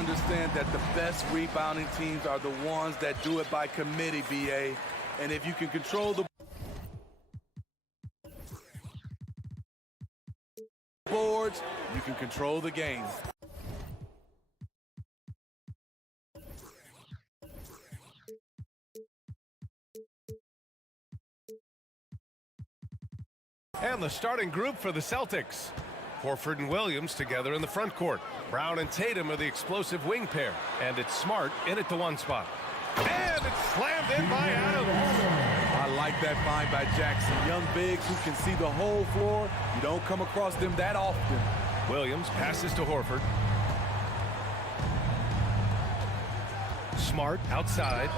understand that the best rebounding teams are the ones that do it by committee, BA. And if you can control the boards, you can control the game. And the starting group for the Celtics. Horford and Williams together in the front court. Brown and Tatum are the explosive wing pair. And it's Smart in at the one spot. And it's slammed in by Adams. I like that find by Jackson. Young bigs who can see the whole floor. You don't come across them that often. Williams passes to Horford. Smart outside.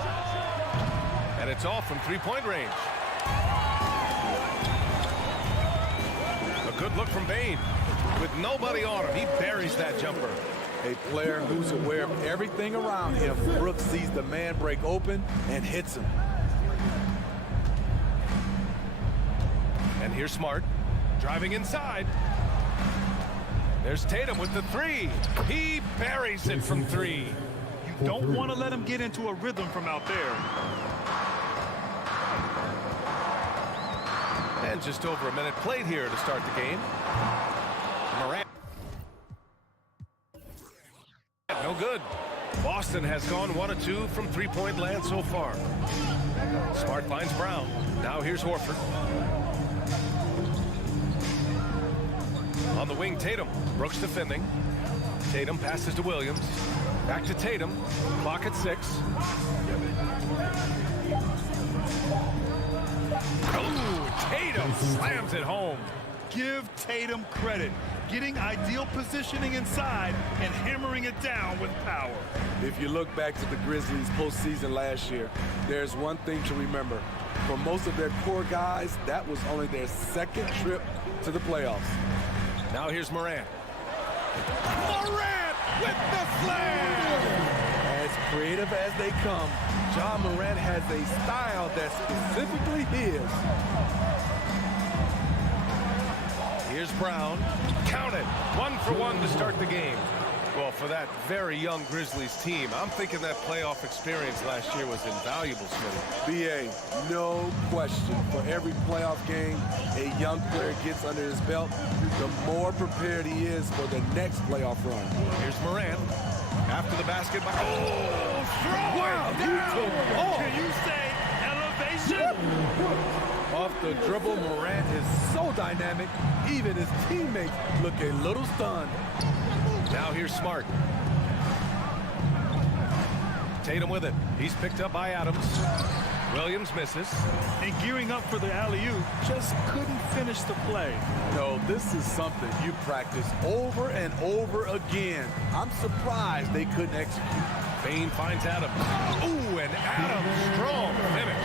And it's off from three-point range. A good look from Bane. With nobody on him, he buries that jumper. A player who's aware of everything around him. Brooks sees the man break open and hits him. And here's Smart, driving inside. There's Tatum with the three. He buries it from three. You don't want to let him get into a rhythm from out there. And just over a minute played here to start the game. Morant. No good. Boston has gone 1 of 2 from three-point land so far. Smart finds Brown. Now here's Horford. On the wing, Tatum. Brooks defending. Tatum passes to Williams. Back to Tatum. Clock at 6. Oh, Tatum slams it home. Give Tatum credit. Getting ideal positioning inside and hammering it down with power. If you look back to the Grizzlies postseason last year, there's one thing to remember. For most of their core guys, that was only their second trip to the playoffs. Now here's Morant. Morant with the slam! As creative as they come, John Morant has a style that's specifically his. Here's Brown. Count it. 1 for 1 to start the game. Well, for that very young Grizzlies team, I'm thinking that playoff experience last year was invaluable, Smitty. BA, no question. For every playoff game a young player gets under his belt, the more prepared he is for the next playoff run. Here's Morant. After the basket. Oh, throw it down. Oh. Can you say elevation? Off the dribble, Morant is so dynamic, even his teammates look a little stunned. Now here's Smart. Tatum with it. He's picked up by Adams. Williams misses. And gearing up for the alley-oop, just couldn't finish the play. No, this is something you practice over and over again. I'm surprised they couldn't execute. Bane finds Adams. Ooh, and Adams, strong finish.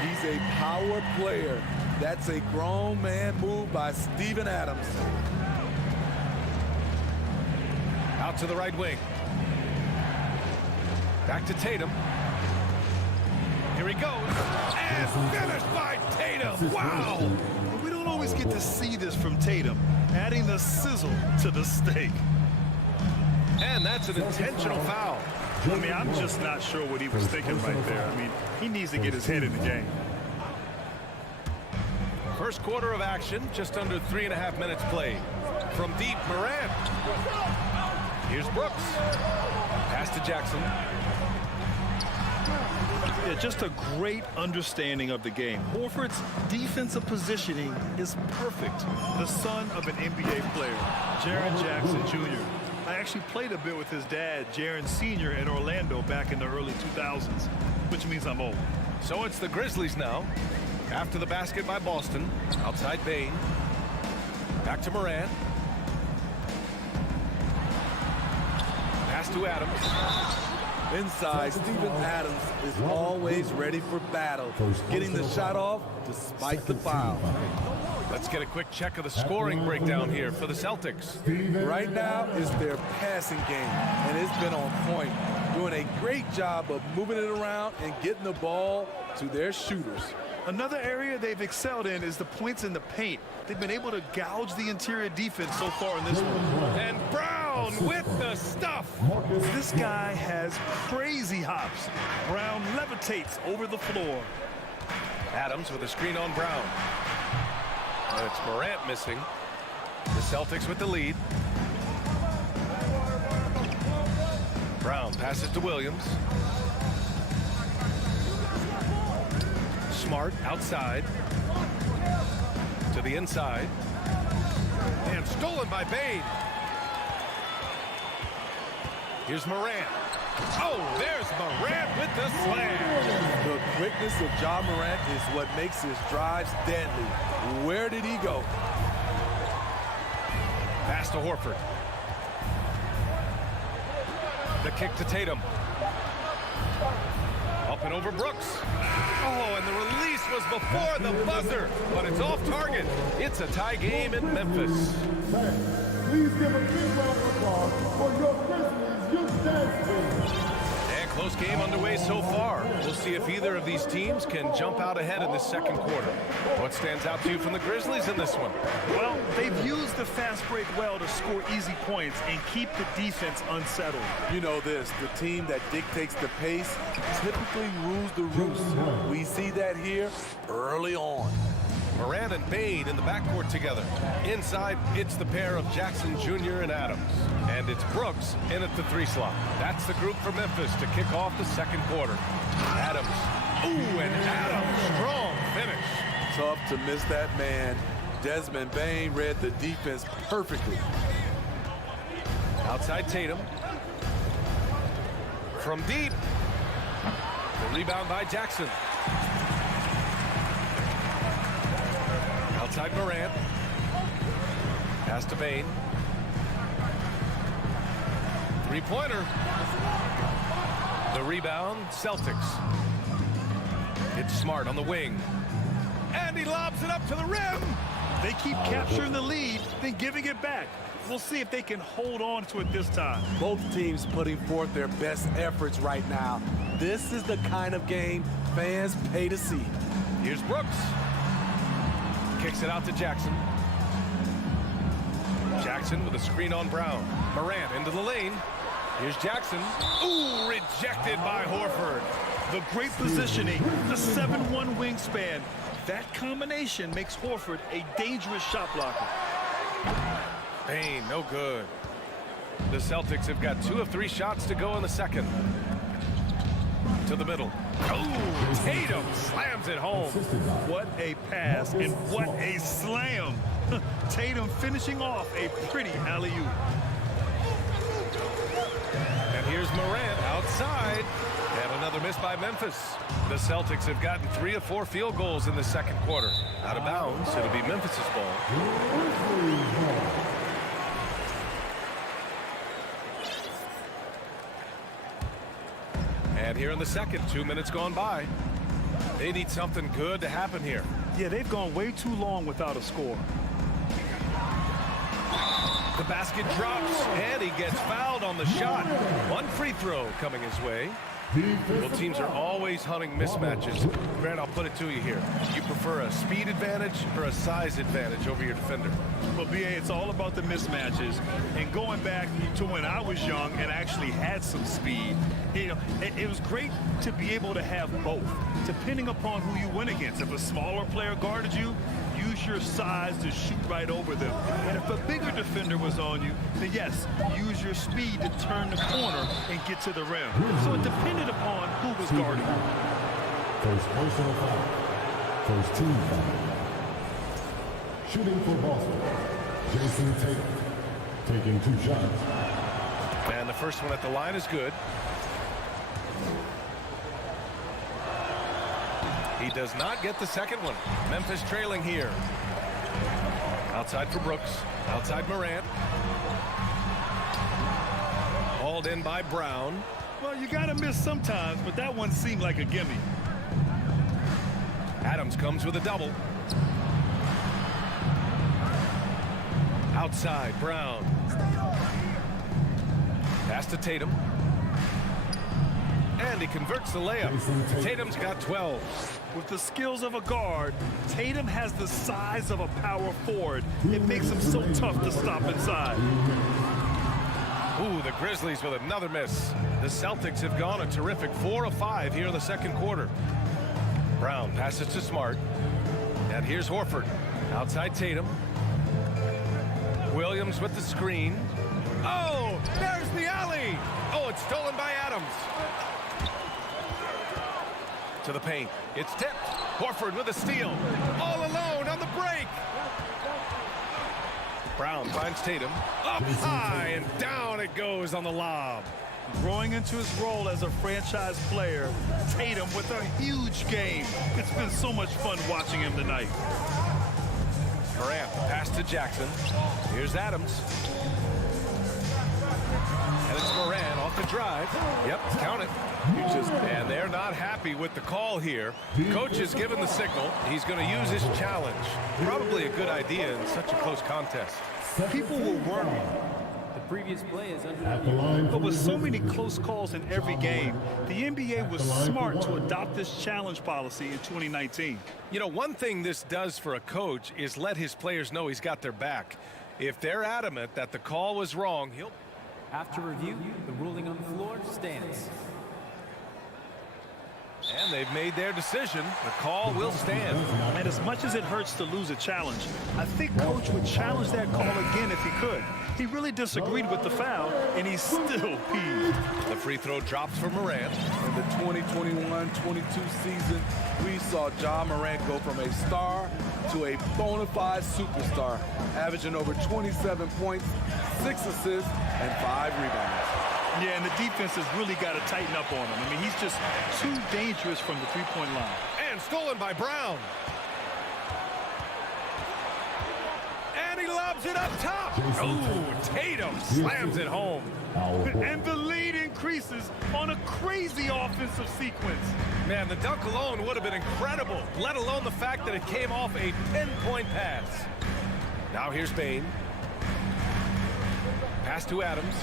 He's a power player. That's a grown man move by Steven Adams. Out to the right wing. Back to Tatum. Here he goes. And finished by Tatum. Wow. We don't always get to see this from Tatum, adding the sizzle to the steak. And that's an intentional foul. I mean, I'm just not sure what he was thinking right there. I mean, he needs to get his head in the game. First quarter of action, just under 3.5 minutes played. From deep, Morant. Here's Brooks. Pass to Jackson. Yeah, just a great understanding of the game. Horford's defensive positioning is perfect. The son of an NBA player, Jaren Jackson Jr. I actually played a bit with his dad, Jaren Sr. in Orlando back in the early 2000s, which means I'm old. So it's the Grizzlies now. After the basket by Boston. Outside Bane. Back to Morant. Pass to Adams. Inside, Steven Adams is always ready for battle, getting the shot off despite the foul. Let's get a quick check of the scoring breakdown here for the Celtics. Right now is their passing game, and it's been on point, doing a great job of moving it around and getting the ball to their shooters. Another area they've excelled in is the points in the paint. They've been able to gouge the interior defense so far in this one. And Brown Brown with the stuff. This guy has crazy hops. Brown levitates over the floor. Adams with a screen on Brown. And it's Morant missing. The Celtics with the lead. Brown passes to Williams. Smart outside. To the inside. And stolen by Bane. Here's Morant. Oh, there's Morant with the slam. The quickness of Ja Morant is what makes his drives deadly. Where did he go? Pass to Horford. The kick to Tatum. Up and over Brooks. Oh, and the release was before the buzzer, but it's off target. It's a tie game in Memphis. Please give a big round of applause for your Grizzlies youth dance team. And close game underway so far. We'll see if either of these teams can jump out ahead in the second quarter. What stands out to you from the Grizzlies in this one? Well, they've used the fast break well to score easy points and keep the defense unsettled. You know this, the team that dictates the pace typically rules the roost. We see that here early on. Morant and Bane in the backcourt together. Inside, it's the pair of Jackson Jr. and Adams. And it's Brooks in at the 3 slot. That's the group for Memphis to kick off the second quarter. Adams. Ooh, and Adams. Strong finish. Tough to miss that man. Desmond Bane read the defense perfectly. Outside Tatum. From deep. The rebound by Jackson. Outside Morant. Pass to Bane. Three-pointer. The rebound, Celtics. It's Smart on the wing. And he lobs it up to the rim. They keep capturing the lead, then giving it back. We'll see if they can hold on to it this time. Both teams putting forth their best efforts right now. This is the kind of game fans pay to see. Here's Brooks. Kicks it out to Jackson. Jackson with a screen on Brown. Morant into the lane. Here's Jackson. Ooh, rejected by Horford. The great positioning, the 7'1" wingspan. That combination makes Horford a dangerous shot blocker. Bane, no good. The Celtics have got 2 of 3 shots to go in the second. To the middle. Oh, Tatum slams it home. What a pass and what a slam. Tatum finishing off a pretty alley-oop. And here's Morant outside. And another miss by Memphis. The Celtics have gotten 3 of 4 field goals in the second quarter. Out of bounds, it'll be Memphis's ball. And here in the second, 2 minutes gone by. They need something good to happen here. Yeah, they've gone way too long without a score. The basket drops, and he gets fouled on the shot. 1 free throw coming his way. Well, teams are always hunting mismatches. Grant, I'll put it to you here. You prefer a speed advantage or a size advantage over your defender? Well, B.A., it's all about the mismatches. And going back to when I was young and actually had some speed, you know, it was great to be able to have both, depending upon who you went against. If a smaller player guarded you, use your size to shoot right over them. And if a bigger defender was on you, then yes, use your speed to turn the corner and get to the rim. So it depended upon who was guarding you. First personal foul. First team foul. Shooting for Boston, Jason Tatum. Taking 2 shots. And the first one at the line is good. He does not get the second one. Memphis trailing here. Outside for Brooks. Outside Morant. Hauled in by Brown. Well, you got to miss sometimes, but that one seemed like a gimme. Adams comes with a double. Outside, Brown. Pass to Tatum. And he converts the layup. Tatum's got 12. With the skills of a guard, Tatum has the size of a power forward. It makes him so tough to stop inside. Ooh, the Grizzlies with another miss. The Celtics have gone a terrific 4 of 5 here in the second quarter. Brown passes to Smart. And here's Horford. Outside Tatum. Williams with the screen. Oh, there's the alley. Oh, it's stolen by Adams. To the paint. It's tipped. Horford with a steal. All alone on the break. Brown finds Tatum. Up high and down it goes on the lob. Growing into his role as a franchise player, Tatum with a huge game. It's been so much fun watching him tonight. Morant pass to Jackson. Here's Adams. And it's Morant off the drive. Yep, count it. And they're not happy with the call here. Coach has given the signal. He's going to use his challenge. Probably a good idea in such a close contest. People were worried. The previous play is under. But with so many close calls in every game, the NBA was smart to adopt this challenge policy in 2019. You know, one thing this does for a coach is let his players know he's got their back. If they're adamant that the call was wrong, he'll... After review, the ruling on the floor stands. And they've made their decision. The call will stand. And as much as it hurts to lose a challenge, I think Coach would challenge that call again if he could. He really disagreed with the foul, and he's still peeved. The free throw drops for Morant. In the 2021-22 season, we saw Ja Morant go from a star to a bona fide superstar, averaging over 27 points, 6 assists, and 5 rebounds. Yeah, and the defense has really got to tighten up on him. I mean, he's just too dangerous from the three-point line. And stolen by Brown. And he lobs it up top. Oh, Tatum slams it home. And the lead increases on a crazy offensive sequence. Man, the dunk alone would have been incredible, let alone the fact that it came off a pinpoint pass. Now here's Bane. Pass to Adams.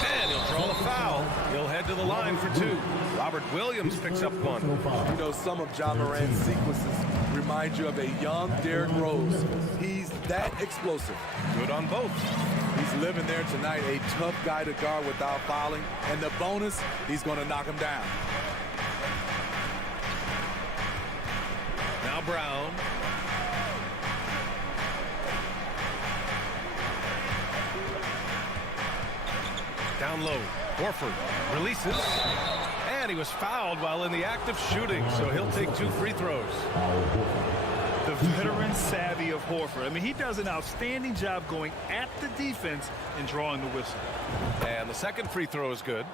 And he'll draw the foul. He'll head to the line for 2. Robert Williams picks up 1. You know, some of Ja Morant's sequences remind you of a young Derrick Rose. He's that explosive. Good on both. He's living there tonight, a tough guy to guard without fouling. And the bonus, he's going to knock him down. Now Brown. Down low. Horford releases. And he was fouled while in the act of shooting, so he'll take 2 free throws. The veteran savvy of Horford. I mean, he does an outstanding job going at the defense and drawing the whistle. And the second free throw is good.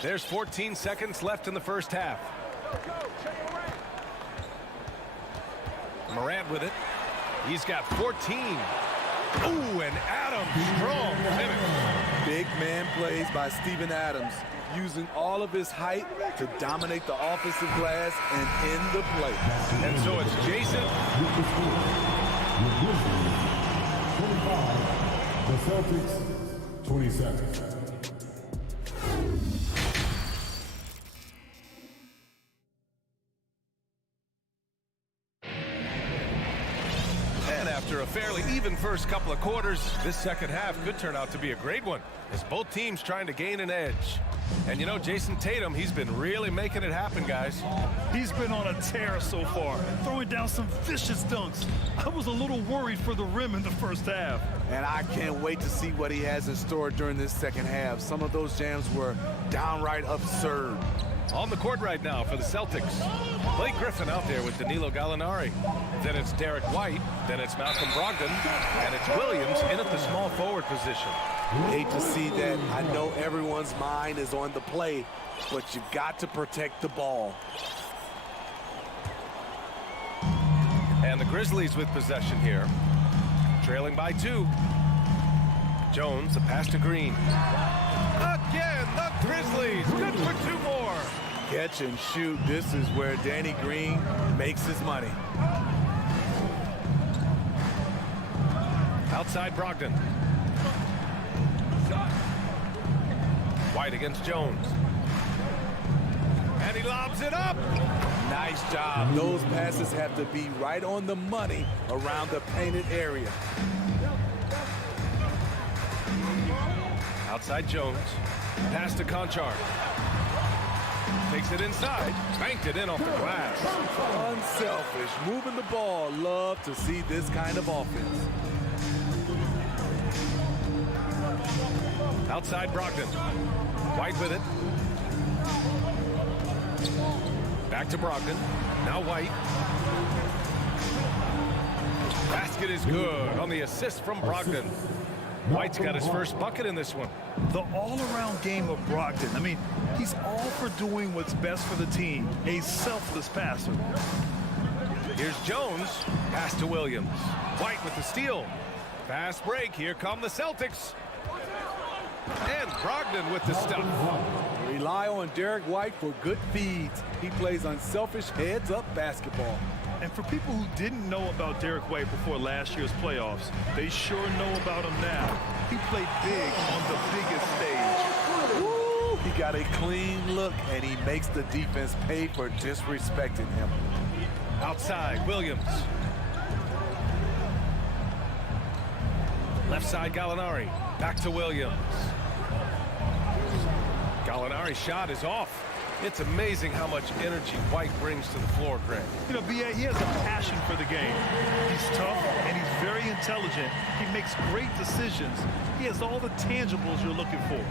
There's 14 seconds left in the first half. Morant with it. He's got 14. Ooh, and Adams, strong finish. Big man plays by Steven Adams, using all of his height to dominate the offensive glass and end the play. And so it's Jason. The Celtics, 27. After a fairly even first couple of quarters, this second half could turn out to be a great one as both teams trying to gain an edge. And you know, Jason Tatum, he's been really making it happen, guys. He's been on a tear so far, throwing down some vicious dunks. I was a little worried for the rim in the first half. And I can't wait to see what he has in store during this second half. Some of those jams were downright absurd. On the court right now for the Celtics, Blake Griffin out there with Danilo Gallinari. Then it's Derek White. Then it's Malcolm Brogdon. And it's Williams in at the small forward position. Hate to see that. I know everyone's mind is on the play, but you got to protect the ball. And the Grizzlies with possession here. Trailing by 2. Jones, the pass to Green. Again, the Grizzlies. Good for 2 more. Catch and shoot. This is where Danny Green makes his money. Outside Brogdon. White against Jones. And he lobs it up. Nice job. Those passes have to be right on the money around the painted area. Outside Jones. Pass to Conchar. Takes it inside. Banked it in off the glass. Unselfish, moving the ball. Love to see this kind of offense. Outside Brogdon. White with it. Back to Brogdon. Now White. Basket is good on the assist from Brogdon. White's got his first bucket in this one. The all-around game of Brogdon. I mean, he's all for doing what's best for the team. A selfless passer. Here's Jones. Pass to Williams. White with the steal. Fast break. Here come the Celtics. And Brogdon with the stuff. Rely on Derek White for good feeds. He plays unselfish heads-up basketball. And for people who didn't know about Derek White before last year's playoffs, they sure know about him now. He played big on the biggest stage. Woo! He got a clean look, and he makes the defense pay for disrespecting him. Outside, Williams. Left side, Gallinari. Back to Williams. Gallinari's shot is off. It's amazing how much energy White brings to the floor, Greg. You know, B.A., he has a passion for the game. He's tough, and he's very intelligent. He makes great decisions. He has all the tangibles you're looking for.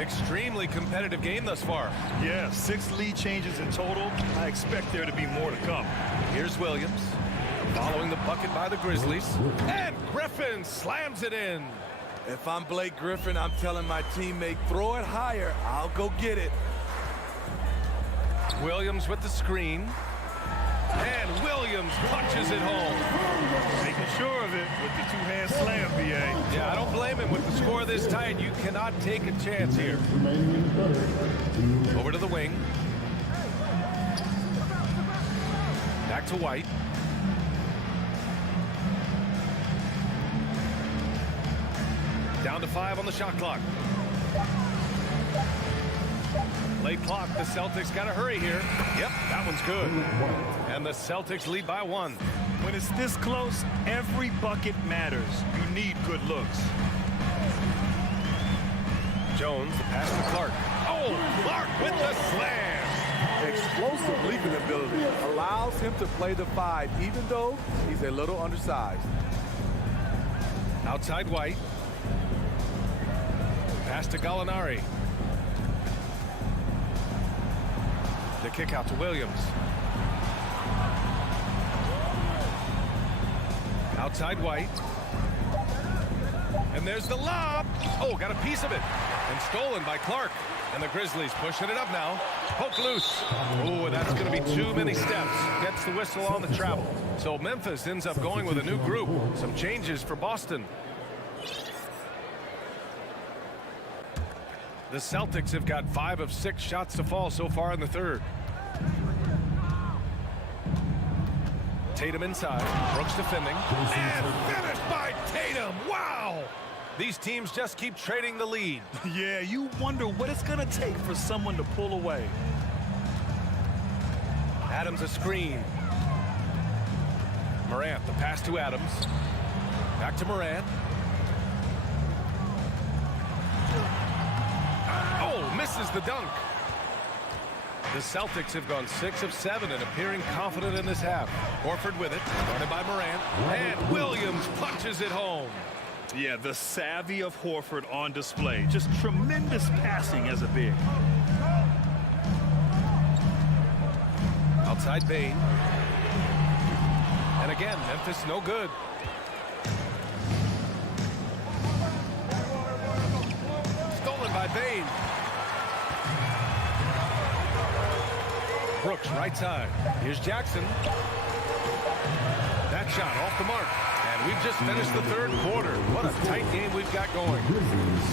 Extremely competitive game thus far. Yeah, 6 lead changes in total. I expect there to be more to come. Here's Williams. Following the bucket by the Grizzlies. And Griffin slams it in. If I'm Blake Griffin, I'm telling my teammate, throw it higher. I'll go get it. Williams with the screen. And Williams punches it home. Making sure of it with the two-hand slam, B.A. Yeah, I don't blame him. With the score this tight, you cannot take a chance here. Over to the wing. Back to White. Down to 5 on the shot clock. Late clock. The Celtics got to hurry here. Yep, that one's good. And the Celtics lead by 1. When it's this close, every bucket matters. You need good looks. Jones, the pass to Clark. Oh, Clark with the slam. Explosive leaping ability allows him to play the 5, even though he's a little undersized. Outside White. Pass to Gallinari. The kick out to Williams. Outside White. And there's the lob. Oh, got a piece of it. And stolen by Clark. And the Grizzlies pushing it up now. Poke loose. Oh, that's going to be too many steps. Gets the whistle on the travel. So Memphis ends up going with a new group. Some changes for Boston. The Celtics have got 5 of 6 shots to fall so far in the third. Tatum inside. Brooks defending. And finished by Tatum. Wow! These teams just keep trading the lead. Yeah, you wonder what it's going to take for someone to pull away. Adams a screen. Morant, the pass to Adams. Back to Morant. Oh, misses the dunk. The Celtics have gone 6 of 7 and appearing confident in this half. Horford with it, guarded by Morant. And Williams punches it home. Yeah, the savvy of Horford on display. Just tremendous passing as a big. Outside Bane. And again, Memphis no good. Stolen by Bane. Brooks right side. Here's Jackson. That shot off the mark. And we've just finished the third quarter. What a tight game we've got going.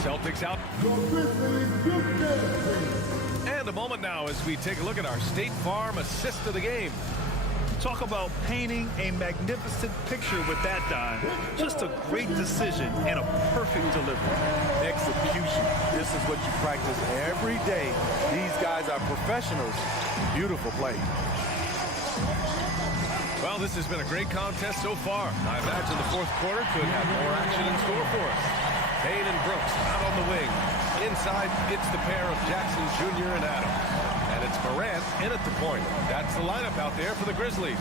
Celtics out. And a moment now as we take a look at our State Farm assist of the game. Talk about painting a magnificent picture with that dime. Just a great decision and a perfect delivery. Execution. This is what you practice every day. These guys are professionals. Beautiful play. Well, this has been a great contest so far. I imagine the fourth quarter could have more action in store for us. Payne and Brooks out on the wing. Inside, it's the pair of Jackson Jr. and Adams. And it's Morant in at the point. That's the lineup out there for the Grizzlies.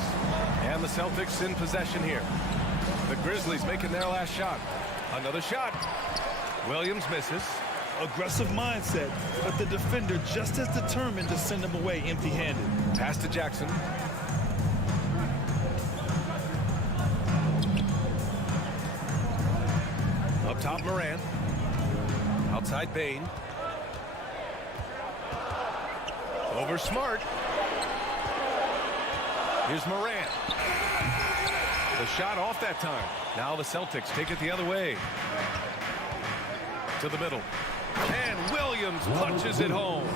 And the Celtics in possession here. The Grizzlies making their last shot. Another shot. Williams misses. Aggressive mindset, but the defender just as determined to send him away empty-handed. Pass to Jackson. Up top, Morant. Outside, Bane. Over Smart. Here's Morant. The shot off that time. Now the Celtics take it the other way. To the middle. And Williams punches it home.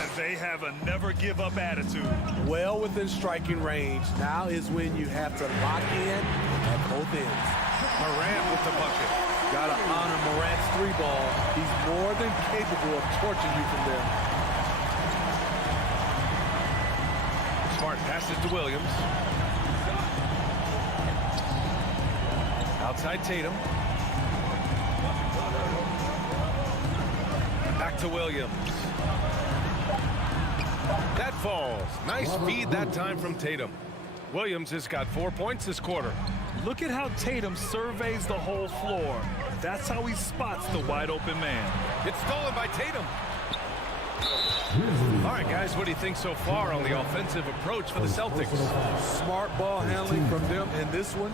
And they have a never-give-up attitude. Well within striking range. Now is when you have to lock in at both ends. Morant with the bucket. Gotta honor Morant's three ball. He's more than capable of torching you from there. Smart passes to Williams. Outside Tatum. Back to Williams. That falls. Nice feed that time from Tatum. Williams has got 4 points this quarter. Look at how Tatum surveys the whole floor. That's how he spots the wide-open man. It's stolen by Tatum. All right, guys, what do you think so far on the offensive approach for the Celtics? Smart ball handling from them in this one.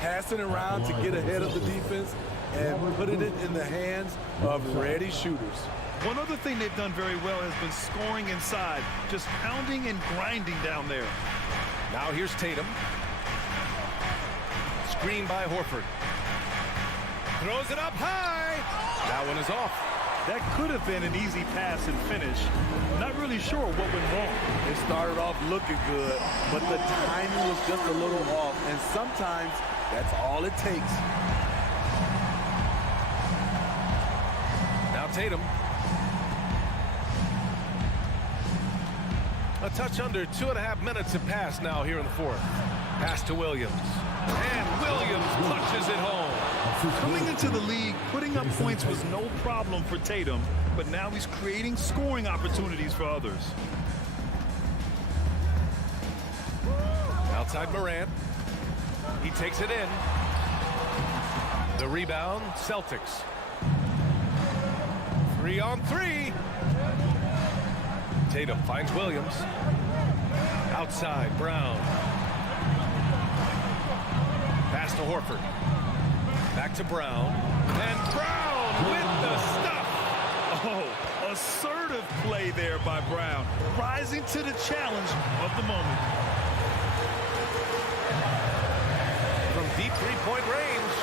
Passing around to get ahead of the defense and putting it in the hands of ready shooters. One other thing they've done very well has been scoring inside, just pounding and grinding down there. Now here's Tatum. Screen by Horford. Throws it up high. That one is off. That could have been an easy pass and finish. Not really sure what went wrong. It started off looking good, but the timing was just a little off, and sometimes that's all it takes. Now Tatum. A touch under 2.5 minutes have passed now here in the fourth. Pass to Williams. And Williams punches it home. Coming into the league, putting up points was no problem for Tatum, but now he's creating scoring opportunities for others. Outside Morant. He takes it in. The rebound, Celtics. 3-on-3. Tatum finds Williams. Outside, Brown. Pass to Horford. Back to Brown. And Brown with the stuff. Oh, assertive play there by Brown, rising to the challenge of the moment. From deep three-point range.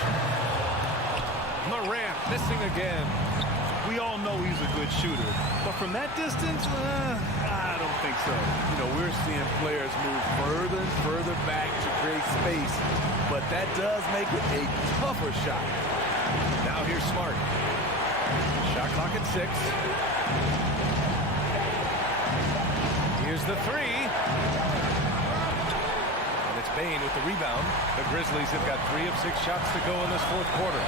Morant missing again. We all know he's a good shooter, but from that distance, I don't think so. You know, we're seeing players move further and further back to create space, but that does make it a tougher shot. Now here's Smart. Shot clock at 6. Here's the 3. And it's Bane with the rebound. The Grizzlies have got 3 of 6 shots to go in this fourth quarter.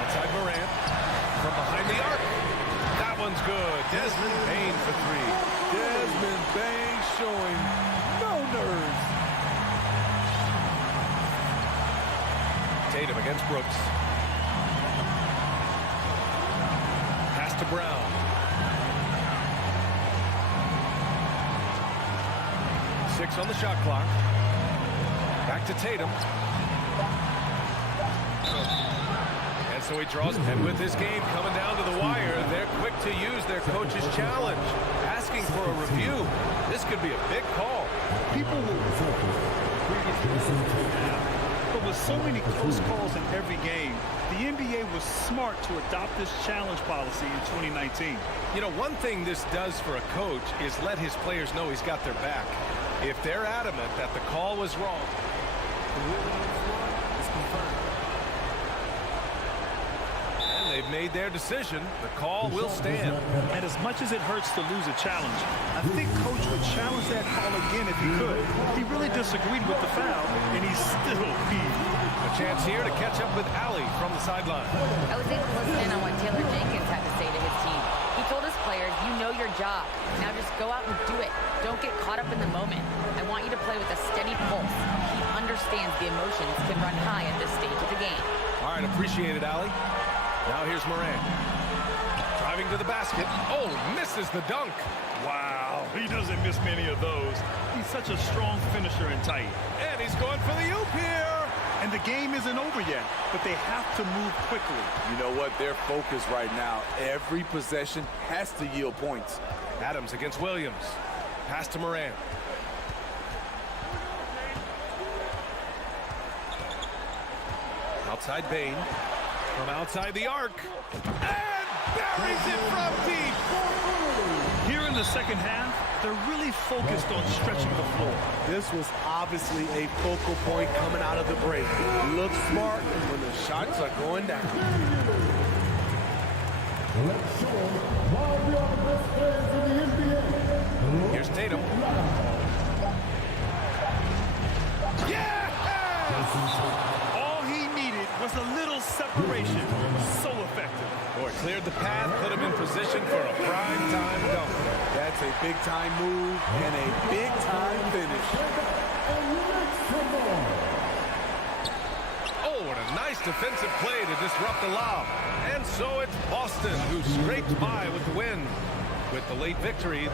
Outside Morant. From behind the arc. That one's good. Desmond Bane for 3. Desmond Bane showing no nerves. Tatum against Brooks. Pass to Brown. Six on the shot clock. Back to Tatum. And so he draws. And with this game coming down to the wire, they're quick to use their coach's challenge. Asking for a review. This could be a big call. People will but with so many close calls in every game, the NBA was smart to adopt this challenge policy in 2019. You know, one thing this does for a coach is let his players know he's got their back. If they're adamant that the call was wrong, the ruling on the floor is confirmed. And they've made their decision. The call will stand. And as much as it hurts to lose a challenge, I think Coach would challenge that call again if he could. He really disagreed with the foul, and he's still peeved. A chance here to catch up with Allie from the sideline. I was able to listen in on what Taylor Jenkins had to say to his team. He told his players, you know your job. Now just go out and do it. Don't get caught up in the moment. I want you to play with a steady pulse. He understands the emotions can run high at this stage of the game. All right, appreciate it, Allie. Now here's Moran. Driving to the basket. Oh, misses the dunk. Wow, he doesn't miss many of those. He's such a strong finisher and tight. And he's going for the oop here. And the game isn't over yet, but they have to move quickly. You know what? They're focused right now. Every possession has to yield points. Adams against Williams. Pass to Moran. Outside Bain. From outside the arc. And buries it from deep. Here in the second half, they're really focused on stretching the floor. This was obviously a focal point coming out of the break. Look smart when the shots are going down. Let's show them why we are the best players in the NBA. Here's Tatum. Yeah! All he needed was a little separation. So effective. Boy, cleared the path, put him in position for a prime-time dunk. That's a big-time move and a big-time finish. Oh, what a nice defensive play to disrupt the lob. And so it's Boston who scrapes by with the win. With the late victory,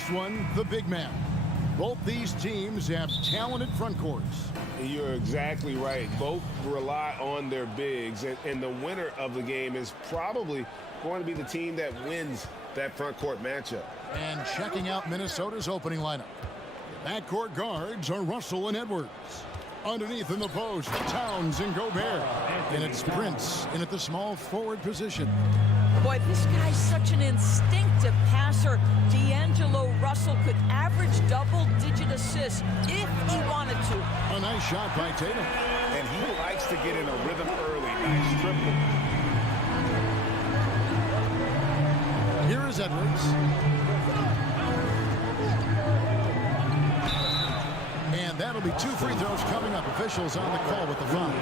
this one, the big man. Both these teams have talented front courts. You're exactly right. Both rely on their bigs, and the winner of the game is probably going to be the team that wins that front court matchup. And checking out Minnesota's opening lineup. The backcourt guards are Russell and Edwards. Underneath in the post, Towns and Gobert. And it's Prince in at the small forward position. Boy, this guy's such an instinctive passer. D'Angelo Russell could average double-digit assists if he wanted to. A nice shot by Tatum. And he likes to get in a rhythm early. Nice triple. Here is Edwards. And that'll be 2 free throws coming up. Officials on the call with the foul.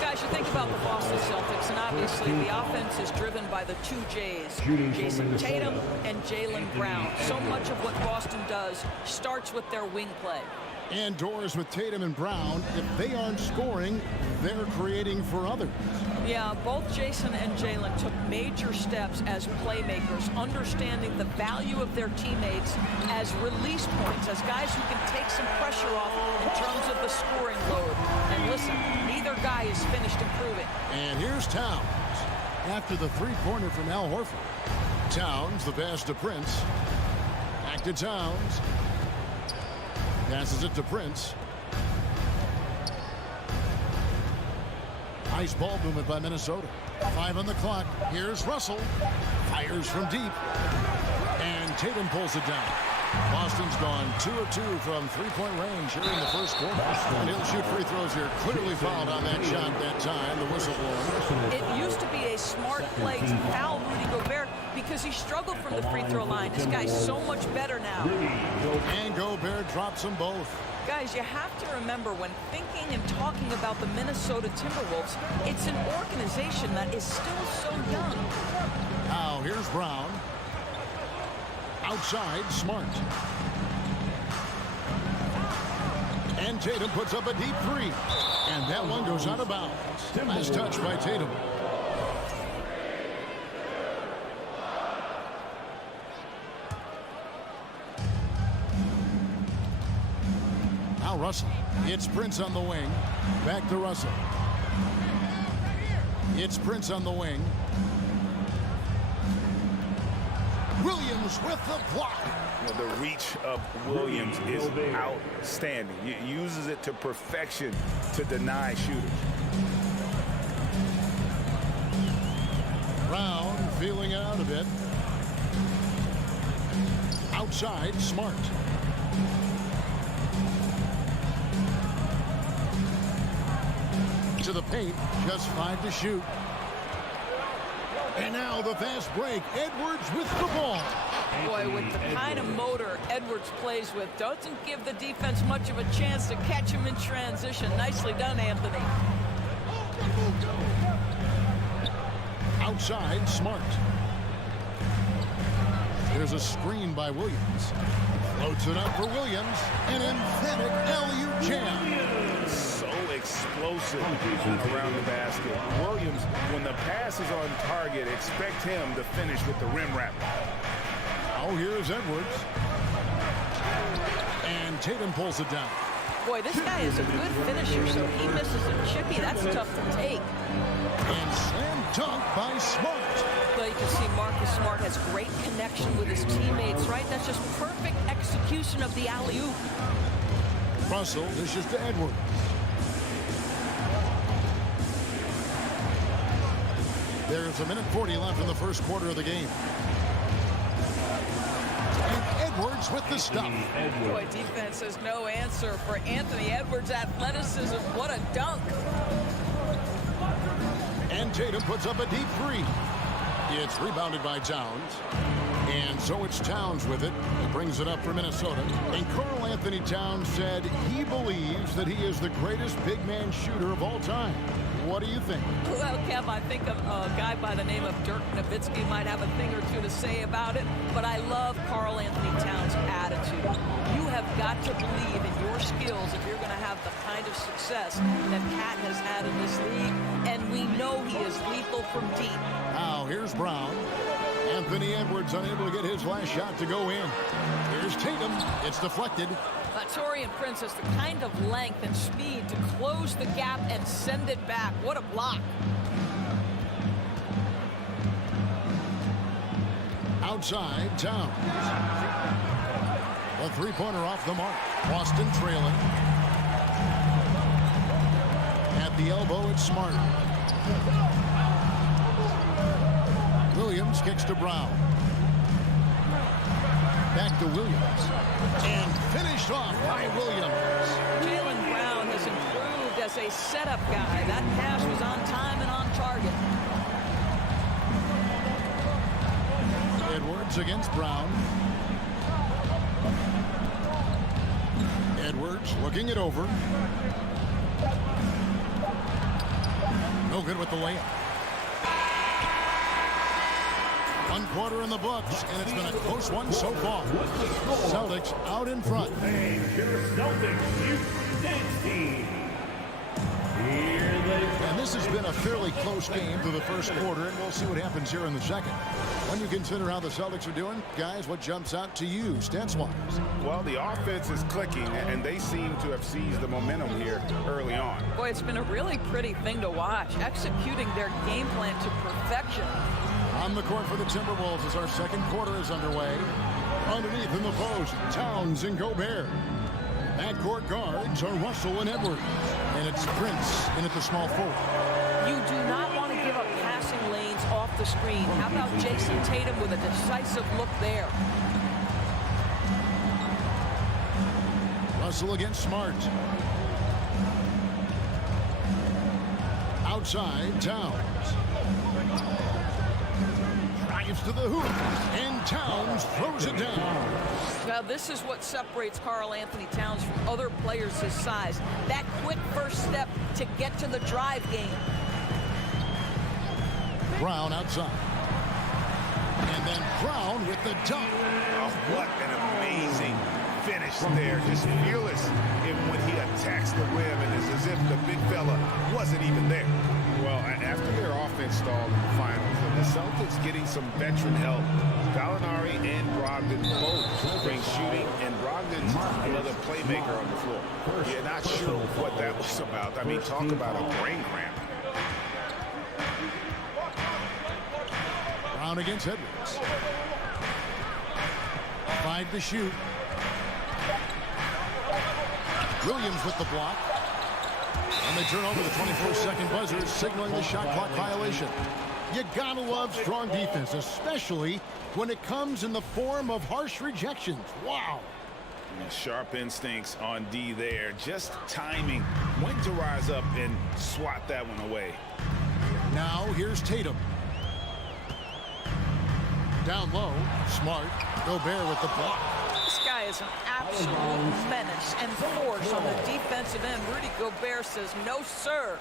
Guys, you think about the Boston Celtics, and obviously the offense is driven by the 2 J's, Jason Tatum and Jaylen Brown. So much of what Boston does starts with their wing play. And doors with Tatum and Brown. If they aren't scoring, they're creating for others. Yeah, both Jason and Jaylen took major steps as playmakers, understanding the value of their teammates as release points, as guys who can take some pressure off in terms of the scoring load. And listen, neither guy is finished improving. And here's Towns. After the three-pointer from Al Horford. Towns, the pass to Prince. Back to Towns. Passes it to Prince. Nice ball movement by Minnesota. 5 on the clock. Here's Russell. Fires from deep. And Tatum pulls it down. Boston's gone 2 of 2 from three-point range here in the first quarter. And he'll shoot free throws here. Clearly fouled on that shot that time. The whistle blown. It used to be a smart play to foul Rudy Gobert because he struggled from the free throw line. This guy's so much better now. And Gobert drops them both. Guys, you have to remember when thinking and talking about the Minnesota Timberwolves, it's an organization that is still so young. Now here's Brown. Outside, Smart. And Tatum puts up a deep 3. And that one goes out of bounds. Nice touch by Tatum. Now Russell. It's Prince on the wing. Back to Russell. It's Prince on the wing. Williams with the block. The reach of Williams is outstanding. He uses it to perfection to deny shooters. Brown feeling out a bit. Outside, Smart. To the paint, just 5 to shoot. And now the fast break. Edwards with the ball. Boy, with the kind of motor Edwards plays with, doesn't give the defense much of a chance to catch him in transition. Nicely done, Anthony. Outside, Smart. There's a screen by Williams. Floats it up for Williams. An emphatic alley-oop jam. So explosive around the basket. Williams, when the pass is on target, expect him to finish with the rim wrap. Oh, here's Edwards. And Tatum pulls it down. Boy, this guy is a good finisher, so he misses a chippy. That's tough to take. And slam dunk by Smart. But you can see Marcus Smart has great connection with his teammates, right? That's just perfect execution of the alley-oop. Russell dishes to Edwards. There's 1:40 left in the first quarter of the game. And Edwards with the stop. Boy, defense has no answer for Anthony Edwards' athleticism. What a dunk. And Tatum puts up a deep 3. It's rebounded by Towns. And so it's Towns with it. He brings it up for Minnesota. And Karl Anthony Towns said he believes that he is the greatest big man shooter of all time. What do you think? Well, Kev, I think a guy by the name of Dirk Nowitzki might have a thing or two to say about it, but I love Karl Anthony Towns' attitude. You have got to believe in your skills if you're going to have the kind of success that Cat has had in this league, and we know he is lethal from deep. Now, here's Brown. Anthony Edwards unable to get his last shot to go in. Here's Tatum. It's deflected. Taurean Prince has the kind of length and speed to close the gap and send it back. What a block. Outside, Towns. A three-pointer off the mark. Boston trailing. At the elbow, it's Smart. Williams kicks to Brown. Back to Williams. And finished off by Williams. Jaylen Brown has improved as a setup guy. That pass was on time and on target. Edwards against Brown. Edwards looking it over. No good with the layup. One quarter in the books, and it's been a close one so far. Celtics out in front. And this has been a fairly close game through the first quarter, and we'll see what happens here in the second. When you consider how the Celtics are doing, guys, what jumps out to you, stats-wise? Well, the offense is clicking, and they seem to have seized the momentum here early on. Boy, it's been a really pretty thing to watch, executing their game plan to perfection. On the court for the Timberwolves as our second quarter is underway. Underneath in the post, Towns and Gobert. Backcourt guards are Russell and Edwards. And it's Prince in at the small forward. You do not want to give up passing lanes off the screen. How about Jason Tatum with a decisive look there? Russell against Smart. Outside, Towns. Drives to the hoop, and Towns throws it down. Now, this is what separates Karl Anthony Towns from other players his size. That quick first step to get to the drive game. Brown outside. And then Brown with the dunk. Oh, what an amazing finish there. Just fearless when he attacks the rim, and it's as if the big fella wasn't even there. Well, after their offense stalled in the finals, the Celtics getting some veteran help. Gallinari and Brogdon both bring shooting, and Brogdon's another playmaker on the floor. You're not sure what that was about. I mean, talk about a brain cramp. Brown against Edwards. 5 to shoot. Williams with the block. And they turn over the 24-second buzzer, signaling the shot clock violation. You gotta love strong defense, especially when it comes in the form of harsh rejections. Wow. Sharp instincts on D there. Just timing when to rise up and swat that one away. Now here's Tatum. Down low, Smart. Gobert with the block. This guy is an absolute menace and force on the defensive end. Rudy Gobert says, no, sir.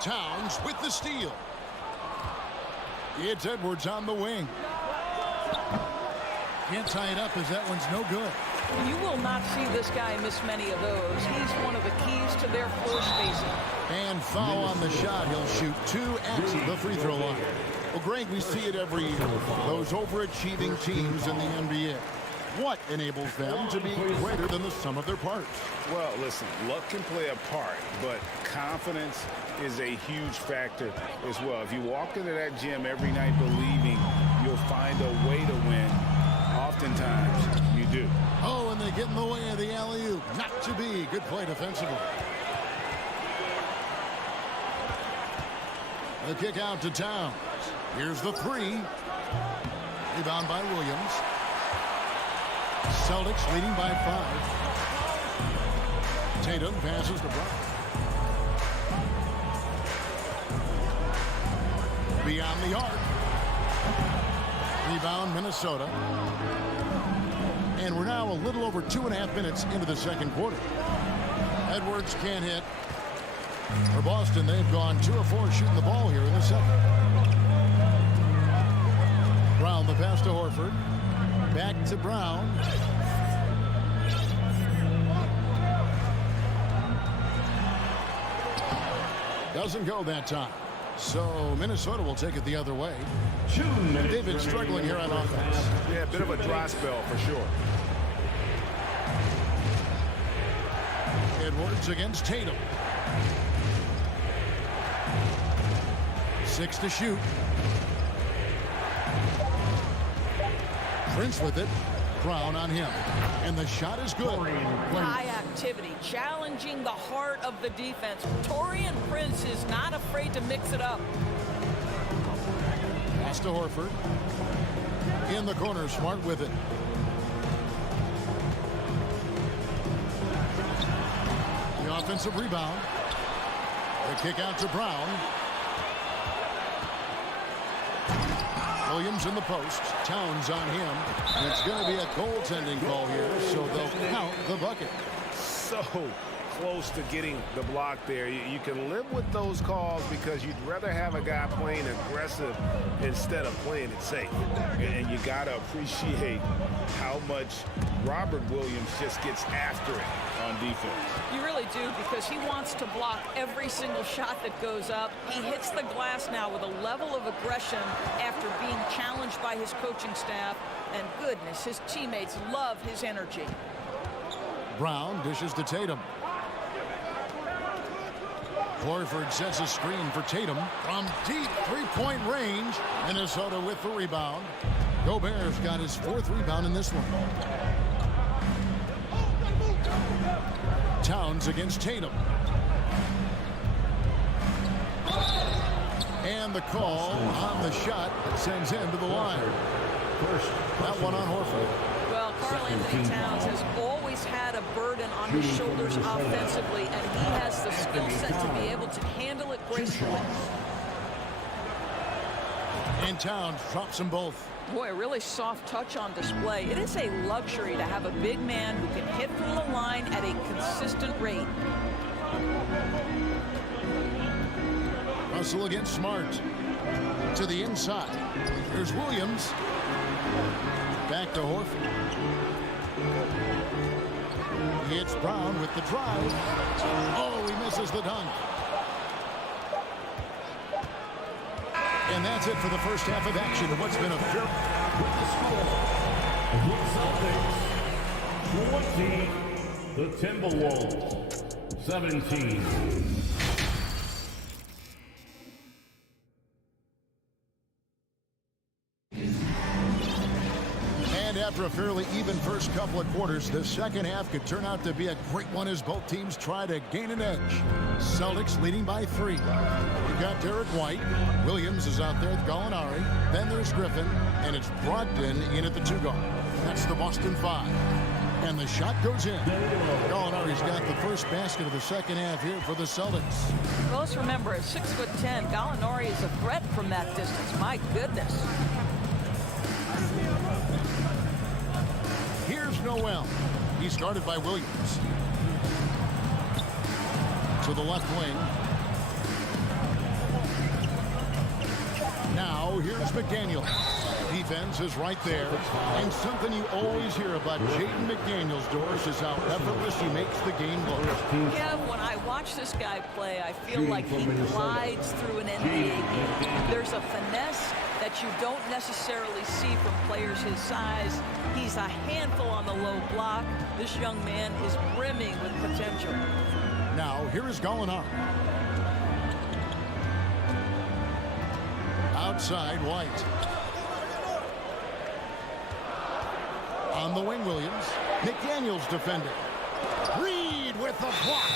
Towns with the steal. It's Edwards on the wing. Can't tie it up as that one's no good. You will not see this guy miss many of those. He's one of the keys to their floor spacing. And foul on the shot. He'll shoot 2 at the free throw line. Well, Greg, we see it every year. Those overachieving teams in the NBA. What enables them to be greater than the sum of their parts? Well, listen, luck can play a part, but confidence is a huge factor as well. If you walk into that gym every night believing you'll find a way to win, oftentimes you do. Oh, and they get in the way of the alley-oop. Not to be. Good play defensively. The kick out to Towns. Here's the three. Rebound by Williams. Celtics leading by 5. Tatum passes to Brown. Beyond the arc. Rebound Minnesota. And we're now a little over 2.5 minutes into the second quarter. Edwards can't hit. For Boston, they've gone 2 of 4 shooting the ball here in the second. Brown, the pass to Horford. Back to Brown. Doesn't go that time. So Minnesota will take it the other way. David struggling here on offense. Yeah, a bit of a dry spell for sure. Edwards against Tatum. 6 to shoot. Prince with it. Brown on him. And the shot is good. High activity, challenging the heart of the defense. Taurean Prince is not afraid to mix it up. Pass to Horford. In the corner, Smart with it. The offensive rebound. The kick out to Brown. Williams in the post. Towns on him. And it's going to be a goaltending call here, so they'll count the bucket. So close to getting the block there. You can live with those calls because you'd rather have a guy playing aggressive instead of playing it safe. And you got to appreciate how much Robert Williams just gets after it on defense. You really do, because he wants to block every single shot that goes up. He hits the glass now with a level of aggression after being challenged by his coaching staff. And goodness, his teammates love his energy. Brown dishes to Tatum. Horford sets a screen for Tatum from deep three-point range. Minnesota with the rebound. Gobert's got his 4th rebound in this one. Towns against Tatum. And the call on the shot that sends him to the line. That one on Horford. Well, Karl-Anthony Towns has always had a burden on his shoulders offensively, and he has the skill set to be able to handle it gracefully. And Towns drops them both. Boy, a really soft touch on display. It is a luxury to have a big man who can hit from the line at a consistent rate. Russell against Smart. To the inside. Here's Williams. Back to Horford. It's Brown with the drive. Oh, he misses the dunk. And that's it for the first half of action of what's been a fair. With the score, 20, the Timberwolves, 17. And after a fairly even first couple of quarters, the second half could turn out to be a great one as both teams try to gain an edge. Celtics leading by 3. We've got Derek White. Williams is out there with Gallinari. Then there's Griffin. And it's Brogdon in at the 2-guard. That's the Boston 5. And the shot goes in. Gallinari's got the first basket of the second half here for the Celtics. Well, let's remember, at 6'10", Gallinari is a threat from that distance. My goodness. Here's Noel. He's guarded by Williams. To the left wing. Now here's McDaniel. Defense is right there. And something you always hear about Jaden McDaniels, Doris, is how effortless he makes the game look. Yeah, when I watch this guy play, I feel like he glides through an NBA game. There's a finesse that you don't necessarily see from players his size. He's a handful on the low block. This young man is brimming with potential. Now, here is Gallinari. Outside, White. On the wing, Williams. McDaniels defending. Reed with the block.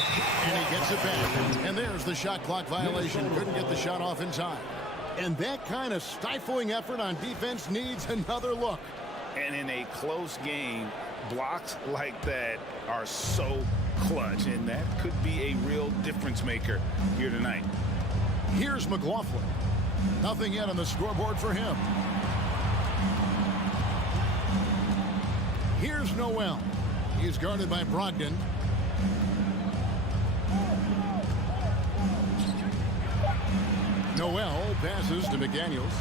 And he gets it back. And there's the shot clock violation. Couldn't get the shot off in time. And that kind of stifling effort on defense needs another look. And in a close game, blocks like that are so clutch, and that could be a real difference maker here tonight. Here's McLaughlin. Nothing yet on the scoreboard for him. Here's Noel. He's guarded by Brogdon. Noel passes to McDaniels.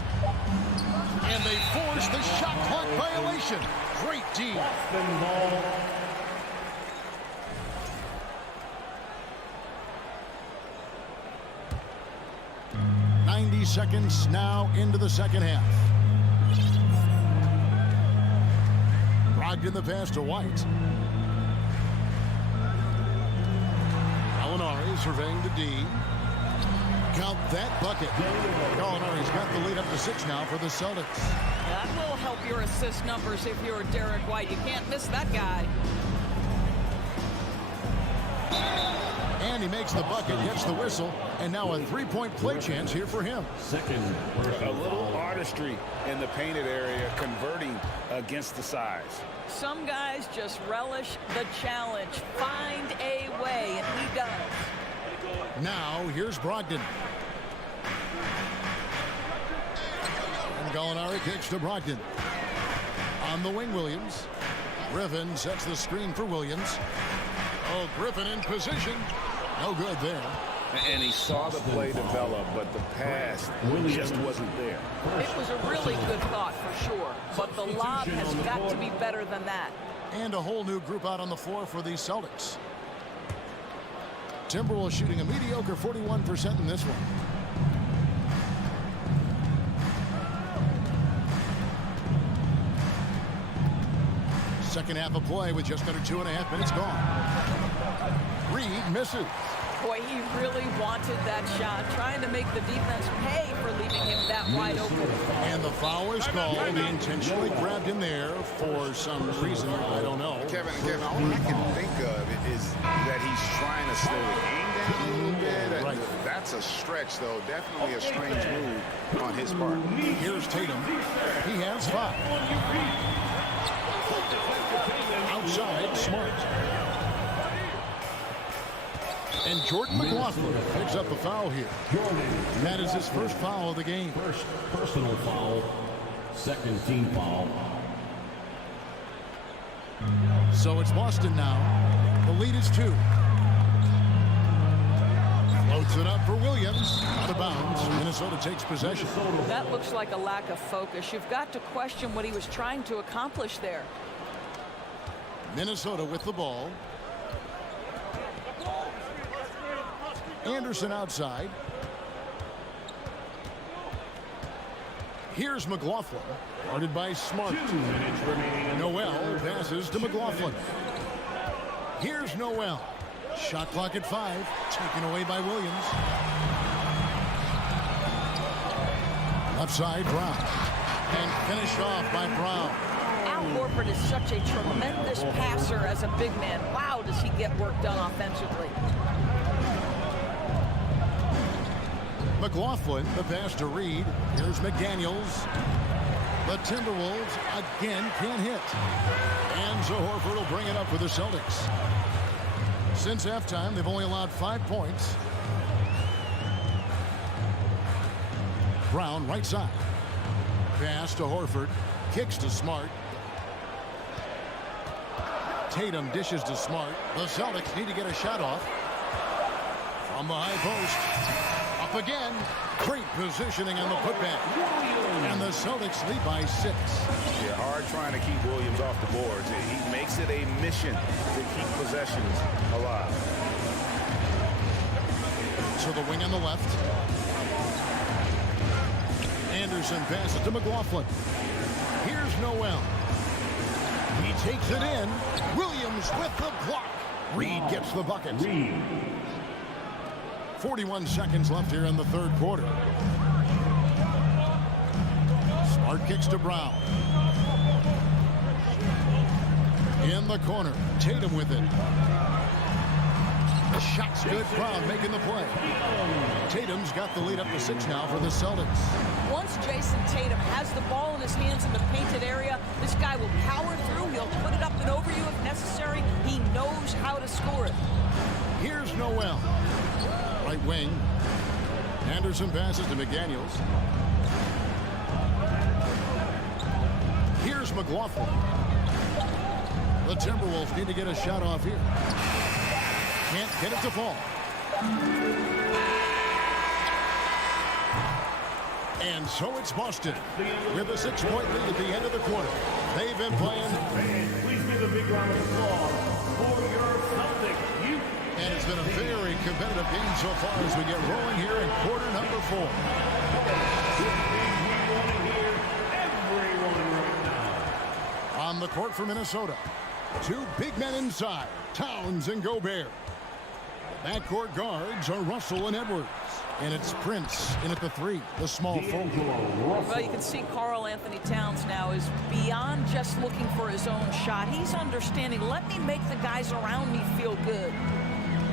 And they force the shot clock violation. Great D. 90 seconds now into the second half. Brogdon the pass to White. Gallinari surveying the D. Count that bucket. Gallinari's got the lead up to 6 now for the Celtics. That will help your assist numbers if you're Derek White. You can't miss that guy. And he makes the bucket, gets the whistle, and now a three-point play chance here for him. A little artistry in the painted area, converting against the size. Some guys just relish the challenge. Find a way, and he does. Now, here's Brogdon. And Gallinari kicks to Brogdon. On the wing, Williams. Griffin sets the screen for Williams. Oh, Griffin in position. No good there. And he saw the play develop, but the pass just wasn't there. It was a really good thought for sure, but the lob has got to be better than that. And a whole new group out on the floor for the Celtics. Timberwolves shooting a mediocre 41% in this one. Second half of play with just under 2.5 minutes gone. Reed misses. Boy, he really wanted that shot, trying to make the defense pay for leaving him that wide open. And the foul is called. He intentionally grabbed him there for some reason, I don't know. Kevin, all I can think of is that he's trying to slow the game down a little bit. Right. That's a stretch, though. Definitely a strange move on his part. Here's Tatum. He has 5. Outside, Smart. And Jordan McLaughlin picks up the foul here. That is his first foul of the game. First personal foul, second team foul. So it's Boston now. The lead is 2. Floats it up for Williams. Out of bounds. Minnesota takes possession. That looks like a lack of focus. You've got to question what he was trying to accomplish there. Minnesota with the ball. Anderson outside. Here's McLaughlin. Guarded by Smart. Noel passes to McLaughlin. Here's Noel. Shot clock at 5. Taken away by Williams. Left side, Brown. And finished off by Brown. Al Horford is such a tremendous passer as a big man. Wow, does he get work done offensively. McLaughlin, the pass to Reed. Here's McDaniels. The Timberwolves again can't hit. And so Horford will bring it up for the Celtics. Since halftime, they've only allowed 5 points. Brown, right side. Pass to Horford. Kicks to Smart. Tatum dishes to Smart. The Celtics need to get a shot off. From the high post. Up again. Great positioning on the putback. And the Celtics lead by 6. Yeah, hard trying to keep Williams off the boards. He makes it a mission to keep possessions alive. To the wing on the left. Anderson passes to McLaughlin. Here's Noel. He takes it in. Williams with the block. Reed gets the bucket. 41 seconds left here in the third quarter. Smart kicks to Brown. In the corner. Tatum with it. The shot's good. Brown making the play. Tatum's got the lead up to 6 now for the Celtics. Once Jason Tatum has the ball in his hands in the painted area, this guy will power through. He'll put it up and over you if necessary. He knows how to score it. Here's Noel. Right wing. Anderson passes to McDaniels. Here's McLaughlin. The Timberwolves need to get a shot off here. Can't get it to fall. And so it's Boston with a 6-point lead at the end of the quarter. They've been playing. Please give a big round of applause for your Celtics. And it's been a very competitive game so far as we get rolling here in quarter number 4. On the court for Minnesota, 2 big men inside, Towns and Gobert. Backcourt guards are Russell and Edwards. And it's Prince in at the 3, the small forward. Well, you can see Karl Anthony Towns now is beyond just looking for his own shot. He's understanding, let me make the guys around me feel good.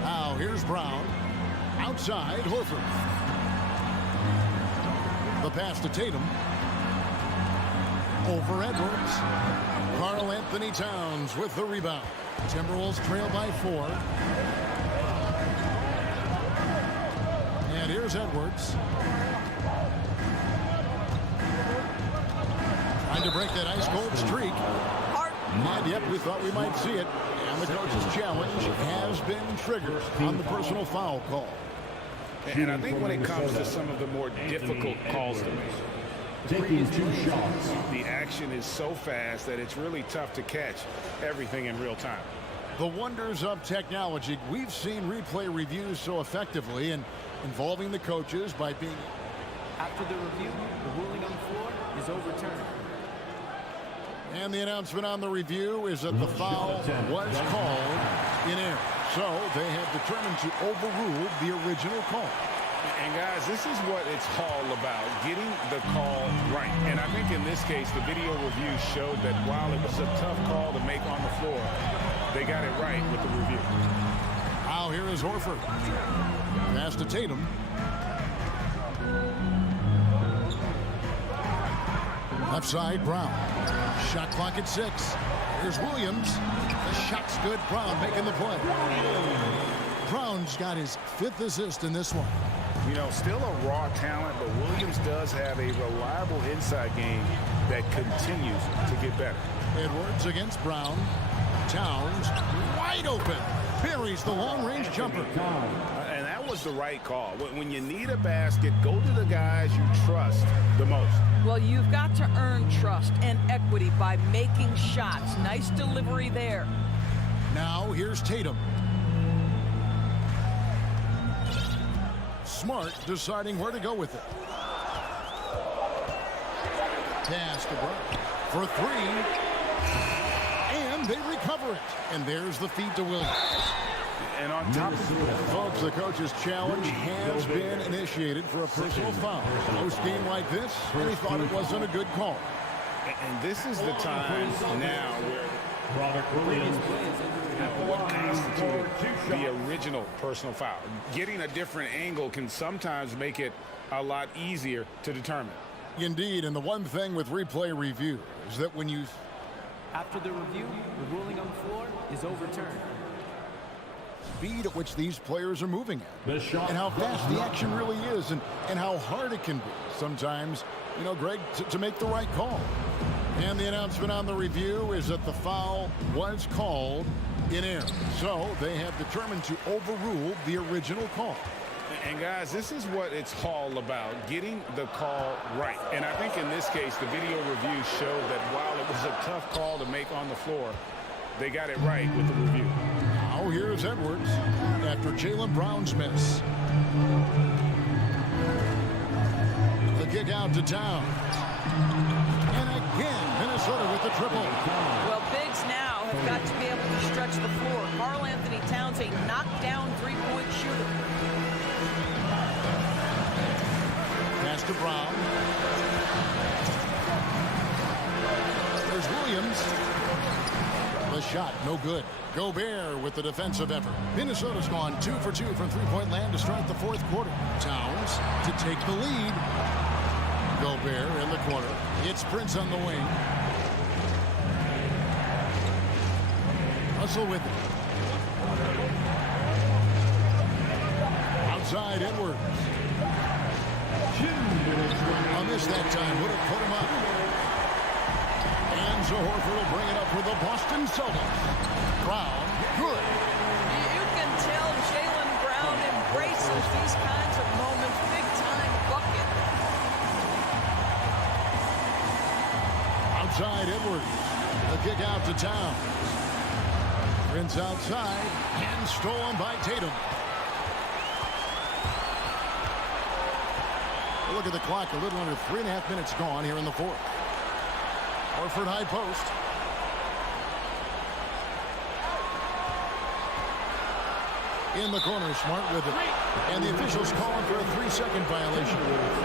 Now here's Brown. Outside, Horford. The pass to Tatum. Over Edwards. Karl Anthony Towns with the rebound. Timberwolves trail by 4. And here's Edwards. Trying to break that ice-cold streak. And yep, we thought we might see it. And the coach's challenge has been triggered on the personal foul call. And I think when it comes to some of the more difficult calls to make, taking 2 shots. the action is so fast that it's really tough to catch everything in real time. The wonders of technology. We've seen replay reviews so effectively and involving the coaches by being... After the review, the ruling on the floor is overturned. And the announcement on the review is that the foul was called in error. So they have determined to overrule the original call. And guys, this is what it's all about, getting the call right. And I think in this case, the video review showed that while it was a tough call to make on the floor, they got it right with the review. Now here is Horford. Pass to Tatum. Left side, Brown. Shot clock at 6. Here's Williams. The shot's good. Brown making the play. Brown's got his 5th assist in this one. You know, still a raw talent, but Williams does have a reliable inside game that continues to get better. Edwards against Brown. Towns wide open. Buries the long-range jumper. And that was the right call. When you need a basket, go to the guys you trust the most. Well, you've got to earn trust and equity by making shots. Nice delivery there. Now here's Tatum. Smart deciding where to go with it. Pass to Brown for 3. And they recover it. And there's the feed to Williams. And on top of it, folks, the coach's challenge has been initiated for a personal foul. Post game like this, and he thought it wasn't a good call. And this is the time now where what constituted the original personal foul. Getting a different angle can sometimes make it a lot easier to determine. Indeed, and the one thing with replay review is that when you... After the review, the ruling on the floor is overturned. Speed at which these players are moving at, and how fast the action really is, and how hard it can be sometimes, you know, Greg, to make the right call. And the announcement on the review is that the foul was called in error. So they have determined to overrule the original call. And guys, this is what it's all about, getting the call right. And I think in this case, the video review showed that while it was a tough call to make on the floor, they got it right with the review. Now here's Edwards after Jaylen Brown's miss. The kick out to Towns. And again, Minnesota with the triple. Well, bigs now have got to be able to stretch the floor. Karl Anthony Towns, a knockdown three-point shooter. Pass to Brown. There's Williams. The shot, no good. Gobert with the defensive effort. Minnesota's gone 2 for 2 from three-point land to start the 4th quarter. Towns to take the lead. Gobert in the corner. It's Prince on the wing. Russell with it. Outside Edwards. A miss that time would have put him up. And so Horford will bring it up for the Boston Celtics. Brown, good. You can tell Jaylen Brown embraces these kinds of moments. Big-time bucket. Outside Edwards. The kick out to Towns. Horens outside and stolen by Tatum. Look at the clock, a little under 3.5 minutes gone here in the fourth. Horford high post. In the corner, Smart with it. And the officials calling for a 3-second violation.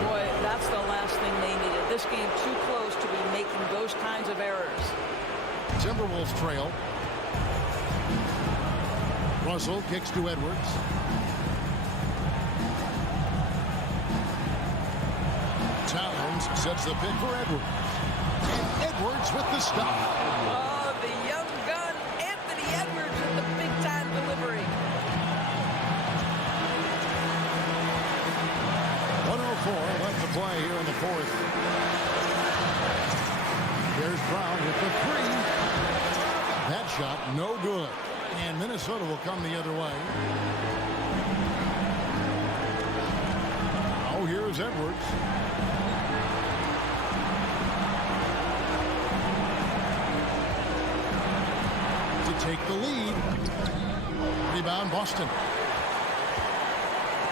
Boy, that's the last thing they needed. This game too close to be making those kinds of errors. Timberwolves trail. Russell kicks to Edwards. Towns sets the pick for Edwards. And Edwards with the stop. Oh, the young gun, Anthony Edwards with the big-time delivery. 104 left to play here in the fourth. There's Brown with the three. That shot, no good. And Minnesota will come the other way. Oh, here's Edwards. To take the lead. Rebound, Boston.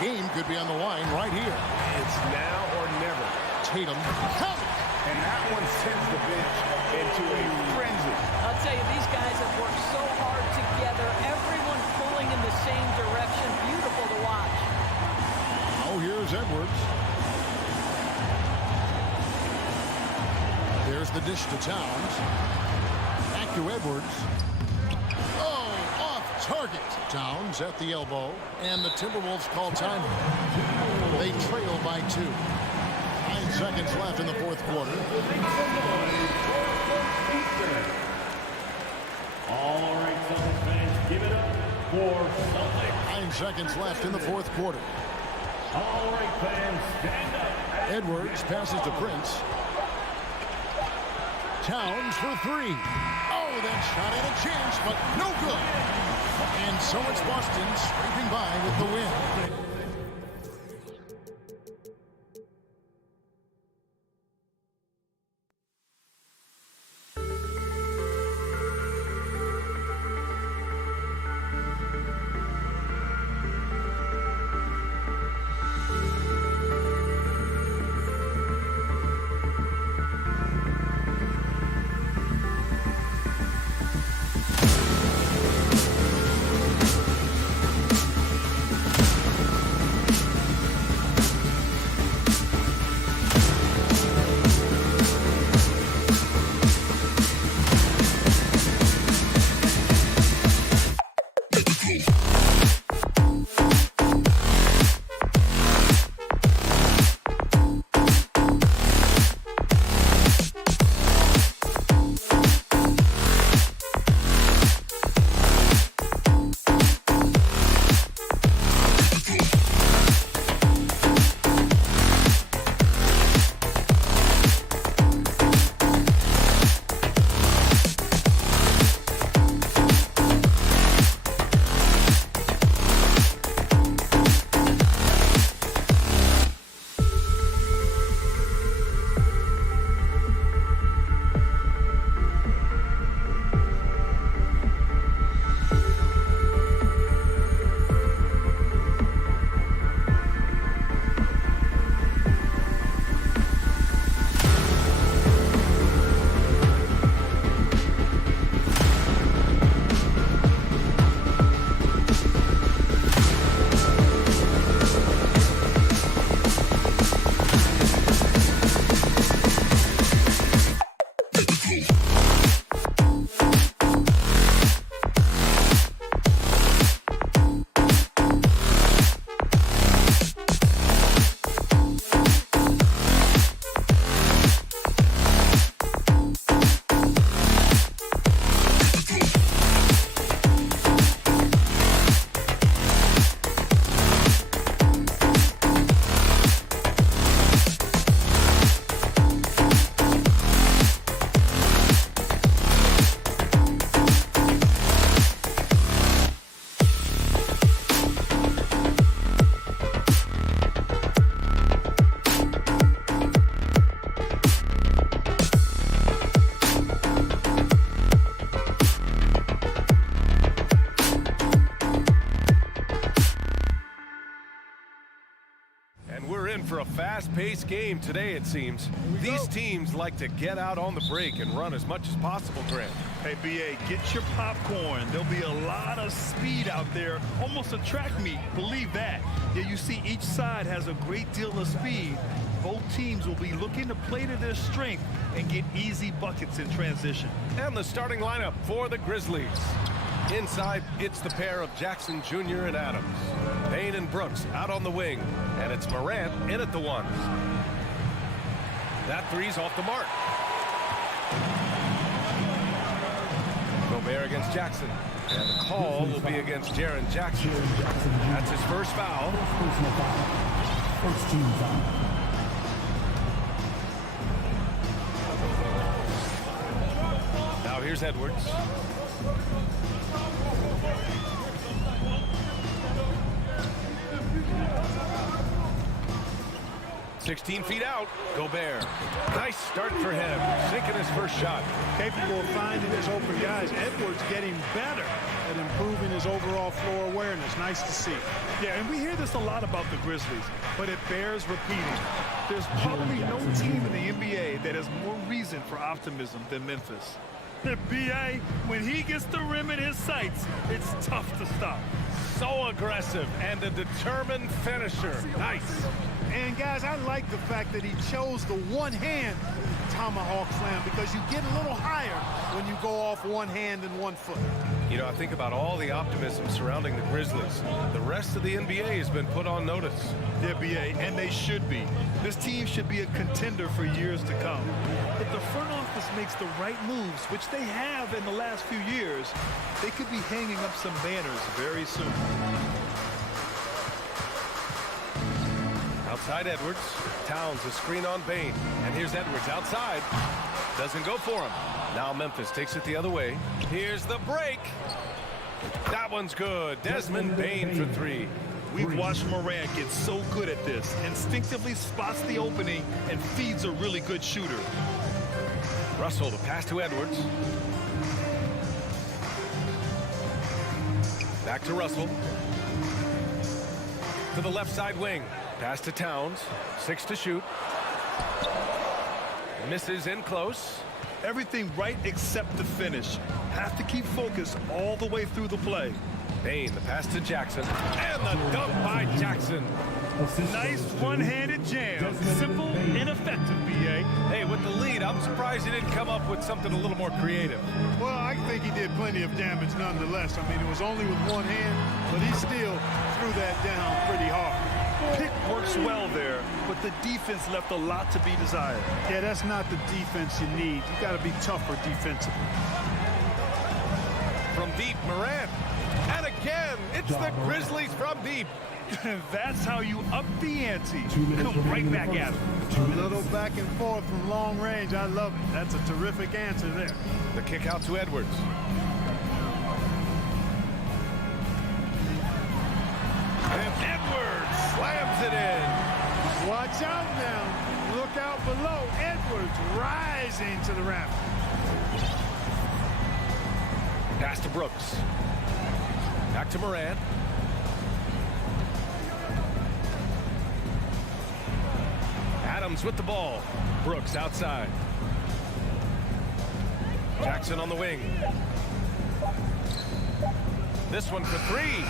Game could be on the line right here. It's now or never. Tatum. And that one sends the bench into a frenzy. I'll tell you, these guys have worked so hard together. Everyone pulling in the same direction. Beautiful to watch. Oh, here's Edwards. There's the dish to Towns. Back to Edwards. Oh, off target. Towns at the elbow. And the Timberwolves call time. They trail by 2. 9 seconds left in the fourth quarter. All right, Celtics fans, give it up for Celtics. 9 seconds left in the fourth quarter. All right, fans, stand up. Edwards passes to Prince. Towns for 3. Oh, that shot had a chance, but no good. And so it's Boston scraping by with the win. fast-paced game today, it seems. These teams like to get out on the break and run as much as possible, Grant. Hey, BA, get your popcorn. There'll be a lot of speed out there, almost a track meet, believe that. Yeah, you see each side has a great deal of speed. Both teams will be looking to play to their strength and get easy buckets in transition. And the starting lineup for the Grizzlies. Inside, it's the pair of Jackson Jr. and Adams. Payne and Brooks out on the wing, and it's Morant in at the ones. That three's off the mark. Gobert against Jackson, and the call will be against Jaren Jackson. That's his first foul. First team foul. Now here's Edwards. "16 feet out, Gobert. Nice start for him, sinking his first shot. Capable of finding his open guys. Edwards getting better at improving his overall floor awareness. Nice to see. Yeah, and we hear this a lot about the Grizzlies, but it bears repeating. There's probably no team in the NBA that has more reason for optimism than Memphis. BA, when he gets the rim in his sights, it's tough to stop. So aggressive and a determined finisher. Nice. And guys, I like the fact that he chose the one-hand tomahawk slam because you get a little higher when you go off one hand and 1 foot. You know, I think about all the optimism surrounding the Grizzlies. The rest of the NBA has been put on notice. Yeah, BA, and they should be. This team should be a contender for years to come. If the front office makes the right moves, which they have in the last few years, they could be hanging up some banners very soon. Outside Edwards. Towns a screen on Payne. And here's Edwards outside. Doesn't go for him. Now Memphis takes it the other way. Here's the break. That one's good. Desmond Payne for three. We've watched Morant get so good at this. Instinctively spots the opening and feeds a really good shooter. Russell, the pass to Edwards. Back to Russell. To the left side wing. Pass to Towns. 6 to shoot. Misses in close. Everything right except the finish. Have to keep focus all the way through the play. Payne, the pass to Jackson. And the dunk by Jackson. Nice one-handed jam. Simple and effective, BA. Hey, with the lead, I'm surprised he didn't come up with something a little more creative. Well, I think he did plenty of damage nonetheless. I mean, it was only with one hand, but he still threw that down pretty hard. Pick works well there, but the defense left a lot to be desired. Yeah, that's not the defense you need. You got to be tougher defensively. From deep, Morant. And again, it's the Grizzlies from deep. That's how you up the ante. Come right back at him. A little back and forth from long range. I love it. That's a terrific answer there. The kick out to Edwards. And Edwards slams it in. Watch out now. Look out below. Edwards rising to the raft. Pass to Brooks. Back to Morant. Adams with the ball. Brooks outside. Jackson on the wing. This one for three.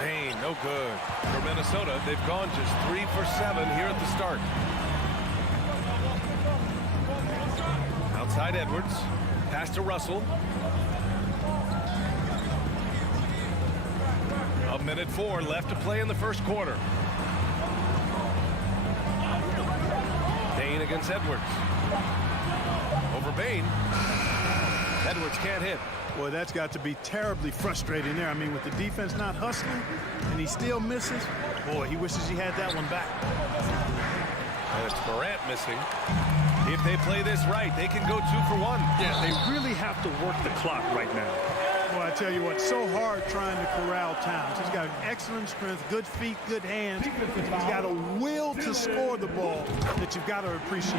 Payne, no good. For Minnesota, they've gone just 3 for 7 here at the start. Outside Edwards. Pass to Russell. A minute 4 left to play in the first quarter. Payne against Edwards. Over Payne. Edwards can't hit. Boy, that's got to be terribly frustrating there. I mean, with the defense not hustling and he still misses, boy, he wishes he had that one back. And it's Morant missing. If they play this right, they can go 2 for 1. Yeah, they really have to work the clock right now. Well, I tell you what, so hard trying to corral Towns. He's got excellent strength, good feet, good hands. He's got a will to score the ball that you've got to appreciate.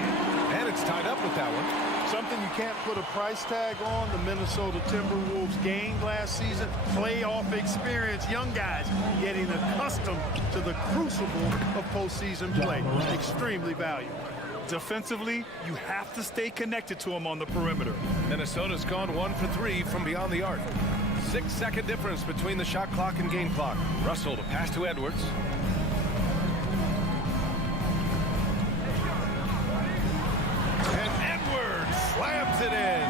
And it's tied up with that one. Something you can't put a price tag on, the Minnesota Timberwolves gained last season. Playoff experience, young guys getting accustomed to the crucible of postseason play. Extremely valuable. Defensively, you have to stay connected to him on the perimeter. Minnesota's gone 1 for 3 from beyond the arc. 6-second difference between the shot clock and game clock. Russell to pass to Edwards. And Edwards slams it in.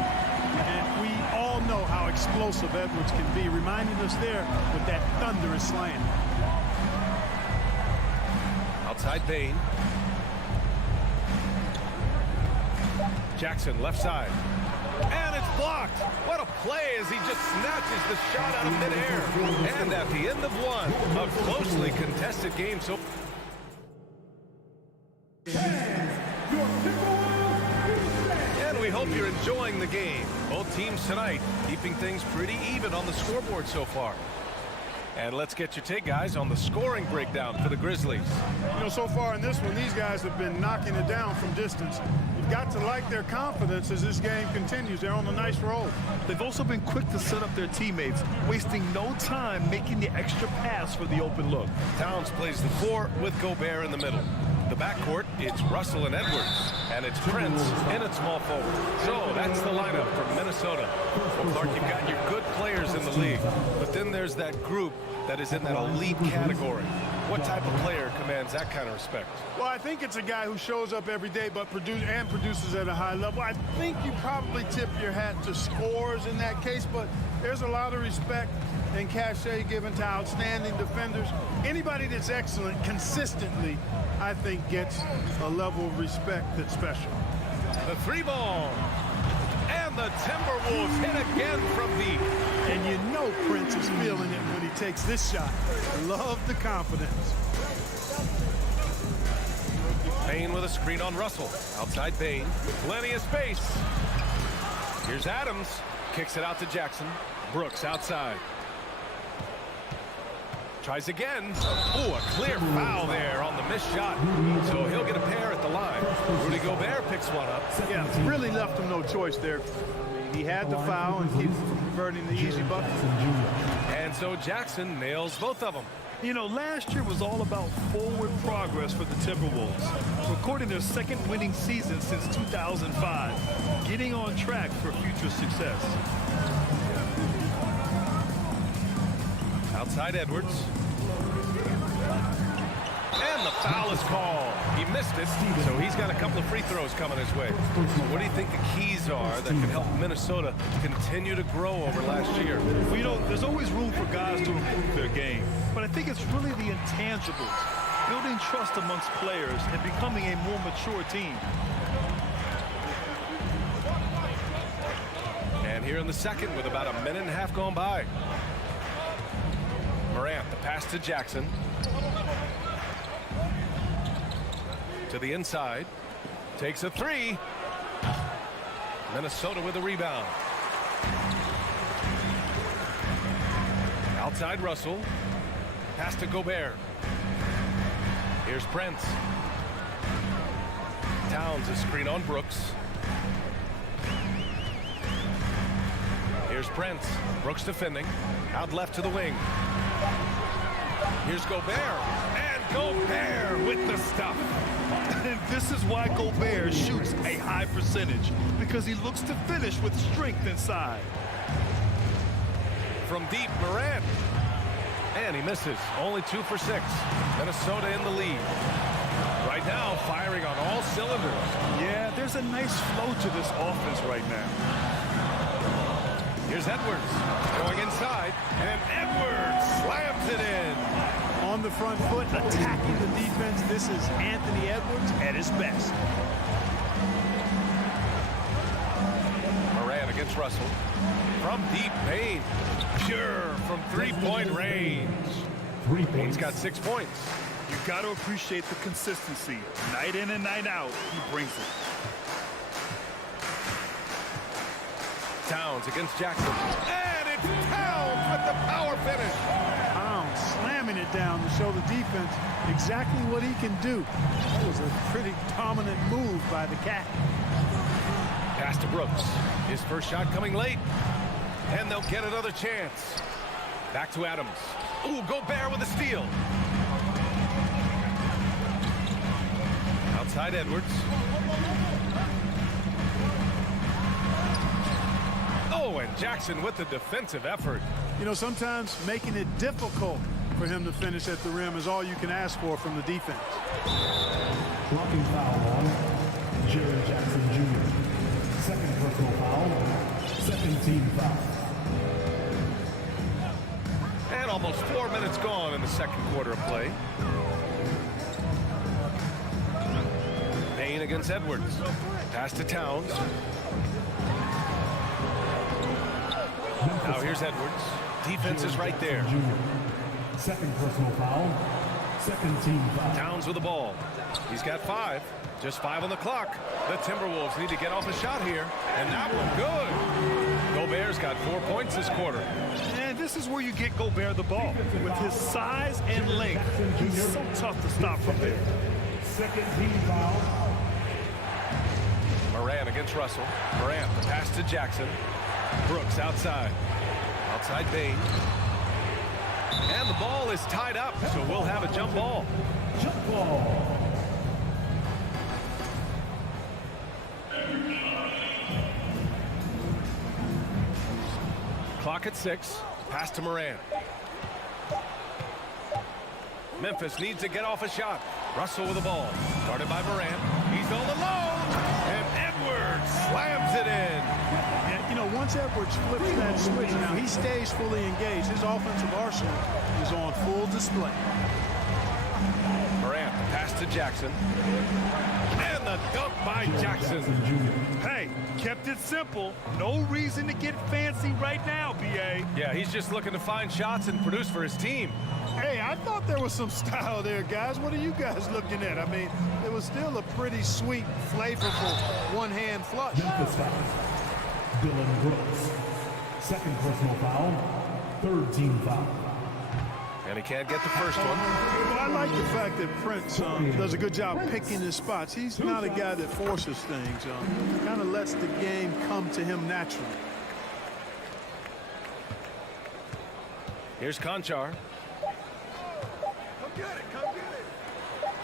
And we all know how explosive Edwards can be, reminding us there with that thunderous slam. Outside Bain. Jackson left side. And it's blocked. What a play as he just snatches the shot out of midair. And at the end of one, a closely contested game. So and we hope you're enjoying the game. Both teams tonight keeping things pretty even on the scoreboard so far. And let's get your take, guys, on the scoring breakdown for the Grizzlies. You know, so far in this one, these guys have been knocking it down from distance. You've got to like their confidence as this game continues. They're on a nice roll. They've also been quick to set up their teammates, wasting no time making the extra pass for the open look. Towns plays the 4 with Gobert in the middle. The backcourt, it's Russell and Edwards. And it's Prince in at small forward. So that's the lineup for Minnesota. Well, Clark, you've got your good players in the league. But then there's that group that is in that elite category. What type of player commands that kind of respect? Well, I think it's a guy who shows up every day but produces at a high level. I think you probably tip your hat to scores in that case, but there's a lot of respect and cachet given to outstanding defenders. Anybody that's excellent consistently, I think, gets a level of respect that's special. The 3-ball. And the Timberwolves hit again from deep. And you know Prince is feeling it when he takes this shot. Love the confidence. Bain with a screen on Russell. Outside Bain. Plenty of space. Here's Adams. Kicks it out to Jackson. Brooks outside. Tries again. Ooh, a clear foul there on the missed shot. So he'll get a pair at the line. Rudy Gobert picks one up. Yeah, really left him no choice there. He had the foul and keeps converting the easy bucket. And so Jackson nails both of them. You know, last year was all about forward progress for the Timberwolves, recording their second winning season since 2005, getting on track for future success. Outside Edwards. And the foul is called. He missed it, so he's got a couple of free throws coming his way. So what do you think the keys are that can help Minnesota continue to grow over last year? Well, you know, there's always room for guys to improve their game, but I think it's really the intangibles, building trust amongst players and becoming a more mature team. And here in the second with about a minute and a half gone by. Morant, the pass to Jackson. To the inside. Takes a 3. Minnesota with a rebound. Outside Russell. Pass to Gobert. Here's Prince. Towns a screen on Brooks. Here's Prince. Brooks defending. Out left to the wing. Here's Gobert. And Gobert with the stuff. And this is why Gobert shoots a high percentage, because he looks to finish with strength inside. From deep, Morant. And he misses. Only 2 for 6. Minnesota in the lead. Right now, firing on all cylinders. Yeah, there's a nice flow to this offense right now. Here's Edwards going inside, and Edwards slams it in. On the front foot, attacking the defense. This is Anthony Edwards at his best. Morant against Russell. From deep, Bain. Pure from three-point range. Bain's got 6 points. You've got to appreciate the consistency. Night in and night out, he brings it. Towns against Jackson. And it's Towns with the power finish. Towns slamming it down to show the defense exactly what he can do. That was a pretty dominant move by the Cat. Pass to Brooks. His first shot coming late. And they'll get another chance. Back to Adams. Ooh, Gobert with a steal. Outside Edwards. Oh, and Jackson with the defensive effort. You know, sometimes making it difficult for him to finish at the rim is all you can ask for from the defense. Blocking foul on Jaren Jackson Jr. Second personal foul. Second team foul. And almost 4 minutes gone in the second quarter of play. Payne against Edwards. Pass to Towns. Now here's Edwards. Defense is right there. Second personal foul. Second team foul. Towns with the ball. He's got 5. Just 5 on the clock. The Timberwolves need to get off a shot here. And that one good. Gobert's got 4 points this quarter. And this is where you get Gobert the ball. With his size and length, he's so tough to stop from there. Second team foul. Moran against Russell. Moran, the pass to Jackson. Brooks outside. Outside Bain. And the ball is tied up, so we'll have a jump ball. Jump ball. Clock at 6. Pass to Moran. Memphis needs to get off a shot. Russell with the ball. Guarded by Moran. He's all alone. And Edwards slams it in. And, you know, once Edwards flips that switch, now he stays fully engaged. His offensive arsenal is on full display. Moran, pass to Jackson. And the dunk by Jackson. Hey, kept it simple. No reason to get fancy right now, B.A. Yeah, he's just looking to find shots and produce for his team. Hey, I thought there was some style there, guys. What are you guys looking at? I mean, it was still a pretty sweet, flavorful one-hand flush. Memphis foul. Dylan Brooks. Second personal foul. Third team foul. And he can't get the first one. Well, I like the fact that Prince does a good job picking his spots. He's not a guy that forces things. Kind of lets the game come to him naturally. Here's Conchar.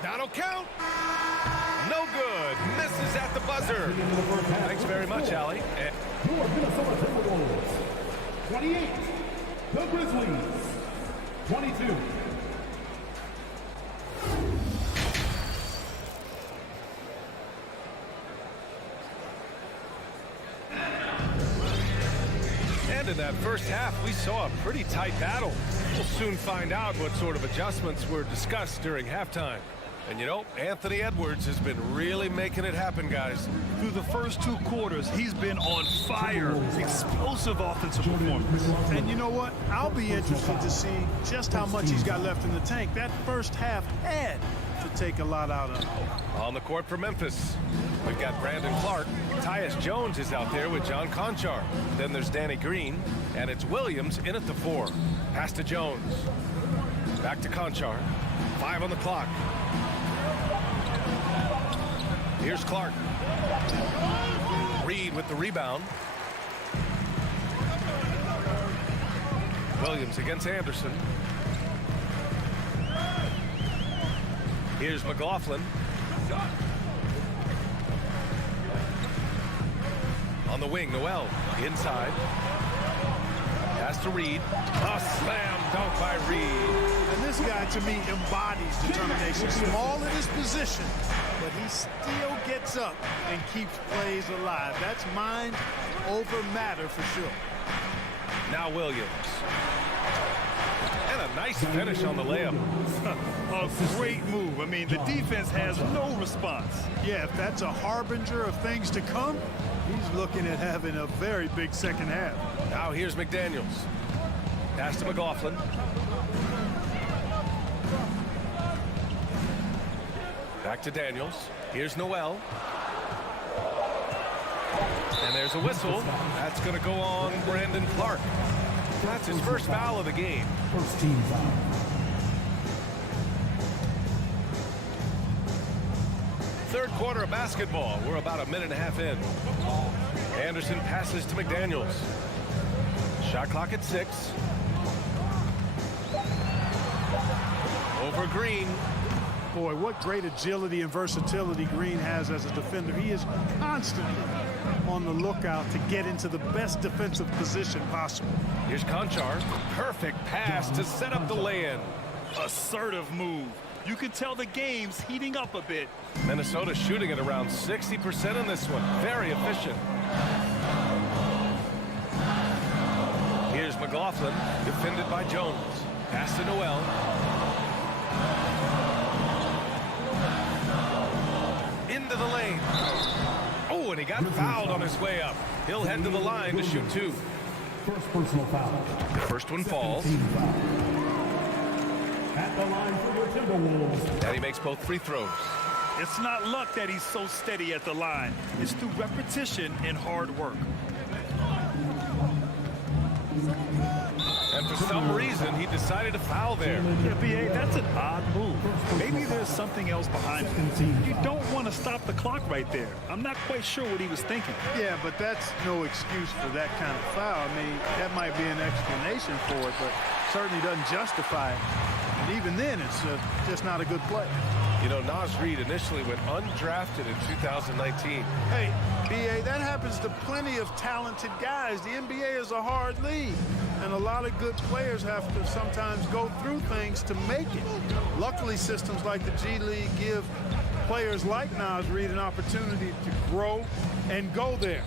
That'll count. No good. Misses at the buzzer. Thanks very much, Allie. Your Minnesota Timberwolves. 28. The Grizzlies. 22. And in that first half, we saw a pretty tight battle. We'll soon find out what sort of adjustments were discussed during halftime. And you know, Anthony Edwards has been really making it happen, guys. Through the first 2 quarters, he's been on fire. Explosive offensive performance. And you know what? I'll be interested to see just how much he's got left in the tank. That first half had to take a lot out of him. On the court for Memphis, we've got Brandon Clark. Tyus Jones is out there with John Conchar. Then there's Danny Green, and it's Williams in at the 4. Pass to Jones. Back to Conchar. 5 on the clock. Here's Clark. Reed with the rebound. Williams against Anderson. Here's McLaughlin. On the wing, Noel. Inside. Pass to Reed. A slam dunk by Reed. And this guy, to me, embodies determination. Small in his position, but he still gets up and keeps plays alive. That's mind over matter for sure. Now Williams. And a nice finish on the layup. A great move. I mean, the defense has no response. Yeah, if that's a harbinger of things to come, he's looking at having a very big second half. Now here's McDaniels. Pass to McLaughlin. Back to Daniels. Here's Noel. And there's a whistle. That's going to go on Brandon Clark. That's his first foul of the game. First team foul. Third quarter of basketball. We're about a minute and a half in. Anderson passes to McDaniels. Shot clock at 6. Over Green. Boy, what great agility and versatility Green has as a defender. He is constantly on the lookout to get into the best defensive position possible. Here's Conchar. Perfect pass to set up the lay-in. Assertive move. You can tell the game's heating up a bit. Minnesota shooting at around 60% in this one. Very efficient. Here's McLaughlin, defended by Jones. Pass to Noel. Into the lane. Oh, and he got fouled on his way up. He'll head to the line to shoot 2. First personal foul. The first one falls. At the line for your Timberwolves. And he makes both free throws. It's not luck that he's so steady at the line. It's through repetition and hard work. And for some reason, he decided to foul there. Yeah, B.A., that's an odd move. Maybe there's something else behind it. You don't want to stop the clock right there. I'm not quite sure what he was thinking. Yeah, but that's no excuse for that kind of foul. I mean, that might be an explanation for it, but certainly doesn't justify it. And even then, it's just not a good play. You know, Naz Reid initially went undrafted in 2019. Hey, B.A., that happens to plenty of talented guys. The NBA is a hard league, and a lot of good players have to sometimes go through things to make it. Luckily, systems like the G League give players like Naz Reid an opportunity to grow and go there.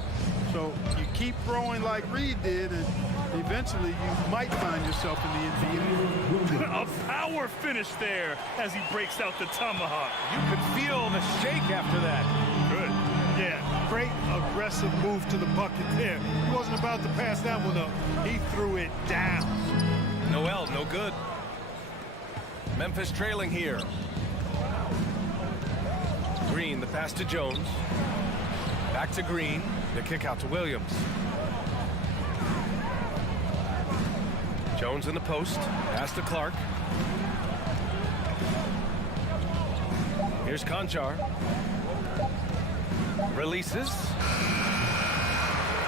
So you keep growing like Reid did, and eventually you might find yourself in the NBA. A power finish there as he breaks out the tomahawk. You could feel the shake after that. Good. Yeah, great aggressive move to the bucket there. He wasn't about to pass that one up. He threw it down. Noel, no good. Memphis trailing here. Green, the pass to Jones. Back to Green. The kick out to Williams. Jones in the post. Pass to Clark. Here's Conchar. Releases.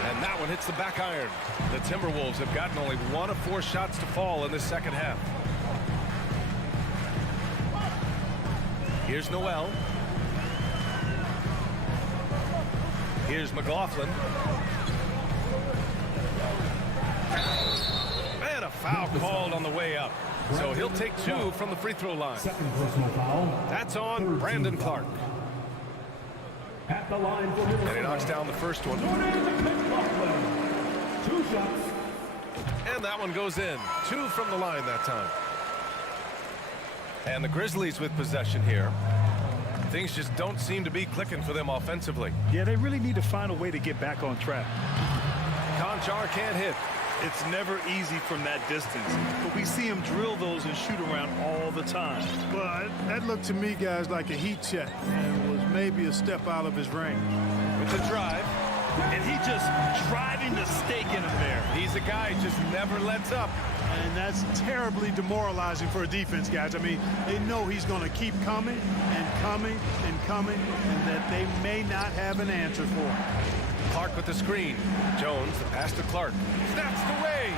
And that one hits the back iron. The Timberwolves have gotten only 1 of 4 shots to fall in this second half. Here's Noel. Here's McLaughlin. And a foul called on the way up. So he'll take 2 from the free throw line. Second personal foul. That's on Brandon Clark. At the line for And he knocks down the first one. 2 shots. And that one goes in. 2 from the line that time. And the Grizzlies with possession here. Things just don't seem to be clicking for them offensively. Yeah, they really need to find a way to get back on track. Conchar can't hit. It's never easy from that distance, but we see him drill those and shoot around all the time. Well, that looked to me, guys, like a heat check, and was maybe a step out of his range. With the drive. And he just driving the stake in him there. He's a guy who just never lets up. And that's terribly demoralizing for a defense, guys. I mean, they know he's going to keep coming and coming and coming, and that they may not have an answer for him. Clark with the screen. Jones, the pass to Clark. Snaps away.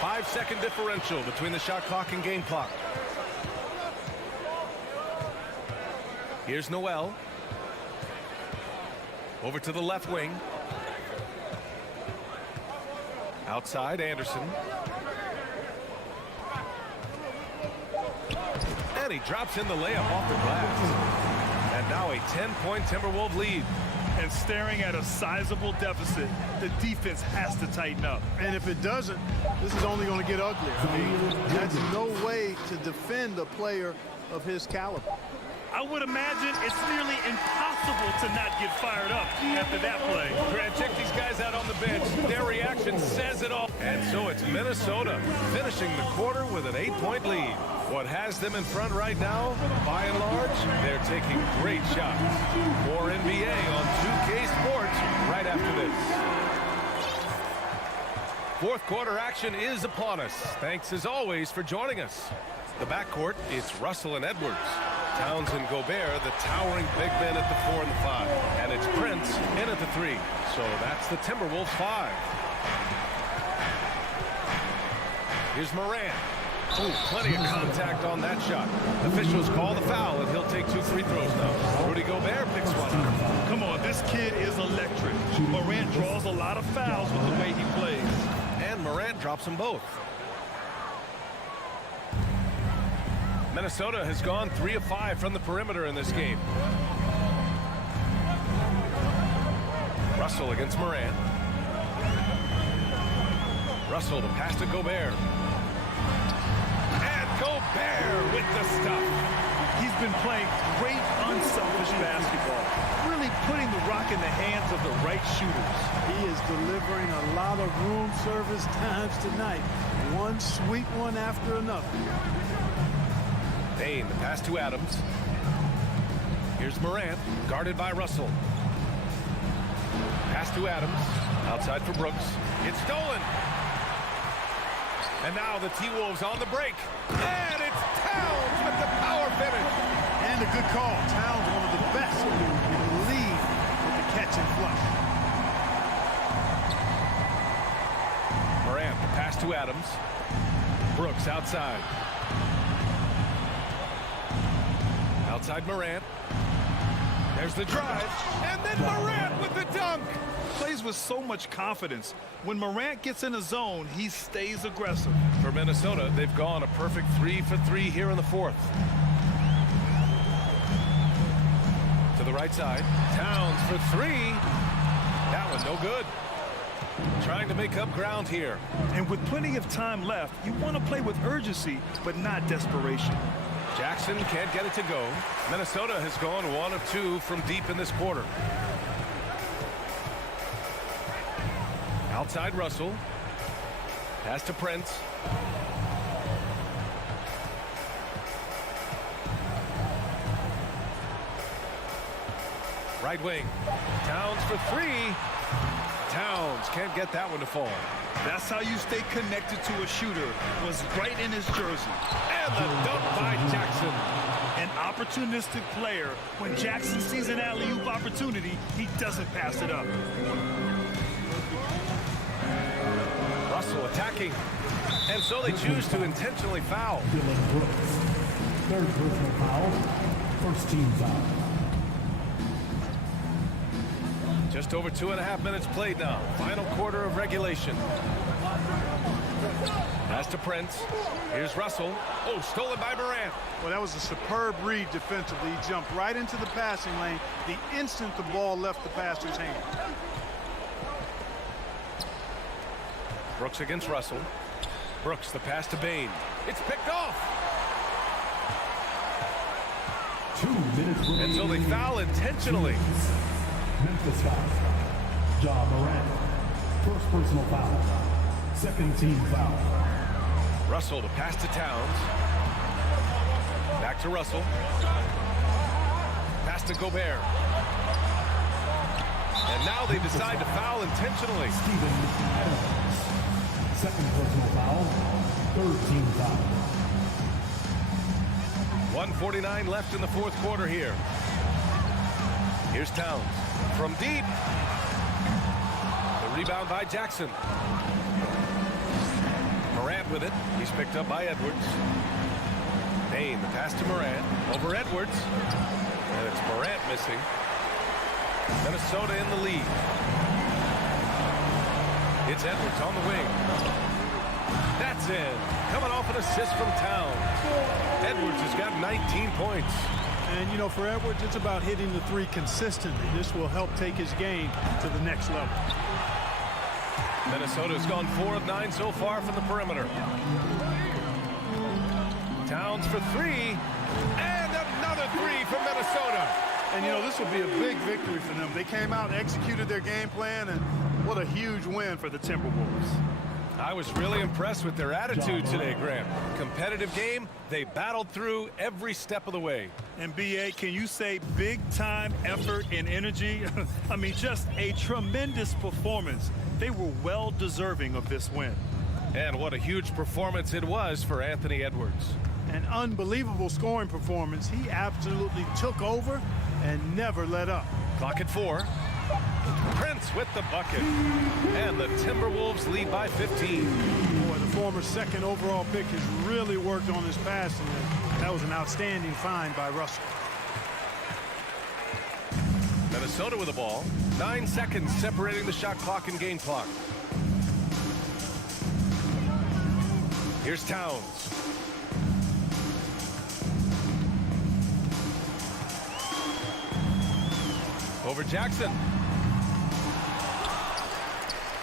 5-second differential between the shot clock and game clock. Here's Noel. Over to the left wing. Outside, Anderson. And he drops in the layup off the glass. And now a 10-point Timberwolves lead. And staring at a sizable deficit, the defense has to tighten up. And if it doesn't, this is only going to get uglier. I mean, that's no way to defend a player of his caliber. I would imagine it's nearly impossible to not get fired up after that play. Grant, check these guys out on the bench. Their reaction says it all. And so it's Minnesota finishing the quarter with an 8-point lead. What has them in front right now, by and large, they're taking great shots. More NBA on 2K Sports right after this. Fourth quarter action is upon us. Thanks as always for joining us. The backcourt, it's Russell and Edwards. Towns and Gobert, the towering big men at the 4 and the 5. And it's Prince in at the 3. So that's the Timberwolves 5. Here's Morant. Oh, plenty of contact on that shot. Officials call the foul, and he'll take 2 free throws now. Rudy Gobert picks one up. Come on, this kid is electric. Morant draws a lot of fouls with the way he plays. And Morant drops them both. Minnesota has gone 3 of 5 from the perimeter in this game. Russell against Morant. Russell to pass to Gobert. And Gobert with the stuff. He's been playing great unselfish basketball, really putting the rock in the hands of the right shooters. He is delivering a lot of room service times tonight. One sweet one after another. Bane, the pass to Adams. Here's Morant, guarded by Russell. Pass to Adams, outside for Brooks. It's stolen. And now the T-Wolves on the break. And it's Towns with the power finish. And a good call. Towns, one of the best in the league with the catch and flush. Morant, the pass to Adams. Brooks outside. Outside Morant. There's the drive. And then Morant with the dunk. Plays with so much confidence. When Morant gets in a zone, he stays aggressive. For Minnesota, they've gone a perfect 3 for 3 here in the 4th. To the right side. Towns for 3. That one no good. Trying to make up ground here. And with plenty of time left, you want to play with urgency, but not desperation. Jackson can't get it to go. Minnesota has gone 1 of 2 from deep in this quarter. Outside Russell. Pass to Prince. Right wing. Towns for 3. Towns can't get that one to fall. That's how you stay connected to a shooter. Was right in his jersey. And the dunk by Jackson. An opportunistic player. When Jackson sees an alley-oop opportunity, he doesn't pass it up. Russell attacking. And so they choose to intentionally foul. Dylan Brooks. 3rd personal foul. 1st team foul. Just over 2.5 minutes played now. Final quarter of regulation. Pass to Prince. Here's Russell. Oh, stolen by Morant. Well, that was a superb read defensively. He jumped right into the passing lane the instant the ball left the passer's hand. Brooks against Russell. Brooks, the pass to Bane. It's picked off. 2 minutes remaining. Until they foul intentionally. Memphis foul. Ja Morant. 1st personal foul. 2nd team foul. Russell to pass to Towns. Back to Russell. Pass to Gobert. And now they decide to foul intentionally. Steven Adams. 2nd personal foul. 3rd team foul. 1:49 left in the 4th quarter here. Here's Towns from deep. The rebound by Jackson. Morant with it. He's picked up by Edwards. Bane, the pass to Morant. Over Edwards. And it's Morant missing. Minnesota in the lead. It's Edwards on the wing. That's in. Coming off an assist from Towns. Edwards has got 19 points. And, you know, for Edwards, it's about hitting the 3 consistently. This will help take his game to the next level. Minnesota's gone 4 of 9 so far from the perimeter. Towns for 3. And another 3 from Minnesota. And, you know, this will be a big victory for them. They came out and executed their game plan, and what a huge win for the Timberwolves. I was really impressed with their attitude today, Graham. Competitive game, they battled through every step of the way. And B.A., can you say big-time effort and energy? I mean, just a tremendous performance. They were well deserving of this win. And what a huge performance it was for Anthony Edwards. an unbelievable scoring performance. He absolutely took over and never let up. Clock at 4. Prince with the bucket. And the Timberwolves lead by 15. Boy, the former second overall pick has really worked on his passing. That was an outstanding find by Russell. Minnesota with the ball. 9 seconds separating the shot clock and game clock. Here's Towns. Over Jackson.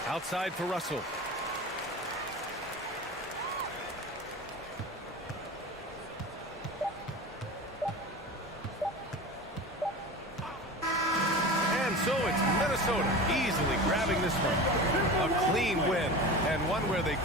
Outside for Russell. And so it's Minnesota easily grabbing this one. A clean win, and one where they...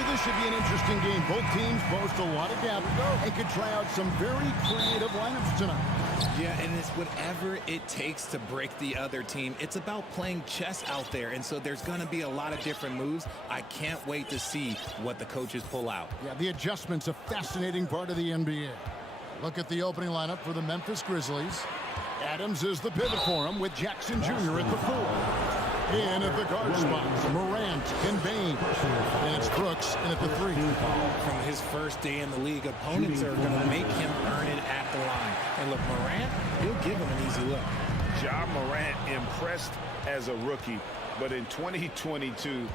you this should be an interesting game. Both teams boast a lot of depth and could try out some very creative lineups tonight. Yeah, and it's whatever it takes to break the other team. It's about playing chess out there, and so there's going to be a lot of different moves. I can't wait to see what the coaches pull out. Yeah, the adjustment's a fascinating part of the NBA. Look at the opening lineup for the Memphis Grizzlies. Adams is the pivot for him with Jackson Jr. at the 4. In at the guard spots, Morant and Bane. And it's Brooks in at the 3. From his first day in the league, opponents are going to make him earn it at the line. And look, Morant, he'll give him an easy look. Ja Morant impressed as a rookie, but in 2022,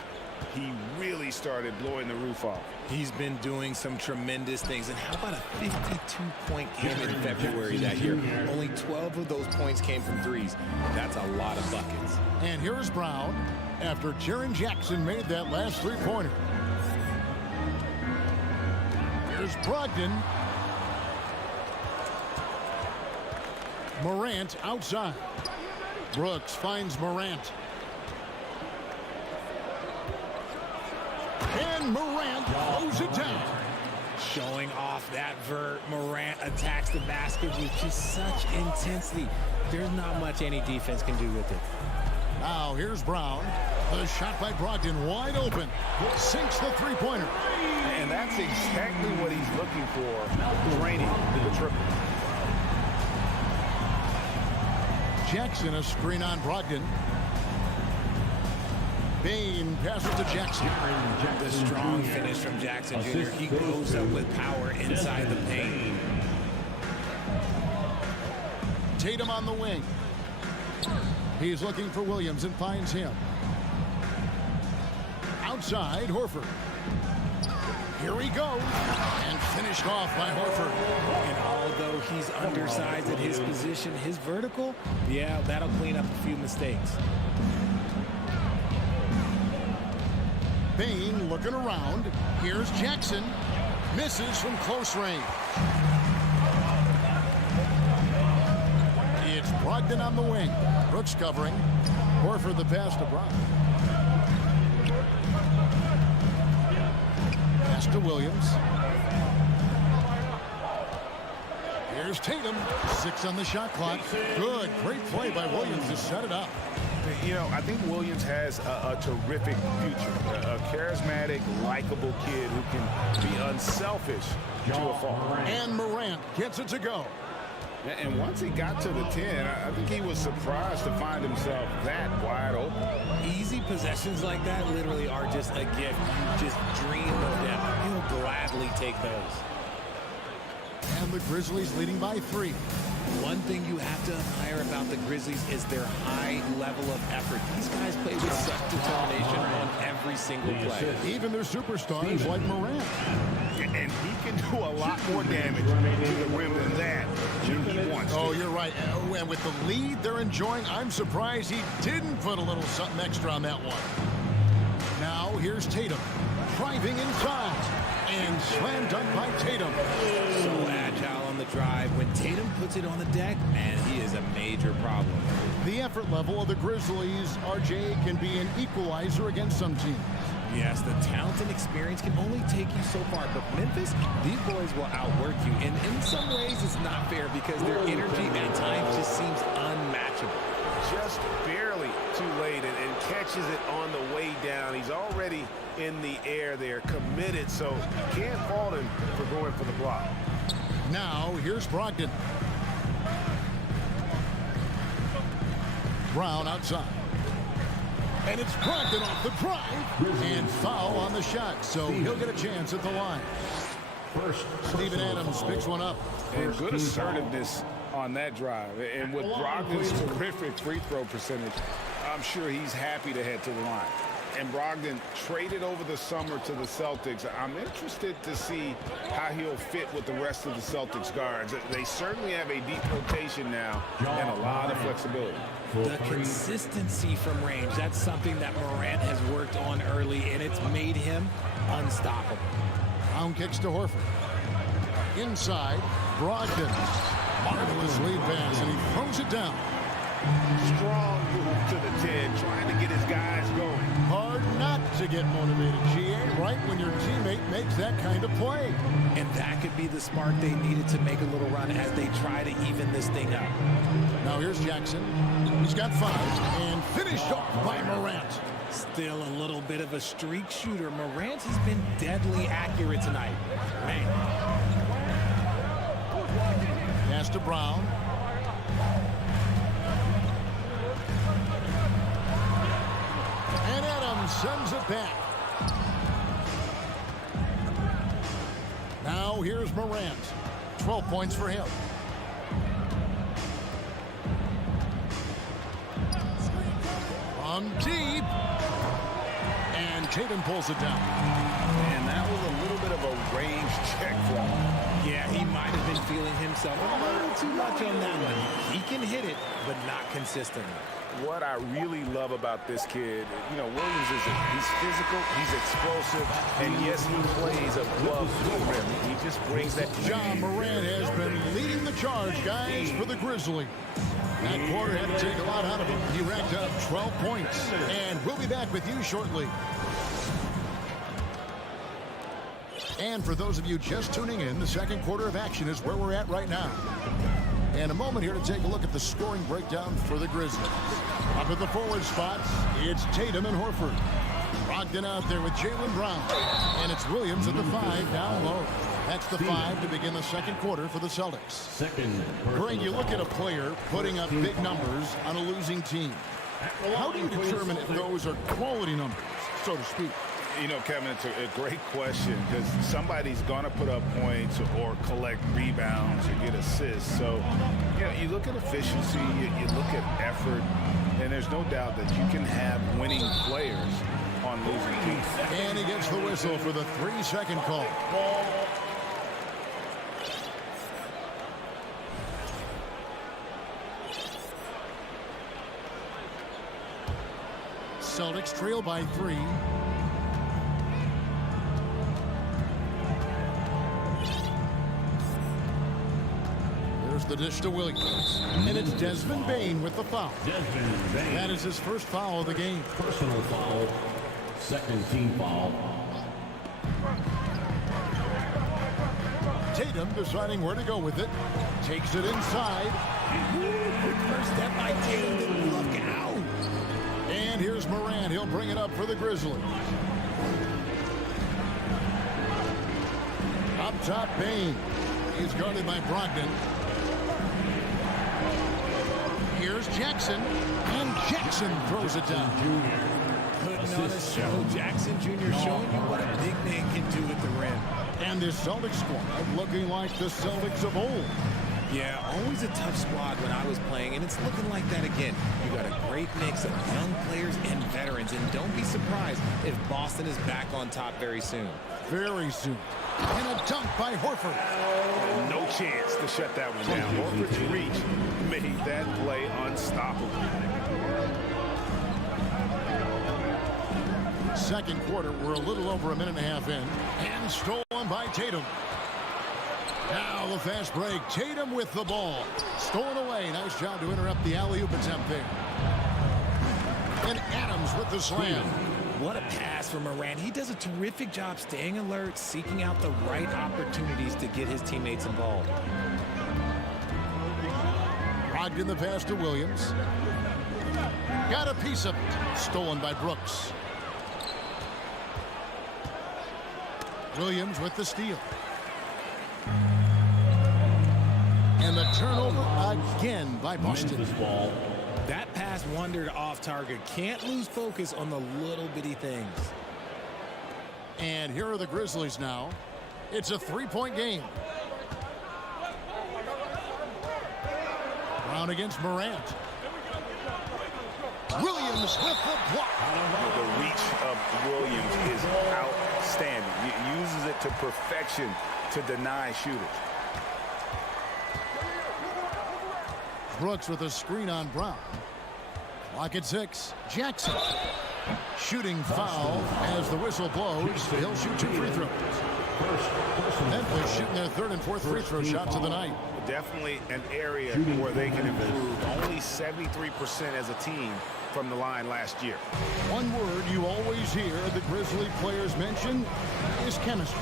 he really started blowing the roof off. He's been doing some tremendous things. And how about a 52-point game in February that year? Only 12 of those points came from threes. That's a lot of buckets. And here's Brown after Jaren Jackson made that last three-pointer. Here's Brogdon. Morant outside. Brooks finds Morant. And Morant throws it down. Showing off that vert. Morant attacks the basket with just such intensity. There's not much any defense can do with it. Now here's Brown. The shot by Brogdon wide open. Sinks the three-pointer. And that's exactly what he's looking for, draining the triple. Jackson, a screen on Brogdon. Bane passes to Jackson. The strong finish from Jackson Jr. He goes up with power inside the paint. Tatum on the wing. He's looking for Williams and finds him. Outside, Horford. Here he goes. And finished off by Horford. And although he's undersized at his position, his vertical, yeah, that'll clean up a few mistakes. Bane looking around. Here's Jackson. Misses from close range. It's Brogdon on the wing. Brooks covering. Horford the pass to Brown. Pass to Williams. Here's Tatum. 6 on the shot clock. Good. Great play by Williams to set it up. You know, I think Williams has a terrific future. A charismatic, likable kid who can be unselfish to a fault. And Morant gets it to go. And once he got to the 10, I think he was surprised to find himself that wide open. Easy possessions like that literally are just a gift. You just dream of them. He'll gladly take those. And the Grizzlies leading by 3. One thing you have to admire about the Grizzlies is their high level of effort. These guys play with such determination on every single play. Even their superstars like Morant. And he can do a lot more damage to the rim than that when he wants to. Oh, you're right. And with the lead they're enjoying, I'm surprised he didn't put a little something extra on that one. Now here's Tatum. Driving inside. And slam dunk by Tatum. So agile on the drive. When Tatum puts it on the deck, man, he is a major problem. The effort level of the Grizzlies, RJ, can be an equalizer against some teams. Yes, the talent and experience can only take you so far. But Memphis, these boys will outwork you. And in some ways, it's not fair because their energy at times just seems unmatchable. Just barely too late and catches it on the way down. He's already in the air there, committed, so can't fault him for going for the block. Now, here's Brogdon. Brown outside. And it's Brogdon off the drive. And foul on the shot, so he'll get a chance at the line. Steven Adams picks one up. And good assertiveness on that drive. And with Brogdon's terrific free throw percentage, I'm sure he's happy to head to the line. And Brogdon traded over the summer to the Celtics. I'm interested to see how he'll fit with the rest of the Celtics guards. They certainly have a deep rotation now and a lot of flexibility. The consistency from range, that's something that Morant has worked on early, and it's made him unstoppable. Brown kicks to Horford. Inside, Brogdon. Marvelous lead pass, and he throws it down. Strong move to the 10, trying to get his guys going. Hard not to get motivated, GA, right when your teammate makes that kind of play. And that could be the spark they needed to make a little run as they try to even this thing up. Now here's Jackson. He's got 5 and finished off by Morant. Still a little bit of a streak shooter. Morant has been deadly accurate tonight. Man. Pass to Brown. And Adams sends it back. Now here's Morant. 12 points for him. From deep. And Tatum pulls it down. And that was a little bit of a range check for him. Yeah, he might have been feeling himself a little too much on that one. He can hit it, but not consistently. What I really love about this kid, you know, Williams he's physical, he's explosive, and yes, he plays above the rim. He just brings that. John Morant has been leading the charge, guys, for the Grizzlies. That quarter had to take a lot out of him. He racked up 12 points. And we'll be back with you shortly. And for those of you just tuning in, the second quarter of action is where we're at right now. And a moment here to take a look at the scoring breakdown for the Grizzlies. Up at the forward spots, it's Tatum and Horford. Brogdon out there with Jaylen Brown. And it's Williams at the 5 down low. That's the 5 to begin the second quarter for the Celtics. Greg, you look at a player putting up big numbers on a losing team. How do you determine if those are quality numbers, so to speak? You know, Kevin, it's a great question because somebody's going to put up points or collect rebounds or get assists. So, you know, you look at efficiency, you look at effort, and there's no doubt that you can have winning players on losing teams. And he gets the whistle for the 3-second call. Celtics trail by 3. There's the dish to Williams. And it's Desmond Bane with the foul. Desmond Bane. That is his first foul of the game. Personal foul. Second team foul. Tatum deciding where to go with it. Takes it inside. Quick first step by Tatum. Look out. And here's Morant. He'll bring it up for the Grizzlies. Up top, Bane. He's guarded by Brogdon. Here's Jackson. And Jackson throws it down. Putting on a show. Jackson Jr. showing you what a big man can do at the rim. And this Celtics squad looking like the Celtics of old. Yeah, always a tough squad when I was playing, and it's looking like that again. You got a great mix of young players and veterans, and don't be surprised if Boston is back on top very soon. Very soon. And a dunk by Horford. No chance to shut that one down. Horford's reach made that play unstoppable. Second quarter, we're a little over a minute and a half in. And stolen by Tatum. Now the fast break. Tatum with the ball. Stolen away. Nice job to interrupt the alley-oop attempt there. And Adams with the slam. What a pass from Morant. He does a terrific job staying alert, seeking out the right opportunities to get his teammates involved. Brogdon the pass to Williams. Got a piece of it. Stolen by Brooks. Williams with the steal. And the turnover again by Boston. Memphis ball. That pass wandered off target. Can't lose focus on the little bitty things. And here are the Grizzlies now. It's a 3-point game. Brown against Morant. Williams with the block. The reach of Williams is outstanding. He uses it to perfection to deny shooters. Brooks with a screen on Brown. Clock at 6. Jackson. Shooting foul as the whistle blows. He'll shoot 2 free throws. Memphis shooting their 3rd and 4th free throw shots of the night. definitely an area where they can improve. Only 73% as a team from the line last year. One word you always hear the Grizzly players mention is chemistry.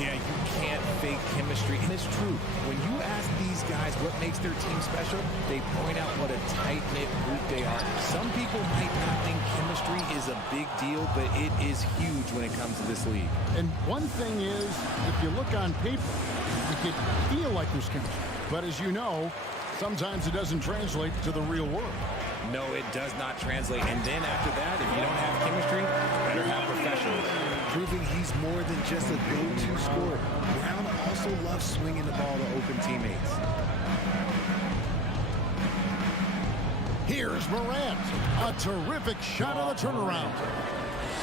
Yeah, you can't fake chemistry, and it's true. When you ask these guys what makes their team special, they point out what a tight-knit group they are. Some people might not think chemistry is a big deal, but it is huge when it comes to this league. And one thing is, if you look on paper, you can feel like there's chemistry. But as you know, sometimes it doesn't translate to the real world. No, it does not translate. And then after that, if you don't have chemistry, better have professionals. Proving he's more than just a go-to scorer. Brown also loves swinging the ball to open teammates. Here's Morant. A terrific shot on the turnaround.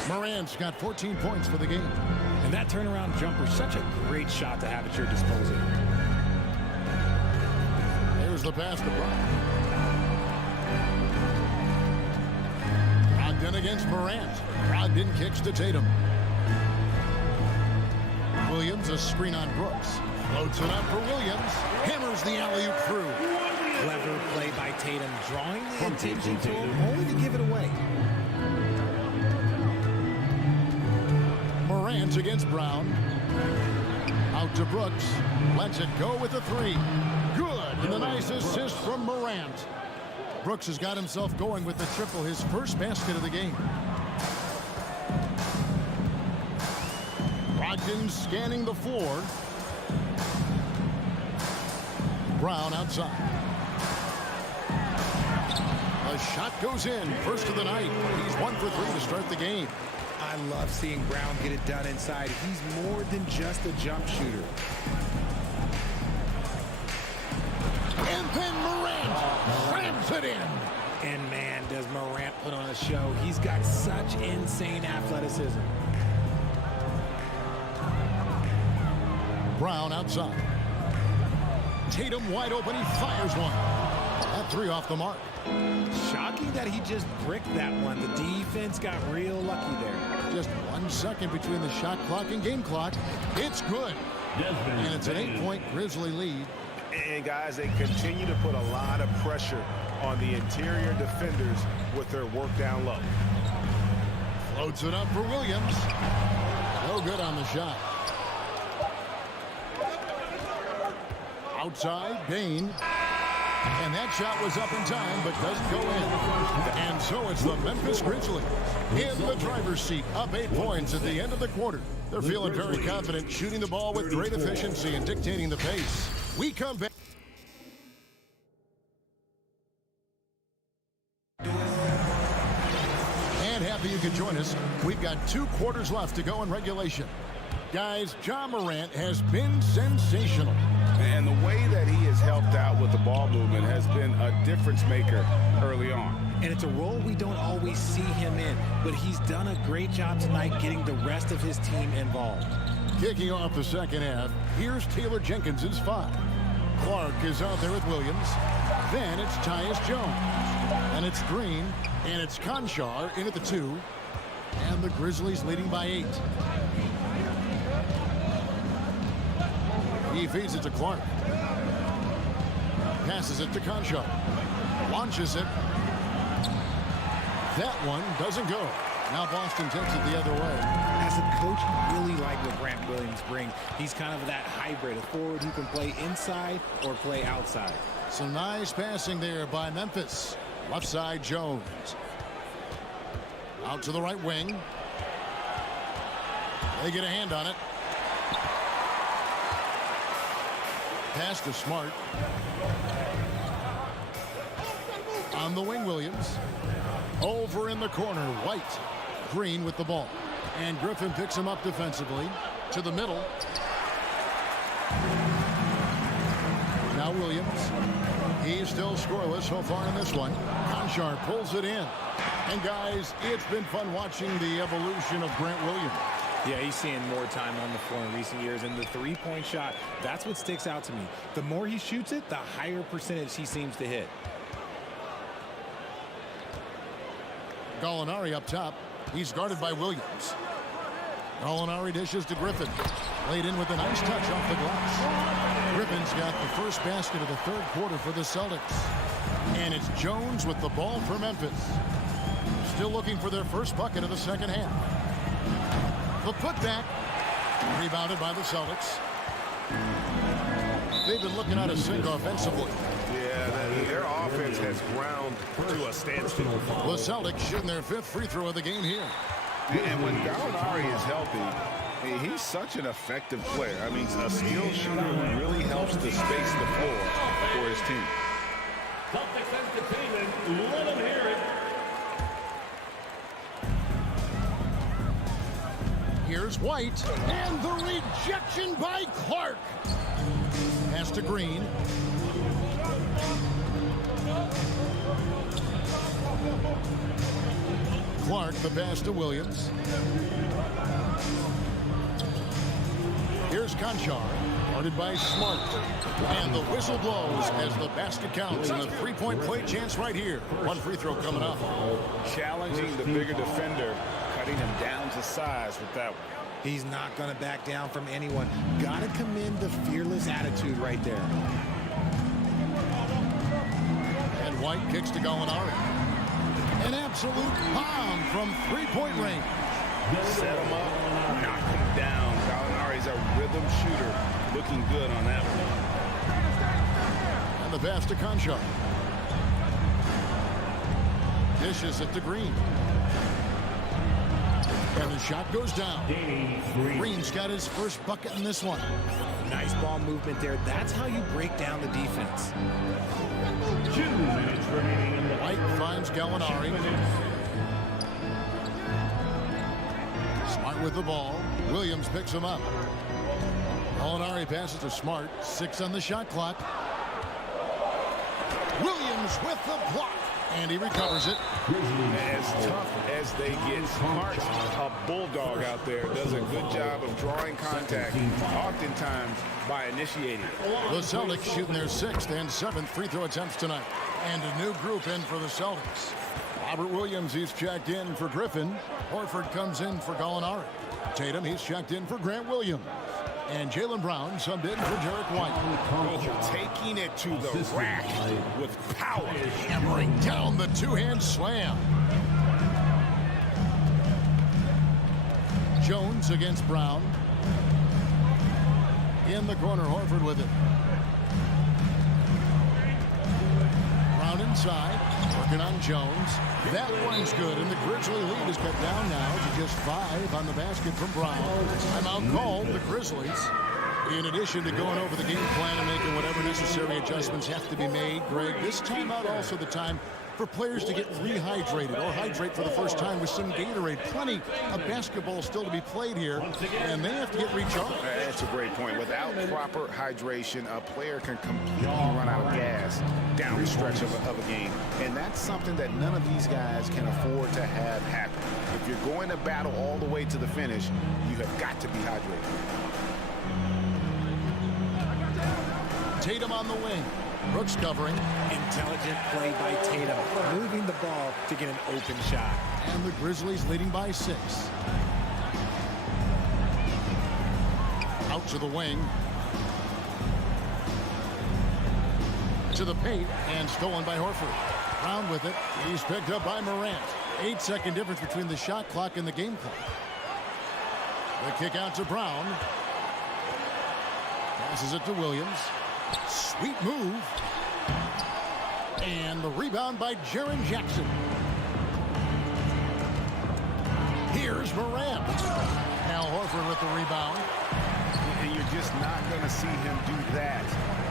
Morant's got 14 points for the game. And that turnaround jumper, such a great shot to have at your disposal. Here's the pass to Brown. Brogdon against Morant. Brogdon kicks to Tatum. Williams, a screen on Brooks. Floats it up for Williams. Hammers the alley-oop through. Clever play by Tatum, drawing the attention to him, only to give it away. Morant against Brown. Out to Brooks. Lets it go with a three. Good. And the nice assist from Morant. Brooks has got himself going with the triple, his first basket of the game. Brogdon scanning the floor. Brown outside. A shot goes in. First of the night. He's 1 for 3 to start the game. I love seeing Brown get it done inside. He's more than just a jump shooter. And then Morant slams it in. And man, does Morant put on a show. He's got such insane athleticism. Brown outside. Tatum wide open. He fires one. That three off the mark. Shocking that he just bricked that one. The defense got real lucky there. Just 1 second between the shot clock and game clock. It's good. And it's an 8-point Grizzly lead. And guys, they continue to put a lot of pressure on the interior defenders with their work down low. Floats it up for Williams. No good on the shot. Outside, Bain. And that shot was up in time, but doesn't go in. And so it's the Memphis Grizzlies in the driver's seat, up 8 points at the end of the quarter. They're feeling very confident, shooting the ball with great efficiency and dictating the pace. We come back. And happy you could join us. We've got 2 quarters left to go in regulation. Guys, Ja Morant has been sensational. And the way that he has helped out with the ball movement has been a difference maker early on. And it's a role we don't always see him in, but he's done a great job tonight getting the rest of his team involved. Kicking off the second half, here's Taylor Jenkins's 5. Clark is out there with Williams. Then it's Tyus Jones. And it's Green. And it's Conchar in at the 2. And the Grizzlies leading by 8. He feeds it to Clark. Passes it to Conchar. Launches it. That one doesn't go. Now Boston takes it the other way. As a coach, I really like what Grant Williams brings. He's kind of that hybrid, a forward who can play inside or play outside. Some nice passing there by Memphis. Left side, Jones. Out to the right wing. They get a hand on it. Pass to Smart. On the wing, Williams. Over in the corner, White. Green with the ball. And Griffin picks him up defensively. To the middle. Now Williams. He's still scoreless so far in this one. Conchar pulls it in. And guys, it's been fun watching the evolution of Grant Williams. Yeah, he's seeing more time on the floor in recent years. And the three-point shot, that's what sticks out to me. The more he shoots it, the higher percentage he seems to hit. Gallinari up top. He's guarded by Williams. Gallinari dishes to Griffin. Laid in with a nice touch off the glass. Griffin's got the first basket of the third quarter for the Celtics. And it's Jones with the ball for Memphis. Still looking for their first bucket of the second half. The putback. Rebounded by the Celtics. They've been looking at a sink offensively. Yeah, their offense has ground to a standstill. The Celtics shooting their fifth free throw of the game here. And when Gallinari is healthy, he's such an effective player. I mean, a skilled shooter who really helps to space the floor for his team. Celtics entertainment, let them hear it. Here's White, and the rejection by Clark. Pass to Green. Clark, the pass to Williams. Here's Conchar, guarded by Smart. And the whistle blows as the basket counts, and a three-point play chance right here. One free throw coming up. Challenging the bigger defender, cutting him down to size with that one. He's not going to back down from anyone. Got to commend the fearless attitude right there. And White kicks to Gallinari. An absolute bomb from three-point range. Set him up, knock him down. Gallinari's a rhythm shooter. Looking good on that one. And the pass to Conchar. Dishes it to Green. And the shot goes down. Green's got his first bucket in this one. Nice ball movement there. That's how you break down the defense. 2 minutes remaining in the White finds Gallinari. Smart with the ball. Williams picks him up. Gallinari passes to Smart. 6 on the shot clock. Williams with the block. And he recovers it. As tough as they get, Smart's a bulldog out there. Does a good job of drawing contact, oftentimes by initiating. The Celtics shooting their 6th and 7th free throw attempts tonight. And a new group in for the Celtics. Robert Williams, he's checked in for Griffin. Horford comes in for Gallinari. Tatum, he's checked in for Grant Williams. And Jaylen Brown subbed in for Derek White. Taking it to the rack with power. Hammering down the two-hand slam. Jones against Brown. In the corner, Horford with it. Brown inside, working on Jones. That one's good, and the Grizzly lead is cut down now to just 5 on the basket from Brown. Timeout called the Grizzlies. In addition to going over the game plan and making whatever necessary adjustments have to be made, Greg, this timeout also the time for players to get rehydrated or hydrate for the first time with some Gatorade. Plenty of basketball still to be played here, and they have to get recharged. That's a great point. Without proper hydration, a player can completely run out of gas down the stretch of a game. And that's something that none of these guys can afford to have happen. If you're going to battle all the way to the finish, you have got to be hydrated. Tatum on the wing. Brooks covering. Intelligent play by Tatum, moving the ball to get an open shot. And the Grizzlies leading by 6. Out to the wing. To the paint, and stolen by Horford. Brown with it. He's picked up by Morant. 8-second difference between the shot clock and the game clock. The kick out to Brown. Passes it to Williams. Sweet move. And the rebound by Jaren Jackson. Here's Morant. Al Horford with the rebound. And you're just not going to see him do that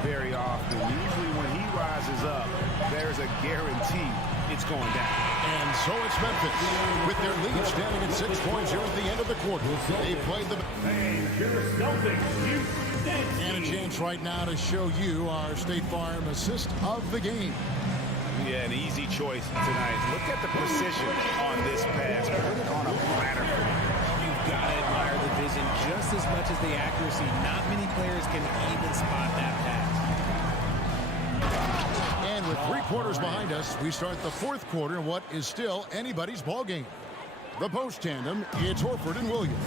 very often. Usually when he rises up, there's a guarantee it's going down. And so it's Memphis with their lead standing at 6 points here at the end of the quarter. They played the... And a chance right now to show you our State Farm assist of the game. Yeah, an easy choice tonight. Look at the precision on this pass. On a platter. You've got to admire the vision just as much as the accuracy. Not many players can even spot that pass. And with 3 quarters behind us, we start the 4th quarter in what is still anybody's ball game. The post tandem, it's Horford and Williams.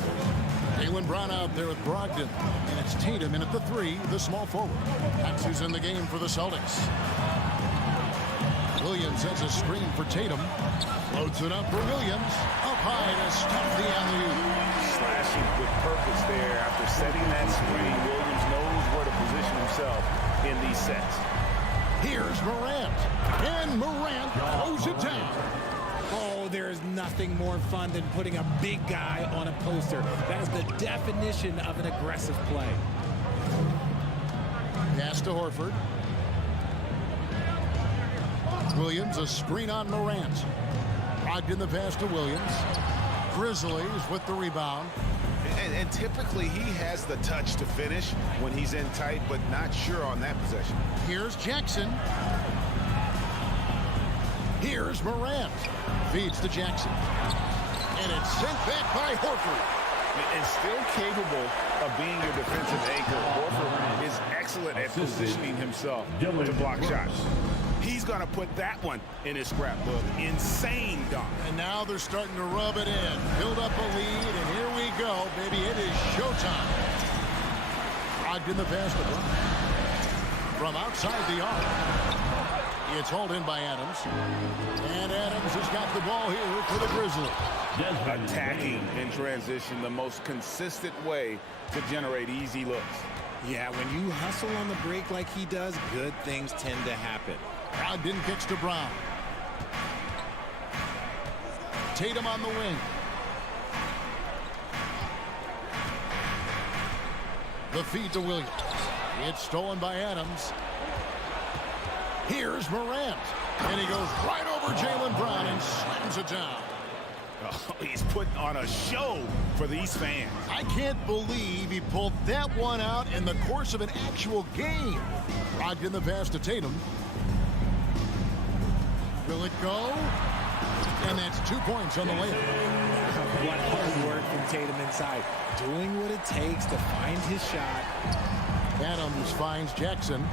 Jaylen Brown out there with Brogdon. And it's Tatum in at the 3, the small forward. That's who's in the game for the Celtics. Williams has a screen for Tatum. Loads it up for Williams. Up high to stop the alley-oop. Slashing with purpose there. After setting that screen, Williams knows where to position himself in these sets. Here's Morant. And Morant throws it down. Oh, there is nothing more fun than putting a big guy on a poster. That is the definition of an aggressive play. Pass to Horford. Williams, a screen on Morant. Brogdon the pass to Williams. Grizzlies with the rebound. And typically he has the touch to finish when he's in tight, but not sure on that possession. Here's Jackson. Here's Morant. Feeds to Jackson. And it's sent back by Horford. And still capable of being your defensive anchor. Horford is excellent at positioning himself to block shots. He's going to put that one in his scrapbook. Insane dunk. And now they're starting to rub it in. Build up a lead, and here we go, baby. It is showtime. Brogdon the pass to Brown. From outside the arc. It's hauled in by Adams. And Adams has got the ball here for the Grizzlies. Attacking in transition, the most consistent way to generate easy looks. Yeah, when you hustle on the break like he does, good things tend to happen. Brogdon kicks to Brown. Tatum on the wing. The feed to Williams. It's stolen by Adams. Here's Morant. And he goes right over Jaylen Brown and slams it down. Oh, he's putting on a show for these fans. I can't believe he pulled that one out in the course of an actual game. Brogdon the pass to Tatum. Will it go? And that's 2 points on the layup. What hard work from Tatum inside. Doing what it takes to find his shot. Adams finds Jackson.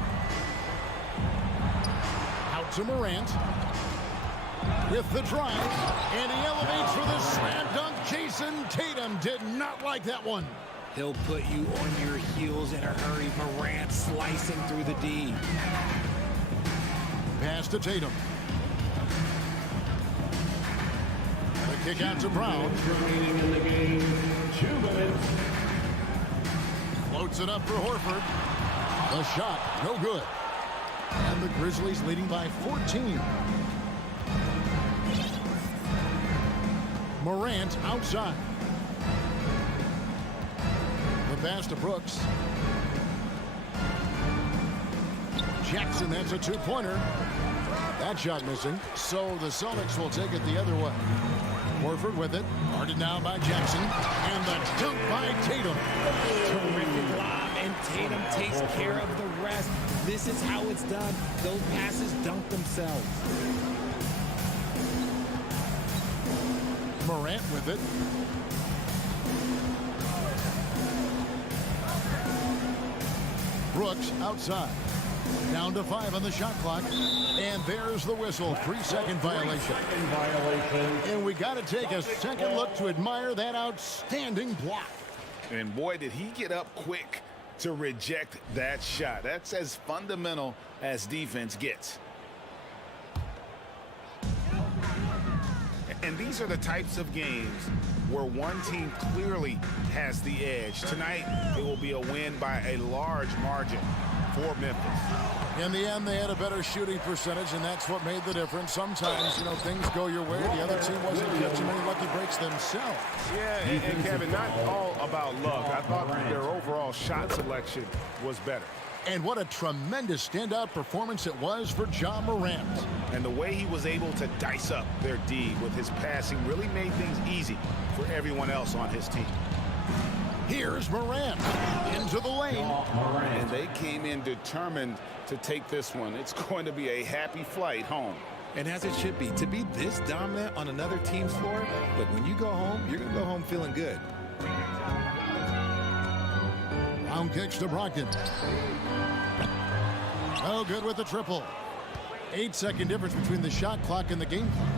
Out to Morant. With the drive. And he elevates for the slam dunk. Jason Tatum did not like that one. He'll put you on your heels in a hurry. Morant slicing through the D. Pass to Tatum. The kick out to Brown. Remaining in the game, 2 minutes. Floats it up for Horford. The shot, no good. And the Grizzlies leading by 14. Morant outside. The pass to Brooks. Jackson, that's a 2-pointer. That shot missing. So the Celtics will take it the other way. Horford with it. Guarded now by Jackson. And the dunk by Tatum. Terrific lob, and Tatum takes care of the rest. This is how it's done. Those passes dunk themselves. Morant with it. Brooks outside. Down to 5 on the shot clock. And there's the whistle. 3-second violation. And we got to take a second look to admire that outstanding block. And boy, did he get up quick to reject that shot. That's as fundamental as defense gets. And these are the types of games where one team clearly has the edge. Tonight, it will be a win by a large margin for Memphis. In the end, they had a better shooting percentage, and that's what made the difference. Sometimes, you know, things go your way. The other team wasn't catching many lucky breaks themselves. Yeah, and Kevin, not all about luck. I thought their overall shot selection was better. And what a tremendous standout performance it was for Ja Morant. And the way he was able to dice up their D with his passing really made things easy for everyone else on his team. Here's Morant into the lane. And they came in determined to take this one. It's going to be a happy flight home. And as it should be, to be this dominant on another team's floor, look, when you go home, you're going to go home feeling good. Brown kicks to Brogdon. No good with the triple. 8-second difference between the shot clock and the game clock.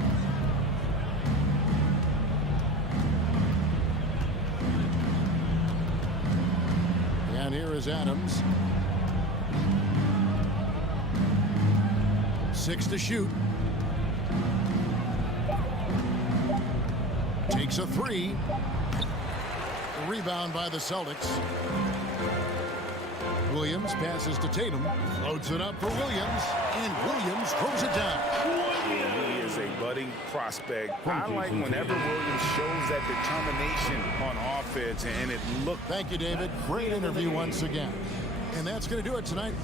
is Adams. 6 to shoot. Takes a 3. Rebound by the Celtics. Williams passes to Tatum. Loads it up for Williams. And Williams throws it down. He is a budding prospect. I like whenever Williams shows that determination on offense, and it looked. Thank you, David. Great interview once again. And that's going to do it tonight.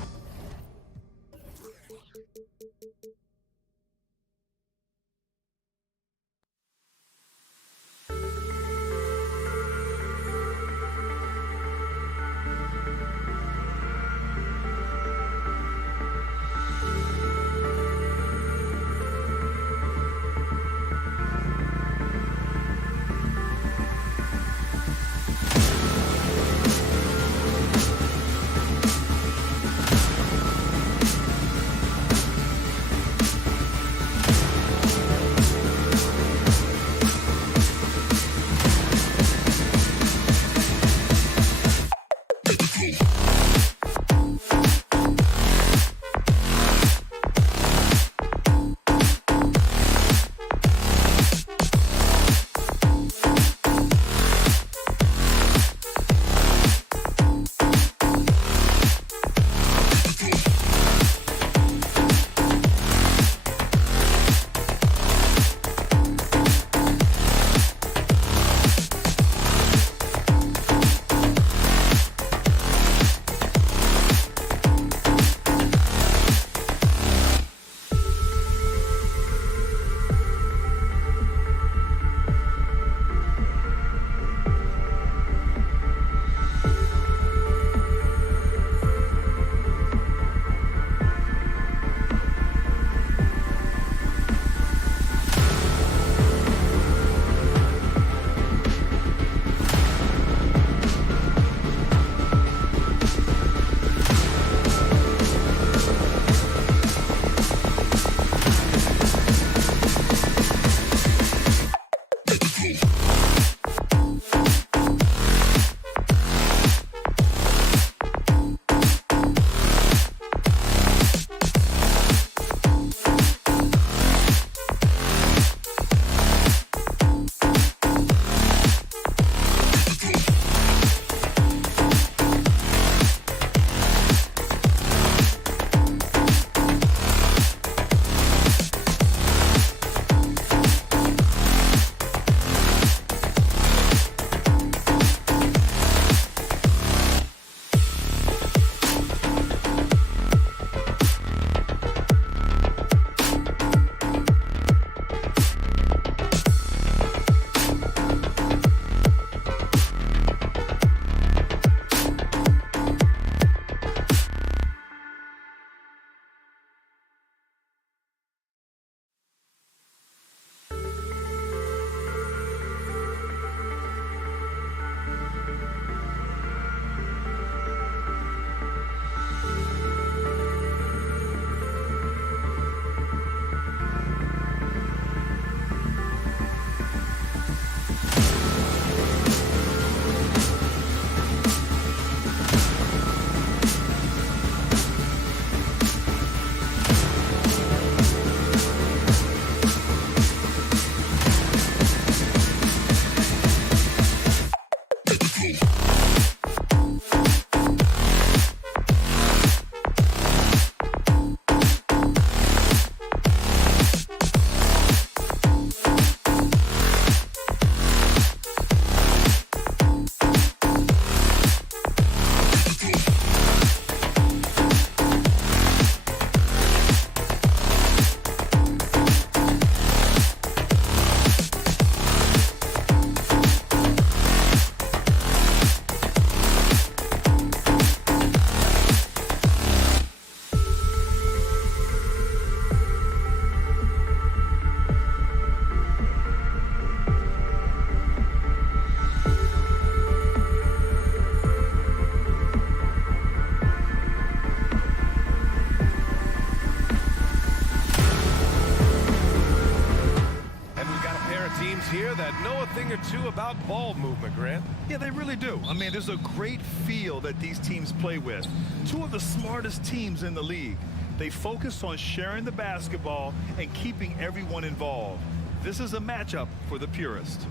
know a thing or two about ball movement, Grant. Yeah, they really do. I mean, there's a great feel that these teams play with. Two of the smartest teams in the league. They focus on sharing the basketball and keeping everyone involved. This is a matchup for the purist.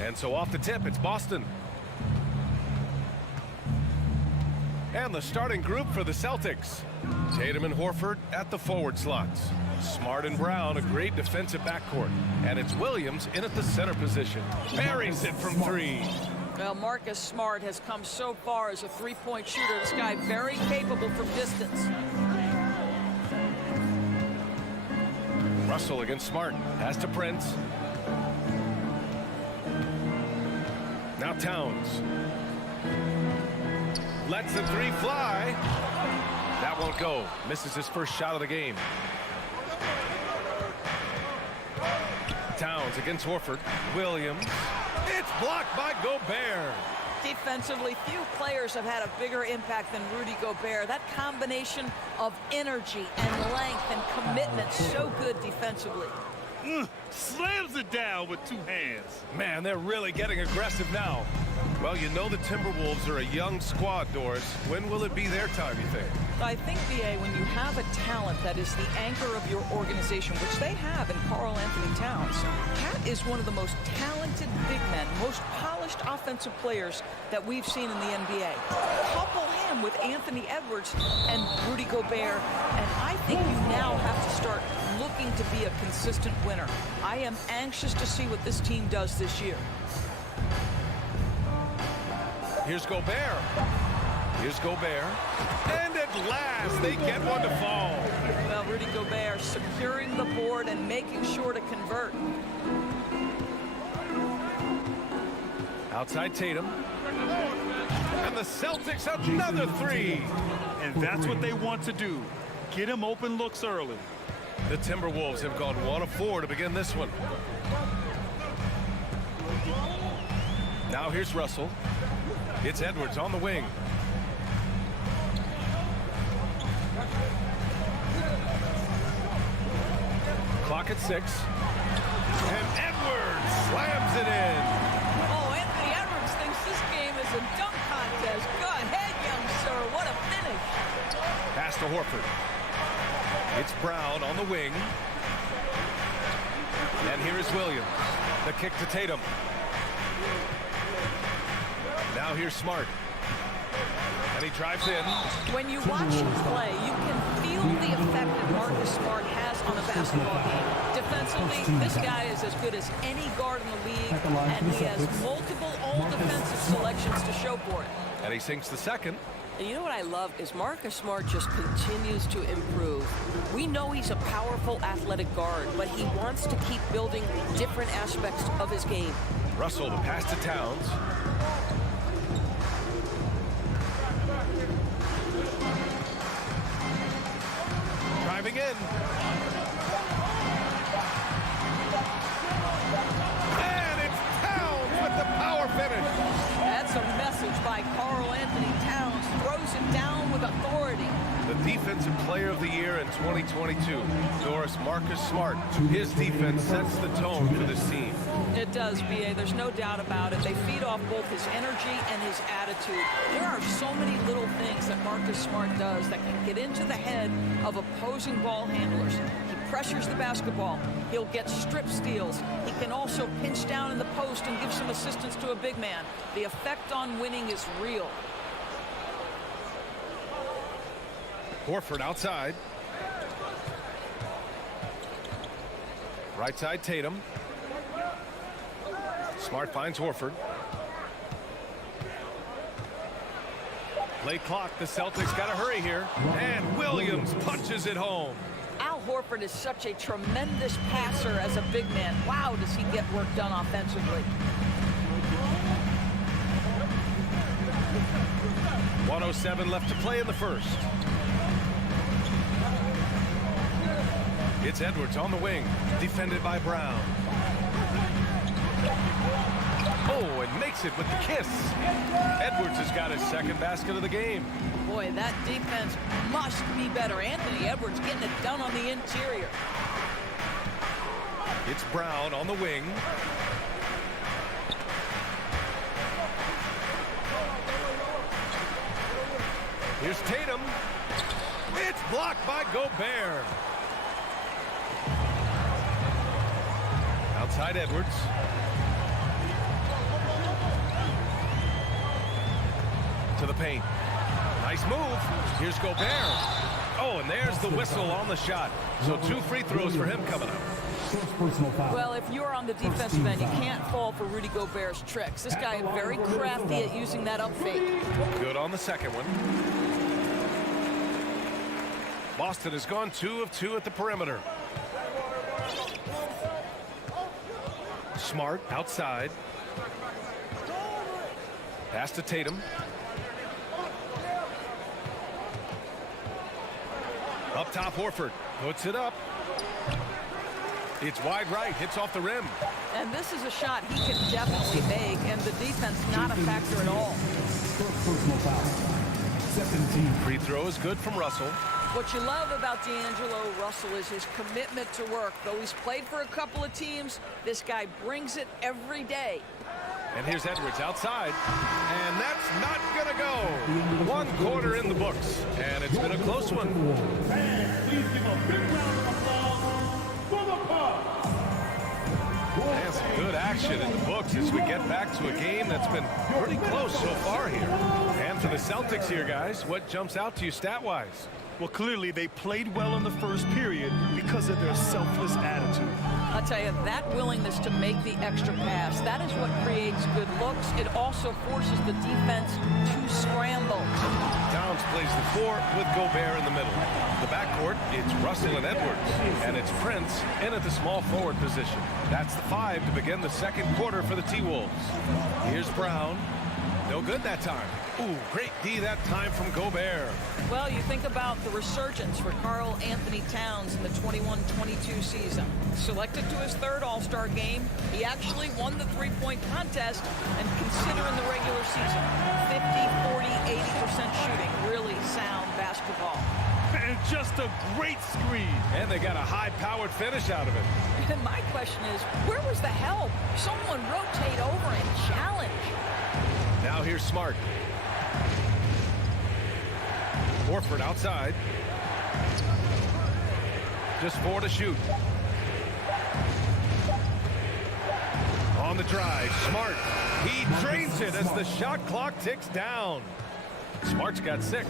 And so off the tip, it's Boston. And the starting group for the Celtics. Tatum and Horford at the forward slots. Smart and Brown, a great defensive backcourt. And it's Williams in at the center position. Buries it from three. Well, Marcus Smart has come so far as a three-point shooter. This guy very capable from distance. Russell against Smart. Pass to Prince. Now Towns. Lets the three fly. That won't go. Misses his first shot of the game. Towns against Horford. Williams. It's blocked by Gobert. Defensively, few players have had a bigger impact than Rudy Gobert. That combination of energy and length and commitment, so good defensively. Slams it down with two hands. Man, they're really getting aggressive now. Well, you know the Timberwolves are a young squad, Doris. When will it be their time, you think? I think, B.A., when you have a talent that is the anchor of your organization, which they have in Karl Anthony Towns, Cat is one of the most talented big men, most polished offensive players that we've seen in the NBA. Couple him with Anthony Edwards and Rudy Gobert, and I think you now have to start looking to be a consistent winner. I am anxious to see what this team does this year. Here's Gobert. Here's Gobert. And at last, they get one to fall. Well, Rudy Gobert securing the board and making sure to convert. Outside Tatum. And the Celtics another three. And that's what they want to do. Get him open looks early. The Timberwolves have gone 1 of 4 to begin this one. Now here's Russell. It's Edwards on the wing. Clock at 6. And Edwards slams it in. Oh, Anthony Edwards thinks this game is a dunk contest. Go ahead, young sir. What a finish. Pass to Horford. It's Brown on the wing. And here is Williams. The kick to Tatum. Now here's Smart. And he drives in. When you watch him play, you can feel the effect that Marcus Smart has on a basketball game. Defensively, this guy is as good as any guard in the league, and he has multiple all-defensive selections to show for it. And he sinks the second. And you know what I love is Marcus Smart just continues to improve. We know he's a powerful athletic guard, but he wants to keep building different aspects of his game. Russell, the pass to Towns. Driving in. And it's Towns with the power finish. That's a message by Karl Anthony Towns. Throws it down with authority. The Defensive Player of the Year in 2022. Doris, Marcus Smart. His defense sets the tone for this team. It does, B.A. There's no doubt about it. They feed off both his energy and his attitude. There are so many little things that Marcus Smart does that can get into the head of opposing ball handlers. He pressures the basketball. He'll get strip steals. He can also pinch down in the post and give some assistance to a big man. The effect on winning is real. Horford outside. Right side Tatum. Smart finds Horford. Late clock. The Celtics got to hurry here. And Williams punches it home. Al Horford is such a tremendous passer as a big man. Wow, does he get work done offensively. 1:07 left to play in the first. It's Edwards on the wing, defended by Brown. Oh, and makes it with the kiss. Edwards has got his second basket of the game. Boy, that defense must be better. Anthony Edwards getting it done on the interior. It's Brown on the wing. Here's Tatum. It's blocked by Gobert. Outside Edwards. To the paint. Nice move. Here's Gobert. Oh, and there's the whistle on the shot. So 2 free throws for him coming up. Well, if you're on the defensive end, you can't fall for Rudy Gobert's tricks. This guy is very crafty at using that up fake. Good on the second one. Boston has gone 2 of 2 at the perimeter. Smart outside. Pass to Tatum. Up top, Horford puts it up. It's wide right, hits off the rim. And this is a shot he can definitely make, and the defense not a factor at all. Personal foul. Second team. Free throw is good from Russell. What you love about D'Angelo Russell is his commitment to work. Though he's played for a couple of teams, this guy brings it every day. And here's Edwards outside, and that's not gonna go. 1 quarter in the books, and it's been a close one. Fans, please give a big round of applause for the Bucks. And some good action in the books as we get back to a game that's been pretty close so far here. And for the Celtics here, guys, what jumps out to you stat-wise? Well, clearly they played well in the first period because of their selfless attitude. I'll tell you, that willingness to make the extra pass, that is what creates good looks. It also forces the defense to scramble. Towns plays the 4 with Gobert in the middle. The backcourt, it's Russell and Edwards. And it's Prince in at the small forward position. That's the 5 to begin the second quarter for the T-Wolves. Here's Brown. No good that time. Ooh, great D that time from Gobert. Well, you think about the resurgence for Karl Anthony Towns in the 21-22 season. Selected to his 3rd All-Star game, he actually won the three-point contest, and considering the regular season, 50, 40, 80% shooting. Really sound basketball. And just a great screen. And they got a high-powered finish out of it. And my question is, where was the help? Someone rotate over and challenge. Now here's Smart. Horford outside. Just 4 to shoot. On the drive, Smart. He drains it as the shot clock ticks down. Smart's got 6.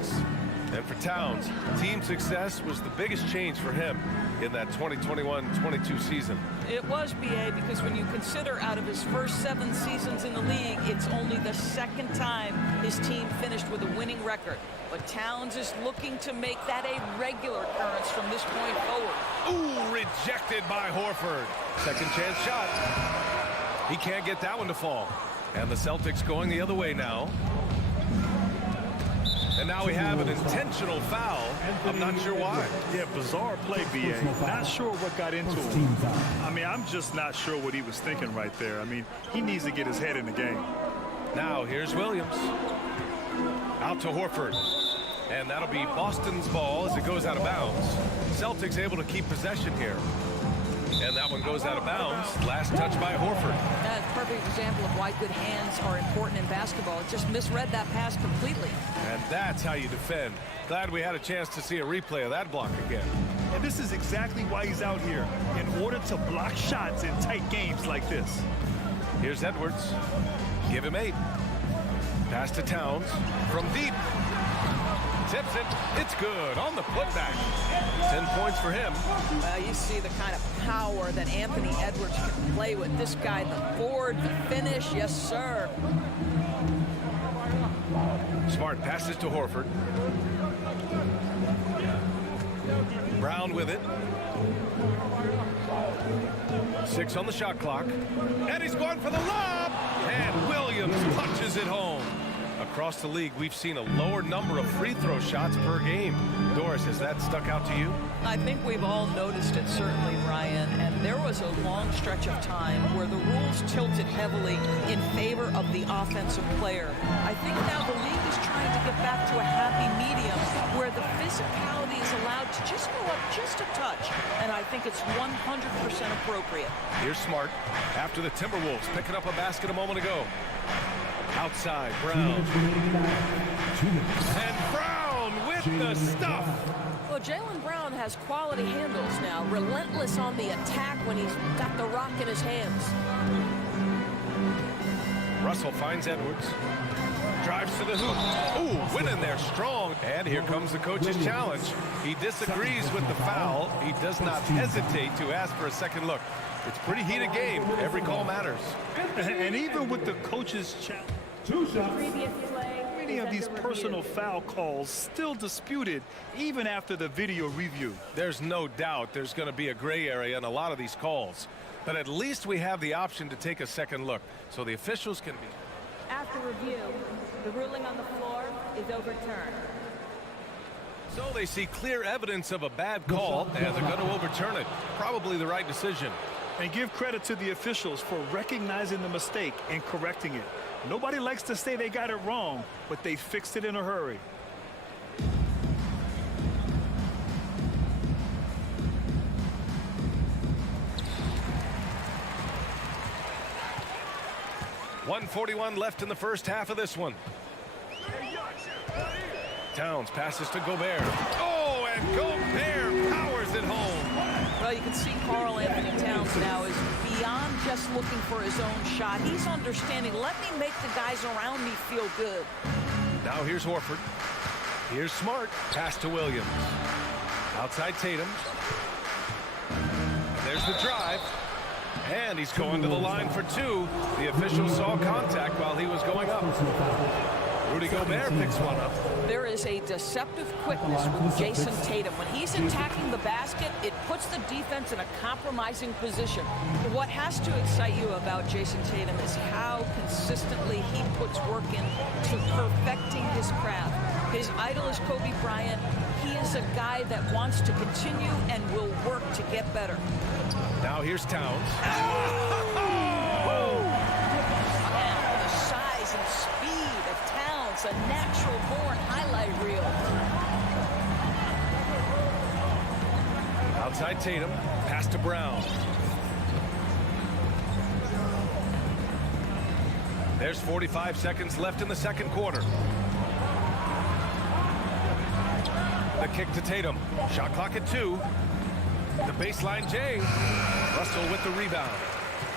And for Towns, team success was the biggest change for him in that 2021-22 season. It was, BA, because when you consider out of his first 7 seasons in the league, it's only the 2nd time his team finished with a winning record. But Towns is looking to make that a regular occurrence from this point forward. Ooh, rejected by Horford. Second chance shot. He can't get that one to fall. And the Celtics going the other way now. And now we have an intentional foul. I'm not sure why. Yeah, bizarre play, BA. Not sure what got into him. I mean, I'm just not sure what he was thinking right there. I mean, he needs to get his head in the game. Now here's Williams. Out to Horford. And that'll be Boston's ball as it goes out of bounds. Celtics able to keep possession here. And that one goes out of bounds. Last touch by Horford. That's a perfect example of why good hands are important in basketball. It just misread that pass completely. And that's how you defend. Glad we had a chance to see a replay of that block again. And this is exactly why he's out here, in order to block shots in tight games like this. Here's Edwards. Give him 8. Pass to Towns from deep. Tips it. It's good on the putback. 10 points for him. You see the kind of power that Anthony Edwards can play with. This guy, the board, the finish, yes, sir. Smart passes to Horford. Brown with it. 6 on the shot clock. And he's going for the lob. And Williams punches it home. Across the league, we've seen a lower number of free throw shots per game. Doris, has that stuck out to you? I think we've all noticed it, certainly, Ryan. And there was a long stretch of time where the rules tilted heavily in favor of the offensive player. I think now the league is trying to get back to a happy medium where the physicality is allowed to just go up just a touch, and I think it's 100% appropriate. Here's Smart after the Timberwolves picking up a basket a moment ago. Outside, Brown. And Brown with the stuff. Well, Jaylen Brown has quality handles now, relentless on the attack when he's got the rock in his hands. Russell finds Edwards. Drives to the hoop. Ooh, winning there strong. And here comes the coach's challenge. He disagrees with the foul. He does not hesitate to ask for a second look. It's a pretty heated game. Every call matters. And even with the coach's challenge, many of these personal foul calls still disputed even after the video review. There's no doubt there's going to be a gray area in a lot of these calls. But at least we have the option to take a second look, so the officials can be. After review, the ruling on the floor is overturned. So they see clear evidence of a bad call, and they're going to overturn it. Probably the right decision. And give credit to the officials for recognizing the mistake and correcting it. Nobody likes to say they got it wrong, but they fixed it in a hurry. .141 left in the first half of this one. Towns passes to Gobert. Oh, and Gobert powers it home. Well, you can see Karl Anthony Towns now is beyond just looking for his own shot. He's understanding, let me make the guys around me feel good. Now here's Horford. Here's Smart. Pass to Williams. Outside Tatum. There's the drive. And he's going to the line for two. The official saw contact while he was going up. Rudy Gobert picks one up. There is a deceptive quickness with Jason Tatum. When he's attacking the basket, it puts the defense in a compromising position. What has to excite you about Jason Tatum is how consistently he puts work into perfecting his craft. His idol is Kobe Bryant. He is a guy that wants to continue and will work to get better. Now here's Towns. And the size and speed of Towns, a natural-born highlight reel. Outside Tatum, pass to Brown. There's 45 seconds left in the second quarter. The kick to Tatum. Shot clock at 2. The baseline J. Russell with the rebound.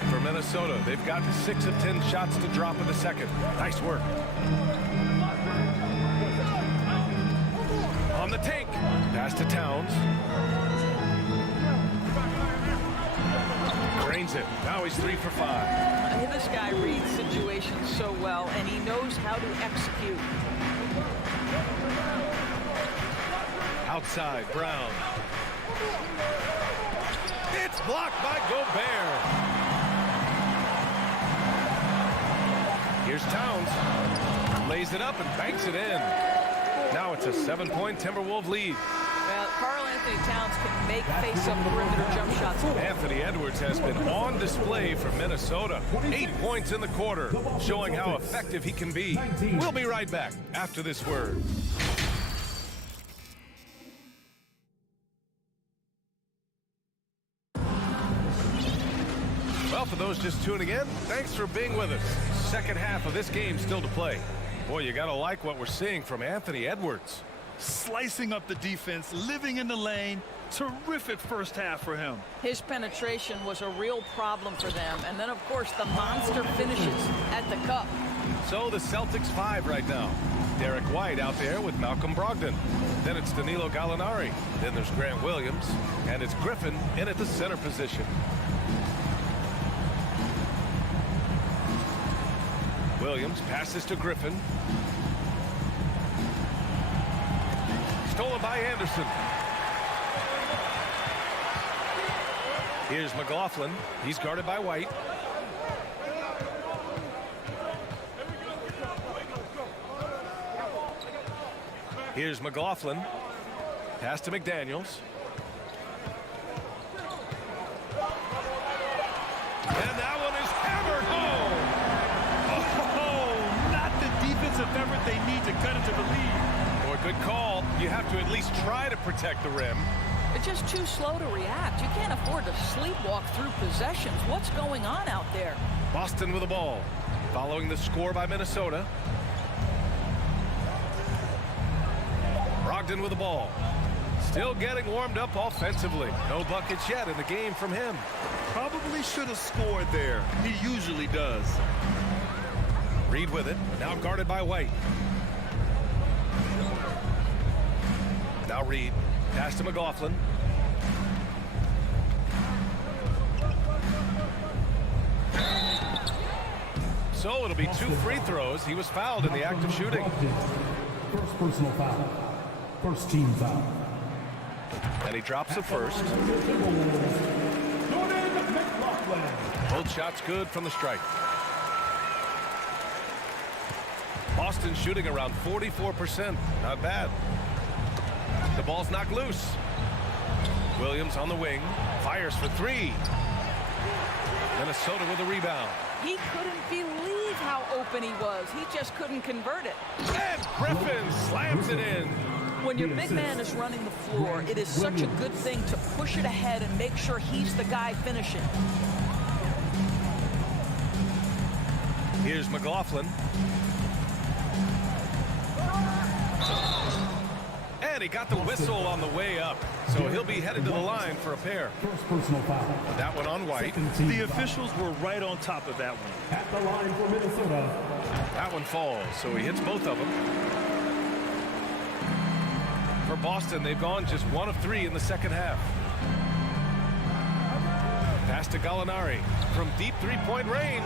For Minnesota, they've gotten 6 of 10 shots to drop in the second. Nice work. On the take. Pass to Towns. Drains it. Now he's 3 for 5. I mean, this guy reads situations so well, and he knows how to execute. Outside, Brown. It's blocked by Gobert. Here's Towns. Lays it up and banks it in. Now it's a 7-point Timberwolves lead. Well, Karl Anthony Towns can make face-up perimeter jump shots. Anthony Edwards has been on display for Minnesota. 8 points in the quarter, showing how effective he can be. We'll be right back after this word. Well, for those just tuning in, thanks for being with us. Second half of this game still to play. Boy, you gotta like what we're seeing from Anthony Edwards. Slicing up the defense, living in the lane. Terrific first half for him. His penetration was a real problem for them. And then, of course, the monster finishes at the cup. So the Celtics 5 right now. Derek White out there with Malcolm Brogdon. Then it's Danilo Gallinari. Then there's Grant Williams. And it's Griffin in at the center position. Williams passes to Griffin. Stolen by Anderson. Here's McLaughlin. He's guarded by White. Here's McLaughlin. Pass to McDaniels. And that one is hammered home. Oh, not the defensive effort they need to cut into the lead. Boy, good call. You have to at least try to protect the rim. They're just too slow to react. You can't afford to sleepwalk through possessions. What's going on out there? Boston with the ball, following the score by Minnesota. Brogdon with the ball. Still getting warmed up offensively. No buckets yet in the game from him. Probably should have scored there. He usually does. Reed with it. Now guarded by White. Now Reed. Pass to McLaughlin. So it'll be 2 free throws. He was fouled in the act of shooting. First personal foul. First team foul. And he drops the first. Both shots good from the stripe. Boston shooting around 44%. Not bad. The ball's knocked loose. Williams on the wing. Fires for 3. Minnesota with a rebound. He couldn't believe how open he was. He just couldn't convert it. And Griffin slams it in. When your big man is running the floor, it is such a good thing to push it ahead and make sure he's the guy finishing. Here's McLaughlin. And he got the whistle on the way up. So he'll be headed to the line for a pair. First personal foul. That one on White. The officials were right on top of that one. At the line for Minnesota. That one falls, so he hits both of them. For Boston, they've gone just 1 of 3 in the second half. Pass to Gallinari from deep 3-point range.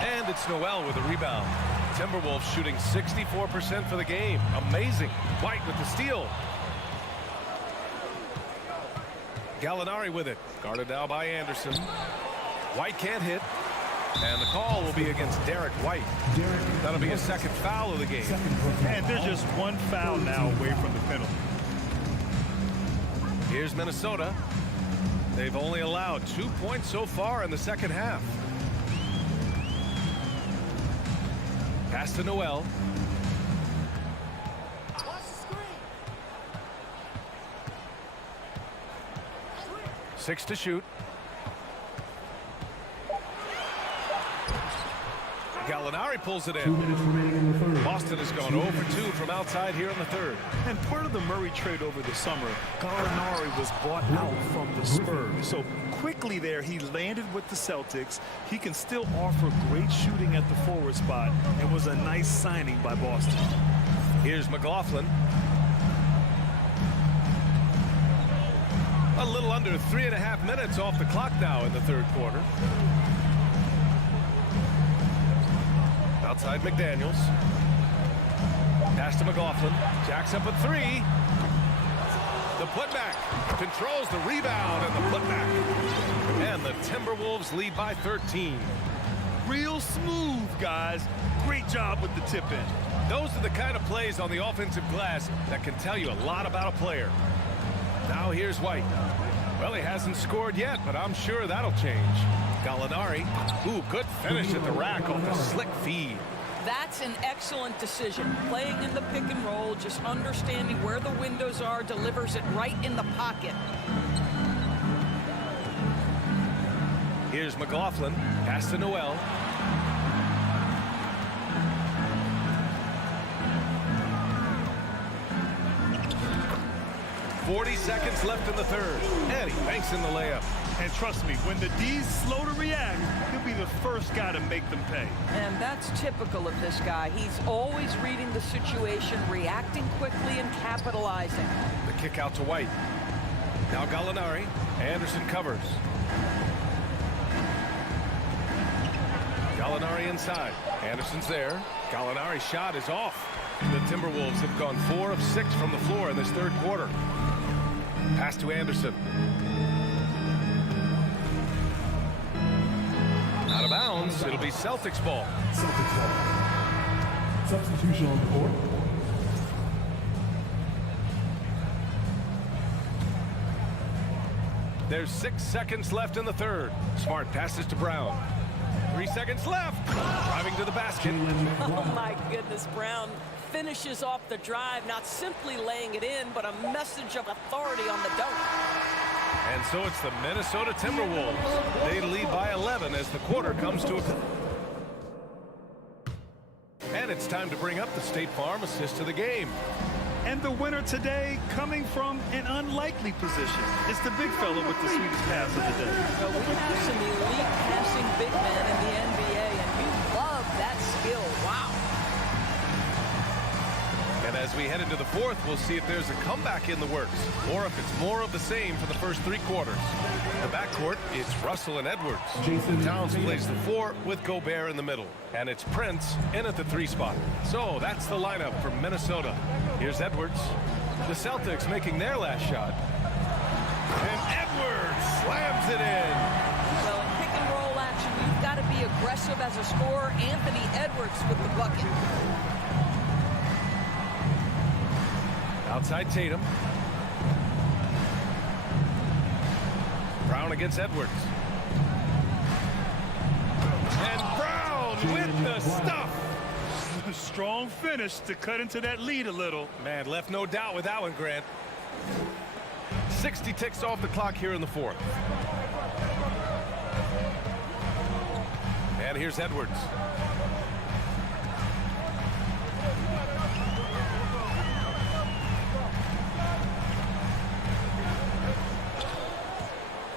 And it's Noel with a rebound. Timberwolves shooting 64% for the game. Amazing. White with the steal. Gallinari with it. Guarded now by Anderson. White can't hit. And the call will be against Derek White. That'll be a second foul of the game. And they're just 1 foul now away from the penalty. Here's Minnesota. They've only allowed 2 points so far in the second half. Pass to Noel. 6 to shoot. Gallinari pulls it in. 2 minutes remaining in the third. Boston has gone 0 for 2 from outside here in the third. And part of the Murray trade over the summer, Gallinari was bought out from the Spurs. So quickly there, he landed with the Celtics. He can still offer great shooting at the forward spot. It was a nice signing by Boston. Here's McLaughlin. A little under 3.5 minutes off the clock now in the third quarter. Outside McDaniels. Pass to McLaughlin. Jacks up a 3. The putback. Controls the rebound and the putback. And the Timberwolves lead by 13. Real smooth, guys. Great job with the tip-in. Those are the kind of plays on the offensive glass that can tell you a lot about a player. Now here's White. Well, he hasn't scored yet, but I'm sure that'll change. Gallinari. Ooh, good finish at the rack off the slick feed. That's an excellent decision. Playing in the pick and roll, just understanding where the windows are, delivers it right in the pocket. Here's McLaughlin. Pass to Noel. .40 seconds left in the third. And he banks in the layup. And trust me, when the D's slow to react, he'll be the first guy to make them pay. And that's typical of this guy. He's always reading the situation, reacting quickly and capitalizing. The kick out to White. Now Gallinari. Anderson covers. Gallinari inside. Anderson's there. Gallinari's shot is off. The Timberwolves have gone 4 of 6 from the floor in this third quarter. Pass to Anderson. Out of bounds. It'll be Celtics ball. Celtics ball. Substitution on the court. There's 6 seconds left in the third. Smart passes to Brown. 3 seconds left. Driving to the basket. Oh my goodness, Brown finishes off the drive, not simply laying it in, but a message of authority on the dunk. And so it's the Minnesota Timberwolves. They lead by 11 as the quarter comes to a... And it's time to bring up the State Farm assist of the game. And the winner today coming from an unlikely position. It's the big fella with the sweetest pass of the day. Well, we have some elite passing big men in the NBA, and you love that skill. Wow. And as we head into the fourth, we'll see if there's a comeback in the works or if it's more of the same for the first 3 quarters. The backcourt, it's Russell and Edwards. Towns plays the 4 with Gobert in the middle. And it's Prince in at the 3 spot. So that's the lineup from Minnesota. Here's Edwards. The Celtics making their last shot. And Edwards slams it in. So in pick and roll action, you've got to be aggressive as a scorer. Anthony Edwards with the bucket. Outside Tatum. Brown against Edwards. And Brown with the stuff. Strong finish to cut into that lead a little. Man, left no doubt with that one, Grant. 60 ticks off the clock here in the fourth. And here's Edwards.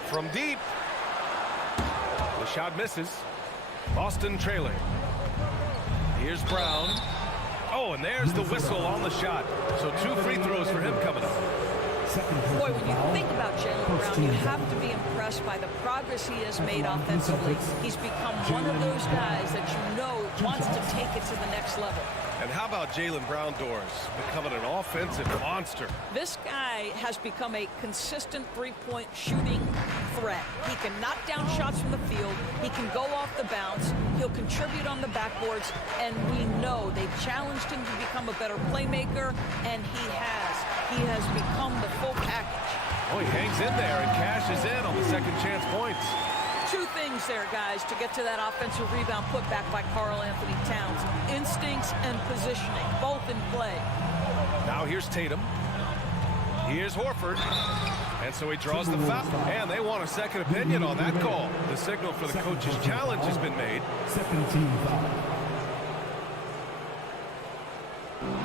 From deep. The shot misses. Boston trailing. Here's Brown. Oh, and there's the whistle on the shot. So 2 free throws for him coming up. Boy, when you think about Jaylen Brown, you have to be impressed by the progress he has made offensively. He's become one of those guys that you know wants to take it to the next level. And how about Jaylen Brown Doors becoming an offensive monster? This guy has become a consistent three-point shooting threat. He can knock down shots from the field. He can go off the bounce. He'll contribute on the backboards. And we know they've challenged him to become a better playmaker, and he has. He has become the full package. Oh, he hangs in there and cashes in on the second chance points. 2 things there, guys, to get to that offensive rebound put back by Karl Anthony Towns. Instincts and positioning, both in play. Now here's Tatum. Here's Horford. And so he draws the foul. And they want a second opinion on that call. The signal for the coach's challenge has been made. Second team foul.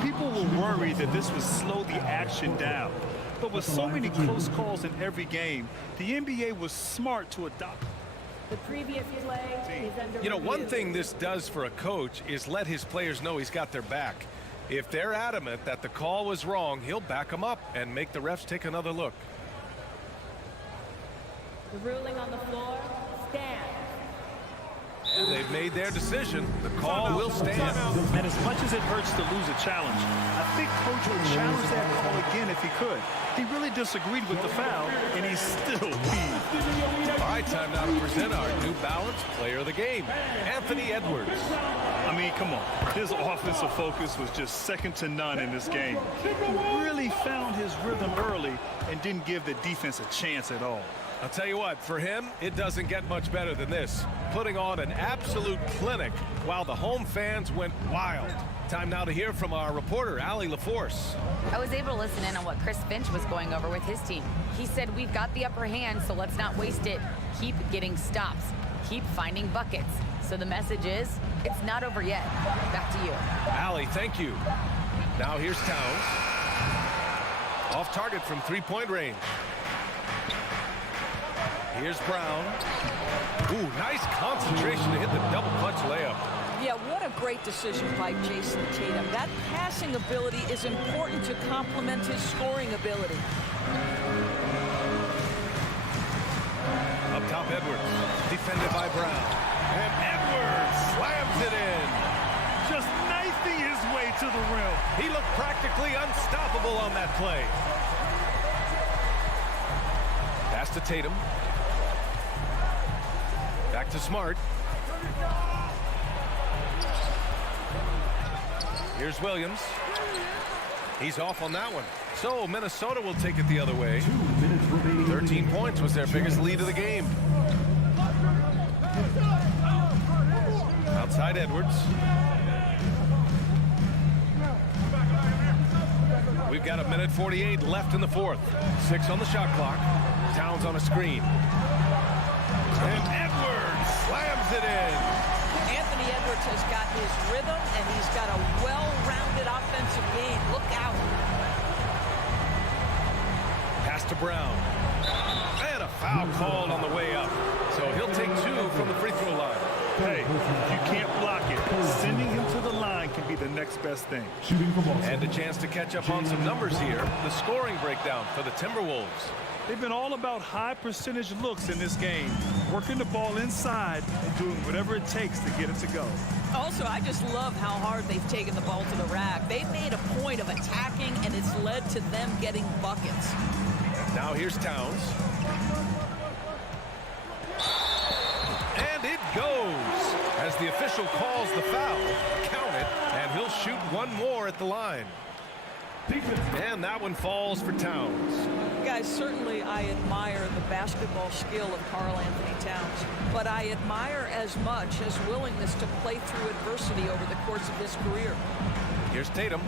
People were worried that this would slow the action down. But with so many close calls in every game, the NBA was smart to adopt. The previous play is under You know, one review. thing this does for a coach is let his players know he's got their back. If they're adamant that the call was wrong, he'll back them up and make the refs take another look. The ruling on the floor stands. And they've made their decision. The call will stand. And as much as it hurts to lose a challenge, I think Coach would challenge that call again if he could. He really disagreed with the foul, and he's still peeved. All right, time now to present our New Balance Player of the Game, Anthony Edwards. I mean, come on. His offensive focus was just second to none in this game. He really found his rhythm early and didn't give the defense a chance at all. I'll tell you what, for him, it doesn't get much better than this. Putting on an absolute clinic while the home fans went wild. Time now to hear from our reporter, Allie LaForce. I was able to listen in on what Chris Finch was going over with his team. He said, we've got the upper hand, so let's not waste it. Keep getting stops. Keep finding buckets. So the message is, it's not over yet. Back to you. Allie, thank you. Now here's Towns. Off target from three-point range. Here's Brown. Ooh, nice concentration to hit the double punch layup. Yeah, what a great decision by Jason Tatum. That passing ability is important to complement his scoring ability. Up top, Edwards. Defended by Brown. And Edwards slams it in. Just knifing his way to the rim. He looked practically unstoppable on that play. Pass to Tatum. Back to Smart. Here's Williams. He's off on that one. So Minnesota will take it the other way. 13 points was their biggest lead of the game. Outside Edwards. We've got 1:48 left in the fourth. 6 on the shot clock. Towns on a screen. And Edwards slams it in. Anthony Edwards has got his rhythm, and he's got a well-rounded offensive game. Look out. Pass to Brown. And a foul called on the way up. So he'll take 2 from the free throw line. Hey, if you can't block it, sending him to the line can be the next best thing. And a chance to catch up on some numbers here. The scoring breakdown for the Timberwolves. They've been all about high percentage looks in this game, working the ball inside and doing whatever it takes to get it to go. Also, I just love how hard they've taken the ball to the rack. They've made a point of attacking, and it's led to them getting buckets. Now here's Towns. And it goes as the official calls the foul. Count it, and he'll shoot one more at the line. And that one falls for Towns. Guys, certainly I admire the basketball skill of Karl Anthony Towns, but I admire as much his willingness to play through adversity over the course of his career. Here's Tatum.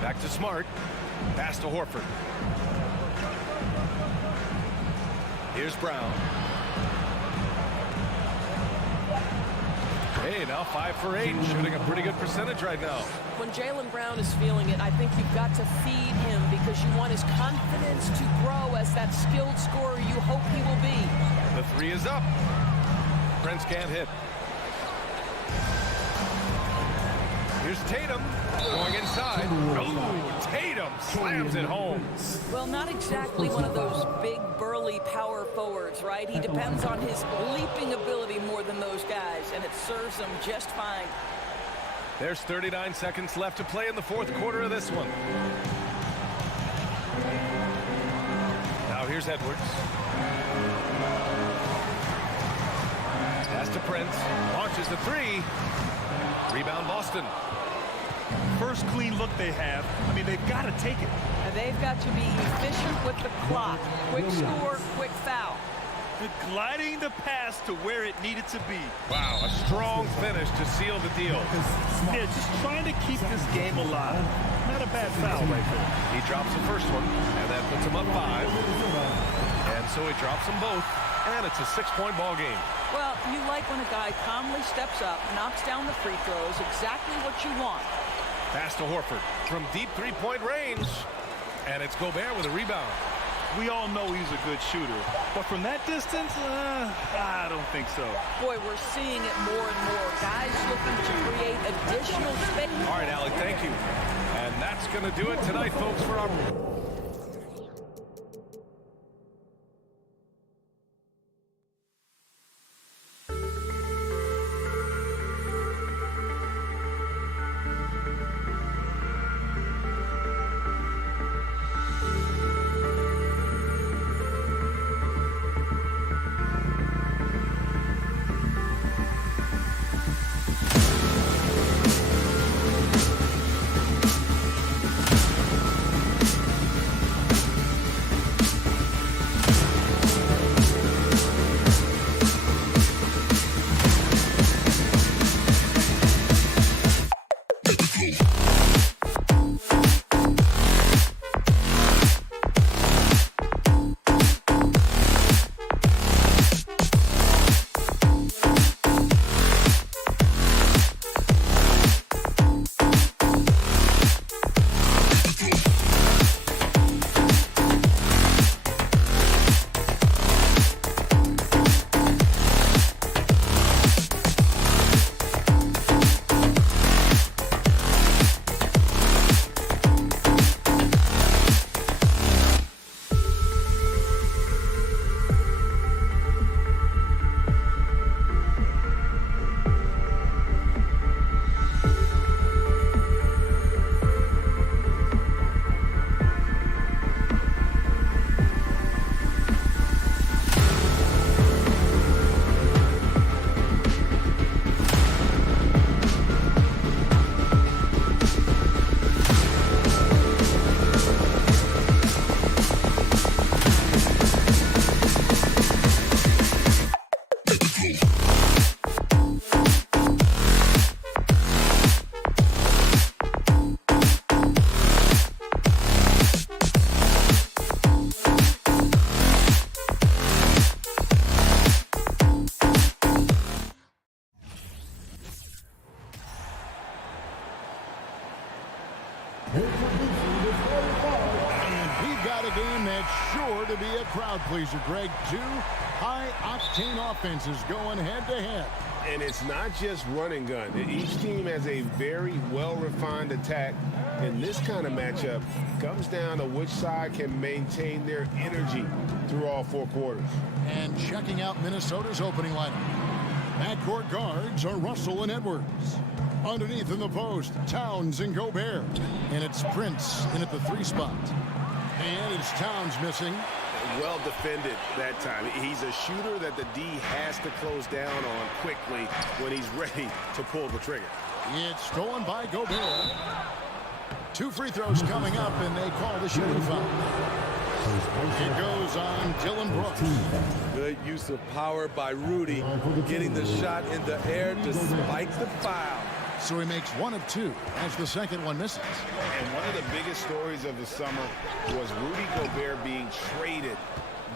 Back to Smart. Pass to Horford. Here's Brown. Hey, now 5 for 8, shooting a pretty good percentage right now. When Jaylen Brown is feeling it, I think you've got to feed him because you want his confidence to grow as that skilled scorer you hope he will be. The 3 is up. Prince can't hit. Here's Tatum going inside. Oh, Tatum slams it home. Well, not exactly one of those big, burly power forwards, right? He depends on his leaping ability more than those guys, and it serves him just fine. There's 39 seconds left to play in the fourth quarter of this one. Now here's Edwards. Pass to Prince. Launches the 3. Rebound Boston. First clean look they have. I mean, they've got to take it. And they've got to be efficient with the clock. Quick score, quick foul. They're gliding the pass to where it needed to be. Wow, a strong finish to seal the deal. Yeah, just trying to keep this game alive. Not a bad foul right there. He drops the first one, and that puts him up 5. And so he drops them both, and it's a 6-point ball game. Well, you like when a guy calmly steps up, knocks down the free throws, exactly what you want. Pass to Horford from deep 3-point range, and it's Gobert with a rebound. We all know he's a good shooter, but from that distance, I don't think so. Boy, we're seeing it more and more. Guys looking to create additional space. All right, Allie, thank you. And that's going to do it tonight, folks, for our... it's sure to be a crowd pleaser, Greg. Two high-octane offenses going head-to-head. And it's not just run and gun. Each team has a very well-refined attack. And this kind of matchup comes down to which side can maintain their energy through all 4 quarters. And checking out Minnesota's opening lineup. Backcourt guards are Russell and Edwards. Underneath in the post, Towns and Gobert. And it's Prince in at the 3 spot. And it's Towns missing. Well defended that time. He's a shooter that the D has to close down on quickly when he's ready to pull the trigger. It's stolen by Gobert. 2 free throws coming up, and they call the shooting foul. It goes on Dylan Brooks. Good use of power by Rudy, getting the shot in the air despite the foul. So he makes 1 of 2 as the second one misses. And one of the biggest stories of the summer was Rudy Gobert being traded.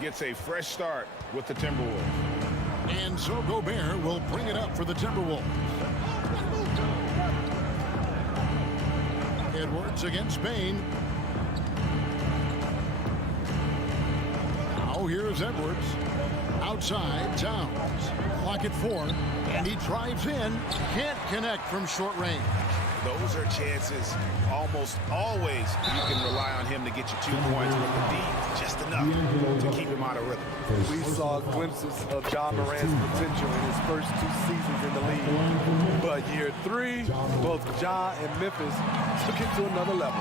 Gets a fresh start with the Timberwolves. And so Gobert will bring it up for the Timberwolves. Edwards against Bain. Now here's Edwards. Outside, Towns. Clock at 4. And he drives in. Can't connect from short range. Those are chances almost always you can rely on him to get you 2 points with the D, just enough to keep him out of rhythm. We saw glimpses of Ja Morant's potential in his first 2 seasons in the league. But year 3, both Ja and Memphis took it to another level.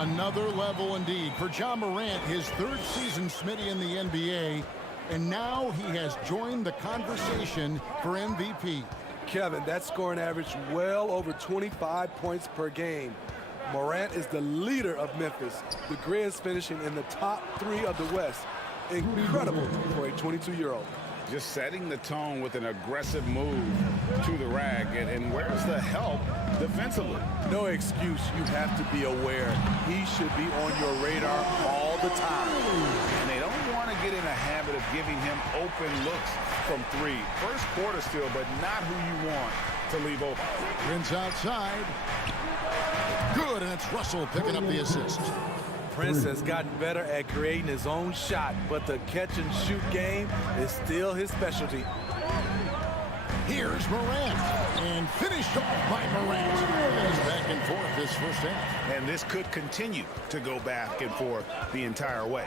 Another level indeed. For Ja Morant, his 3rd season, Smitty, in the NBA. And now he has joined the conversation for MVP. Kevin, that scoring average well over 25 points per game. Morant is the leader of Memphis. The Grizz finishing in the top 3 of the West. Incredible for a 22-year-old. Just setting the tone with an aggressive move to the rack. And where's the help defensively? No excuse. You have to be aware. He should be on your radar all the time. And they don't want to get in a habit of giving him open looks from 3. First quarter still, but not who you want to leave open. Prince outside. Good, and it's Russell picking up the assist. Prince has gotten better at creating his own shot, but the catch-and-shoot game is still his specialty. Here's Morant, and finished off by Morant. It's back and forth this first half. And this could continue to go back and forth the entire way.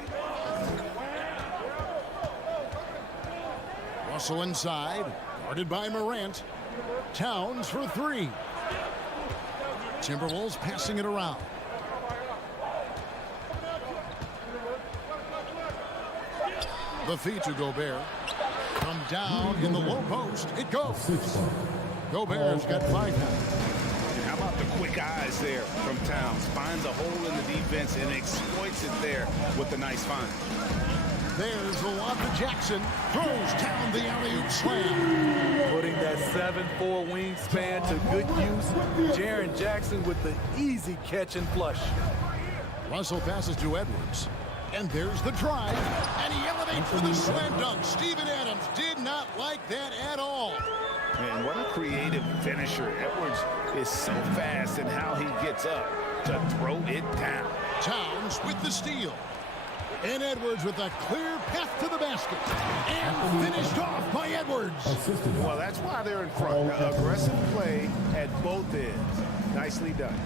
Russell inside, guarded by Morant. Towns for 3. Timberwolves passing it around. The feed to Gobert. From down in the low post, it goes. Gobert's got 5 now. How about the quick eyes there from Towns? Finds a hole in the defense and exploits it there with a nice find. There's the lob to Jackson. Throws down the alley-oop slam. Putting that 7'4" wingspan to good use. Jaren Jackson with the easy catch and flush. Russell passes to Edwards. And there's the drive. And he elevates for the slam dunk. Steven Adams did not like that at all. And what a creative finisher. Edwards is so fast in how he gets up to throw it down. Towns with the steal. And Edwards with a clear path to the basket. And finished off by Edwards. Well, that's why they're in front. Aggressive play at both ends. Nicely done.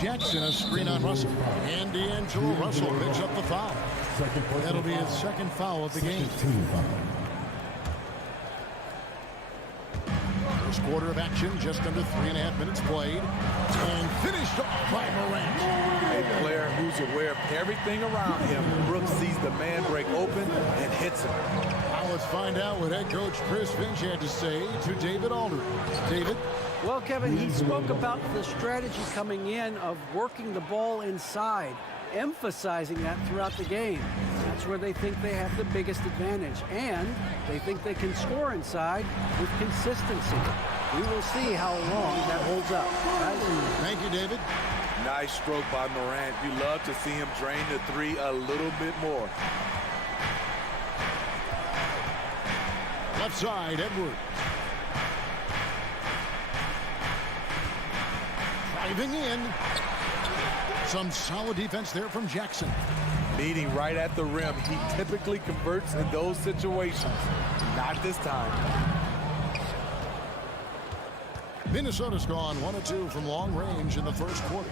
Jackson, a screen on Russell. And D'Angelo Russell picks up the foul. That'll be his 2nd foul of the game. First quarter of action, just under 3.5 minutes played. And finished off by Morant. A player who's aware of everything around him. Brooks sees the man break open and hits him. Now let's find out what head coach Chris Finch had to say to David Aldridge. David? Well, Kevin, he spoke about the strategy coming in of working the ball inside, emphasizing that throughout the game. That's where they think they have the biggest advantage, and they think they can score inside with consistency. We will see how long that holds up. Thank you, David. Nice stroke by Morant. You love to see him drain the 3 a little bit more. Left side, Edwards. Driving in. Some solid defense there from Jackson. Meeting right at the rim. He typically converts in those situations. Not this time. Minnesota's gone 1 of 2 from long range in the first quarter.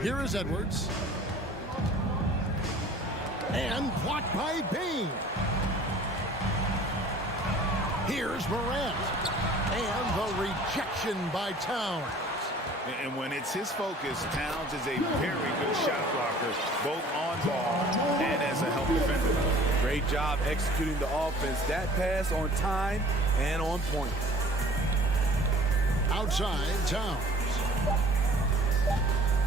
Here is Edwards. And blocked by Bain. Here's Morant. And the rejection by Towns. And when it's his focus, Towns is a very good shot blocker, both on ball and as a help defender. Great job executing the offense. That pass on time and on point. Outside, Towns.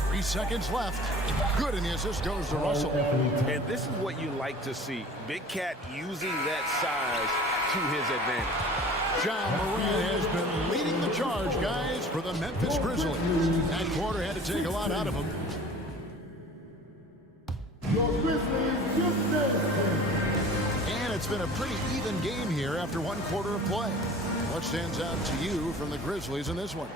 3 seconds left. Good, and the assist goes to Russell. And this is what you like to see. Big Cat using that size to his advantage. John Morant has been leading the charge, guys, for the Memphis Grizzlies. That quarter had to take a lot out of him. Your Grizzlies just danced. And it's been a pretty even game here after 1 quarter of play. What stands out to you from the Grizzlies in this one?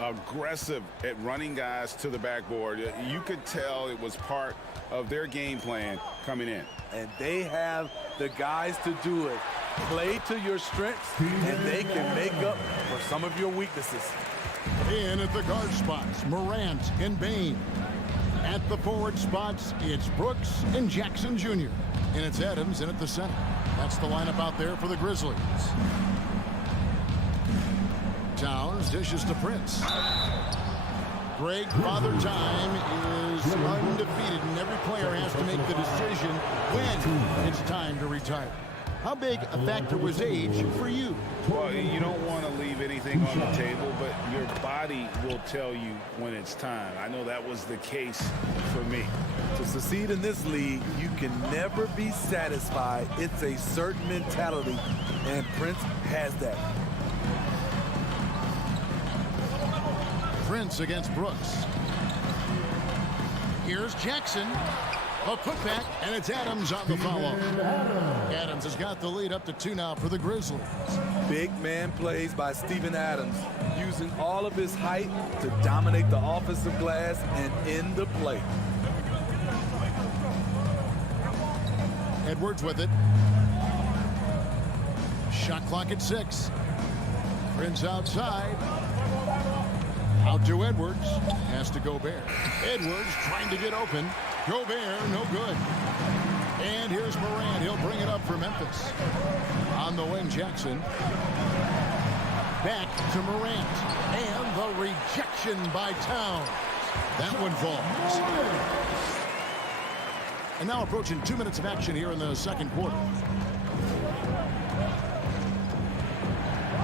Aggressive at running guys to the backboard. You could tell it was part of their game plan coming in. And they have the guys to do it. Play to your strengths, and they can make up for some of your weaknesses. In at the guard spots, Morant and Bain. At the forward spots, it's Brooks and Jackson Jr. And it's Adams in at the center. That's the lineup out there for the Grizzlies. Towns dishes to Prince. Greg Father Time is undefeated, and every player has to make the decision when it's time to retire. How big a factor was age for you? Well, you don't want to leave anything on the table, but your body will tell you when it's time. I know that was the case for me. To succeed in this league, you can never be satisfied. It's a certain mentality, and Prince has that. Prince against Brooks. Here's Jackson. A putback, and it's Adams on the follow. Adams has got the lead up to 2 now for the Grizzlies. Big man plays by Steven Adams, using all of his height to dominate the offensive glass and end the play. Edwards with it. Shot clock at 6. Prince outside. Out to Edwards. Has to Gobert. Edwards trying to get open. Gobert, no good. And here's Morant. He'll bring it up for Memphis. On the wing, Jackson. Back to Morant. And the rejection by Towns. That one falls. And now approaching 2 minutes of action here in the second quarter.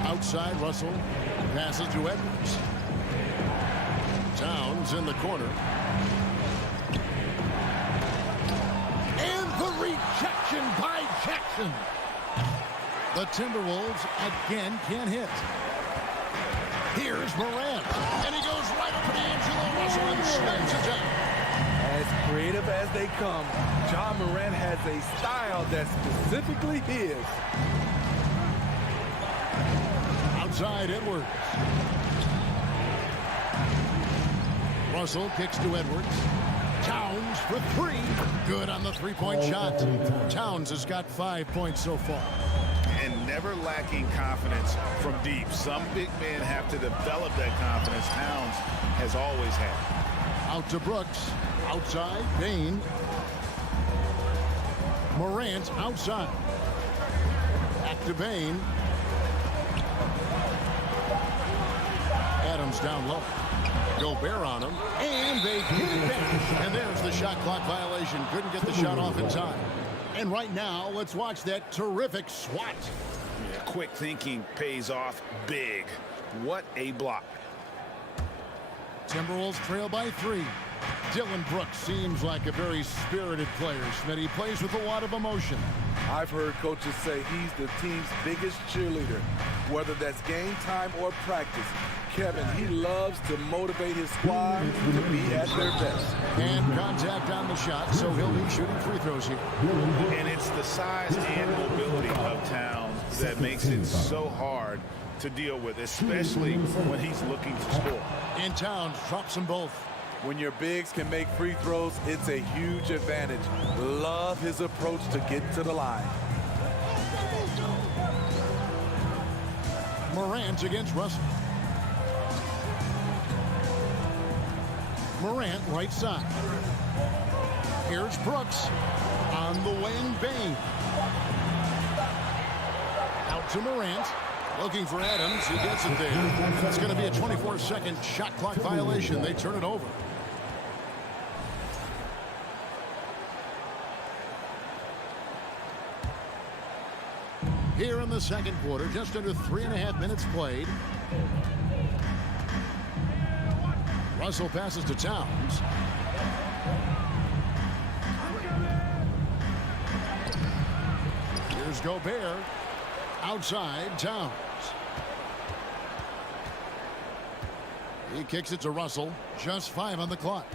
Outside, Russell passes to Edwards. Towns in the corner. And the rejection by Jackson. The Timberwolves again can't hit. Here's Morant. And he goes right over to Angelo Russell and slams it down. As creative as they come, John Morant has a style that's specifically his. Outside, Edwards. Russell kicks to Edwards. Towns for 3. Good on the 3-point shot. Towns has got 5 points so far. And never lacking confidence from deep. Some big men have to develop that confidence. Towns has always had. Out to Brooks. Outside, Bain. Morant outside. Back to Bain. Adams down low. Gobert on him, and they get it back. And there's the shot clock violation. Couldn't get the shot off in time. And right now, let's watch that terrific swat. Yeah, quick thinking pays off big. What a block. Timberwolves trail by 3. Dillon Brooks seems like a very spirited player. Schmidt, he plays with a lot of emotion. I've heard coaches say he's the team's biggest cheerleader, whether that's game time or practice. Kevin, he loves to motivate his squad to be at their best. And contact on the shot, so he'll be shooting free throws here. And it's the size and mobility of Towns that makes it so hard to deal with, especially when he's looking to score. And Towns drops them both. When your bigs can make free throws, it's a huge advantage. Love his approach to get to the line. Morant against Russell. Morant right side. Here's Brooks. On the wing, Bain. Out to Morant. Looking for Adams. He gets it there. It's going to be a 24-second shot clock violation. They turn it over. Here in the second quarter, just under 3.5 minutes played. Russell passes to Towns. Here's Gobert. Outside, Towns. He kicks it to Russell. Just 5 on the clock.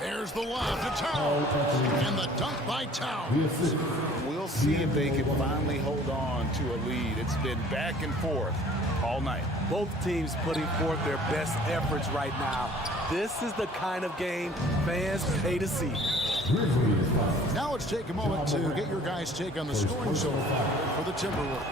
There's the lob to Towns. And the dunk by Towns. We'll see if they can finally hold on to a lead. It's been back and forth all night. Both teams putting forth their best efforts right now. This is the kind of game fans pay to see. Now let's take a moment to get your guys' take on the scoring so far for the Timberwolves.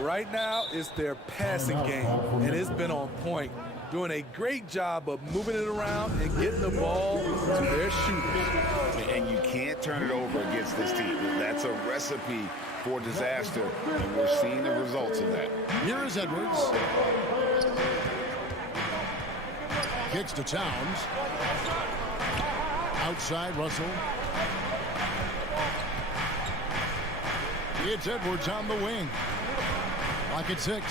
Right now, it's their passing game, and it's been on point. Doing a great job of moving it around and getting the ball to their shooters. And you can't turn it over against this team. That's a recipe for disaster, and we're seeing the results of that. Here is Edwards. Kicks to Towns. Outside, Russell. It's Edwards on the wing. Lock at 6.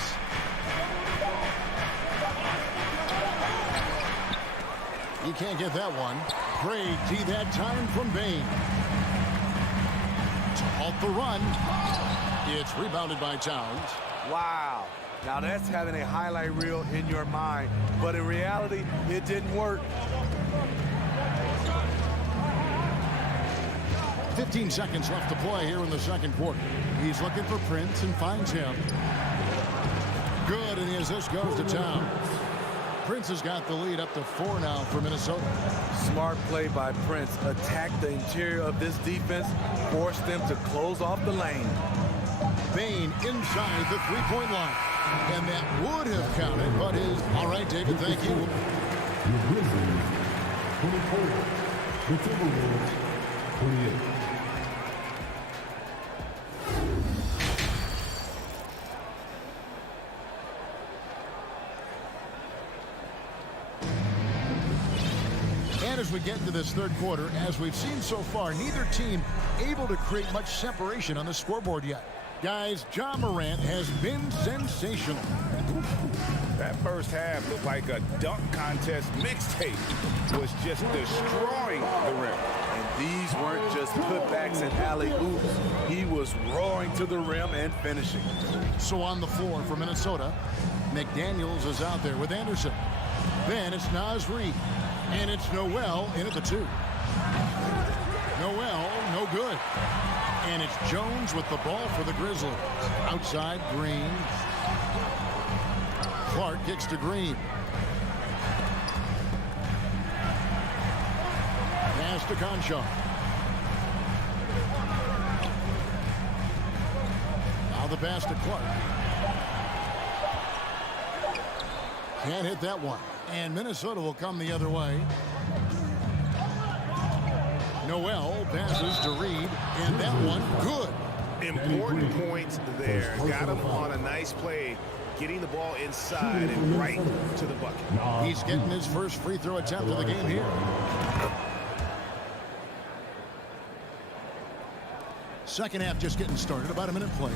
You can't get that one. Great D that time from Bain. To halt the run. It's rebounded by Towns. Wow. Now that's having a highlight reel in your mind. But in reality, it didn't work. 15 seconds left to play here in the second quarter. He's looking for Prince and finds him. Good, and the assist goes to Towns. Prince has got the lead up to 4 now for Minnesota. Smart play by Prince. Attacked the interior of this defense, forced them to close off the lane. Bain inside the three-point line. And that would have counted, but is... All right, David, thank you. The Grizzlies, 24. The Timberwolves, 28. And as we get into this third quarter, as we've seen so far, neither team able to create much separation on the scoreboard yet. Guys, Ja Morant has been sensational. That first half looked like a dunk contest mixtape. Was just destroying the rim. And these weren't just putbacks and alley-oops. He was roaring to the rim and finishing. So on the floor for Minnesota, McDaniels is out there with Anderson. Then it's Naz Reid. And it's Noel in at the 2. Noel, no good. And it's Jones with the ball for the Grizzlies. Outside, Green. Clark kicks to Green. Pass to Conchar. Now the pass to Clark. Can't hit that one. And Minnesota will come the other way. Noel passes to Reed, and that one good. Important points there. Got him on a nice play, getting the ball inside and right to the bucket. He's getting his first free throw attempt of the game here. Second half just getting started, about a minute played.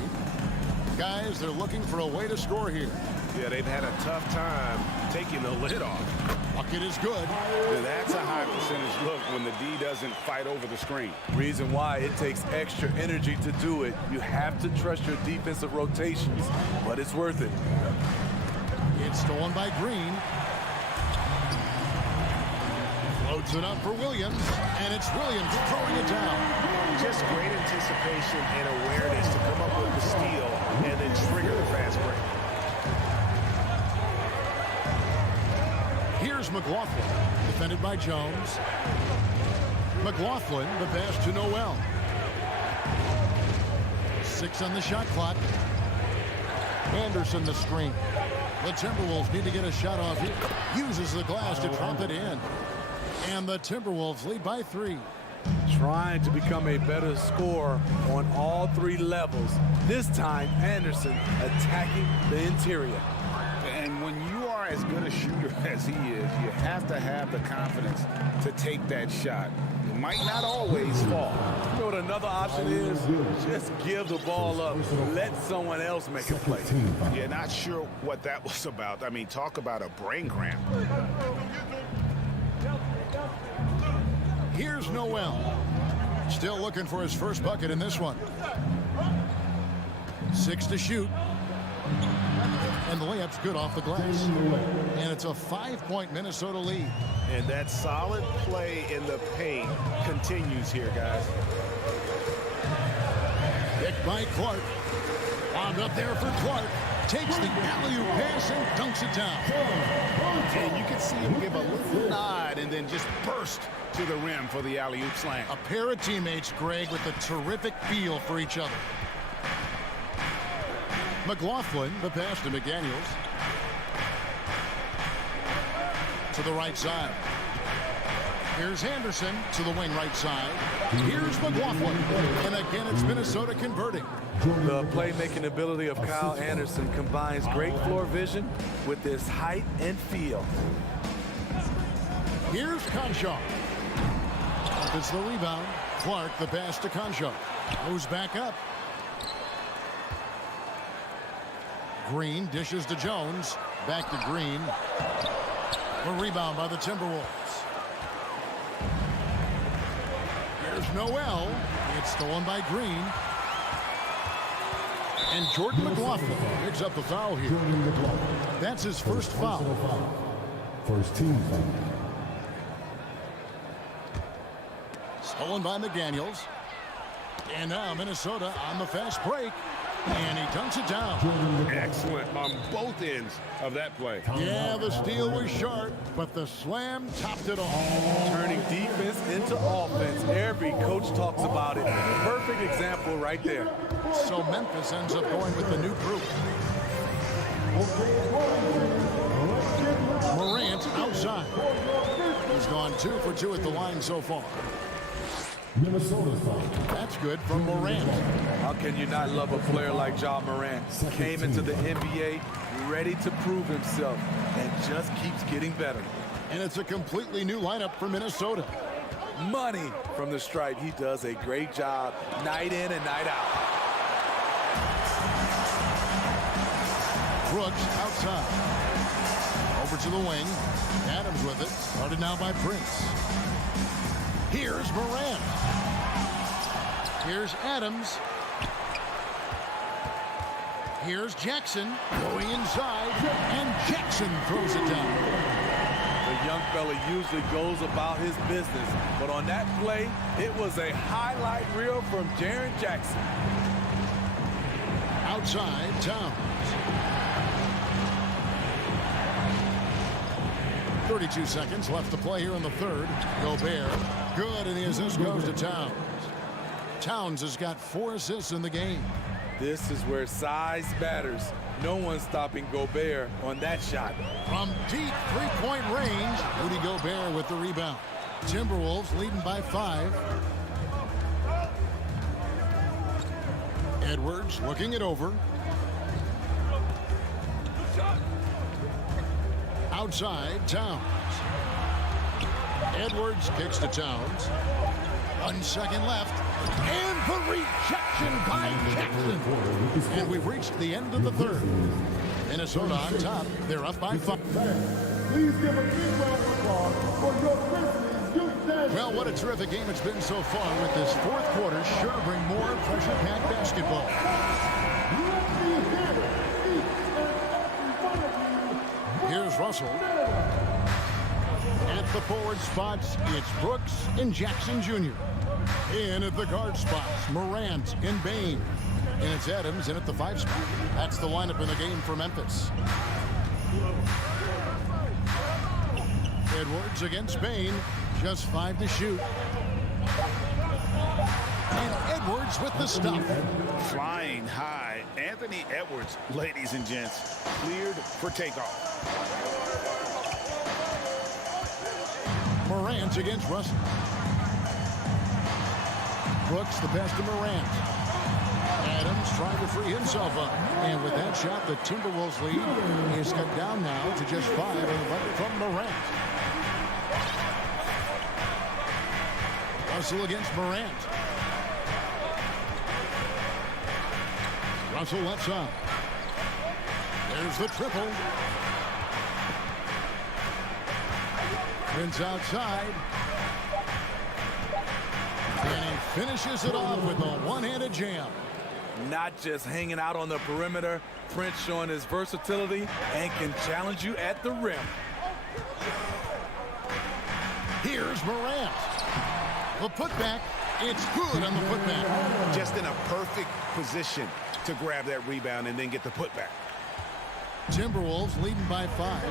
Guys, they're looking for a way to score here. Yeah, they've had a tough time taking the lid off. Bucket is good. Yeah, that's a high percentage look when the D doesn't fight over the screen. Reason why it takes extra energy to do it. You have to trust your defensive rotations, but it's worth it. It's stolen by Green. Floats it up for Williams, and it's Williams throwing it down. Just great anticipation and awareness to come up with the steal and then trigger the fast break. Here's McLaughlin, defended by Jones. McLaughlin, the pass to Noel. 6 on the shot clock. Anderson the screen. The Timberwolves need to get a shot off here. Uses the glass to trump it in. And the Timberwolves lead by 3. Trying to become a better scorer on all 3 levels. This time, Anderson attacking the interior. And when you are as good a shooter as he is, you have to have the confidence to take that shot. It might not always fall. You know what another option is? Just give the ball up. Let someone else make a play. Yeah, not sure what that was about. I mean, talk about a brain cramp. Here's Noel. Still looking for his first bucket in this one. 6 to shoot. And the layup's good off the glass. And it's a 5-point Minnesota lead. And that solid play in the paint continues here, guys. Picked by Clark. Wound up there for Clark. Takes the alley-oop pass and dunks it down. And you can see him give a little nod and then just burst to the rim for the alley-oop slam. A pair of teammates, Greg, with a terrific feel for each other. McLaughlin, the pass to McDaniels. To the right side. Here's Anderson to the wing right side. Here's McLaughlin. And again, it's Minnesota converting. The playmaking ability of Kyle Anderson combines great floor vision with his height and feel. Here's Conshaw. It's the rebound. Clark, the pass to Conshaw. Moves back up. Green dishes to Jones. Back to Green. A rebound by the Timberwolves. Here's Noel. It's stolen by Green. And Jordan McLaughlin picks up the foul here. That's his first foul. First team foul. Stolen by McDaniels. And now Minnesota on the fast break. And he dunks it down. Excellent on both ends of that play. Yeah, the steal was sharp, but the slam topped it all. Turning defense into offense. Every coach talks about it. Perfect example right there. So Memphis ends up going with the new group. Morant outside. He's gone 2 for 2 at the line so far. Minnesota's foul. That's good from Morant. How can you not love a player like Ja Morant? Came into the NBA ready to prove himself and just keeps getting better. And it's a completely new lineup for Minnesota. Money from the stripe. He does a great job night in and night out. Brooks outside. Over to the wing. Adams with it. Started now by Prince. Here's Morant. Here's Adams. Here's Jackson going inside, and Jackson throws it down. The young fella usually goes about his business, but on that play, it was a highlight reel from Jaren Jackson. Outside, Towns. 32 seconds left to play here in the third. Gobert, good, and the assist goes to Towns. Towns has got 4 assists in the game. This is where size matters. No one's stopping Gobert on that shot. From deep three-point range, Rudy Gobert with the rebound. Timberwolves leading by 5. Edwards looking it over. Outside, Towns. Edwards kicks to Towns. 1 second left. And the rejection by Jackson. And we've reached the end of the third. Minnesota on top. They're up by 5. Please give a big round of applause for your Grizzlies youth dance. Well, what a terrific game it's been so far, with this fourth quarter sure to bring more pressure-packed basketball. Here's Russell. At the forward spots, it's Brooks and Jackson Jr. In at the guard spots, Morant and Bain. And it's Adams in at the 5 spot. That's the lineup in the game for Memphis. Edwards against Bain. Just 5 to shoot. And Edwards with the stop. Flying high. Anthony Edwards, ladies and gents, cleared for takeoff. Morant against Russell. Brooks the pass to Morant. Adams trying to free himself up. And with that shot, the Timberwolves lead is cut down now to just 5 on the bucket from Morant. Russell against Morant. Russell left side. There's the triple. Prince outside. And he finishes it off with a one-handed jam. Not just hanging out on the perimeter, Prince showing his versatility and can challenge you at the rim. Here's Morant. The putback. It's good on the putback. Just in a perfect position to grab that rebound and then get the putback. Timberwolves leading by 5.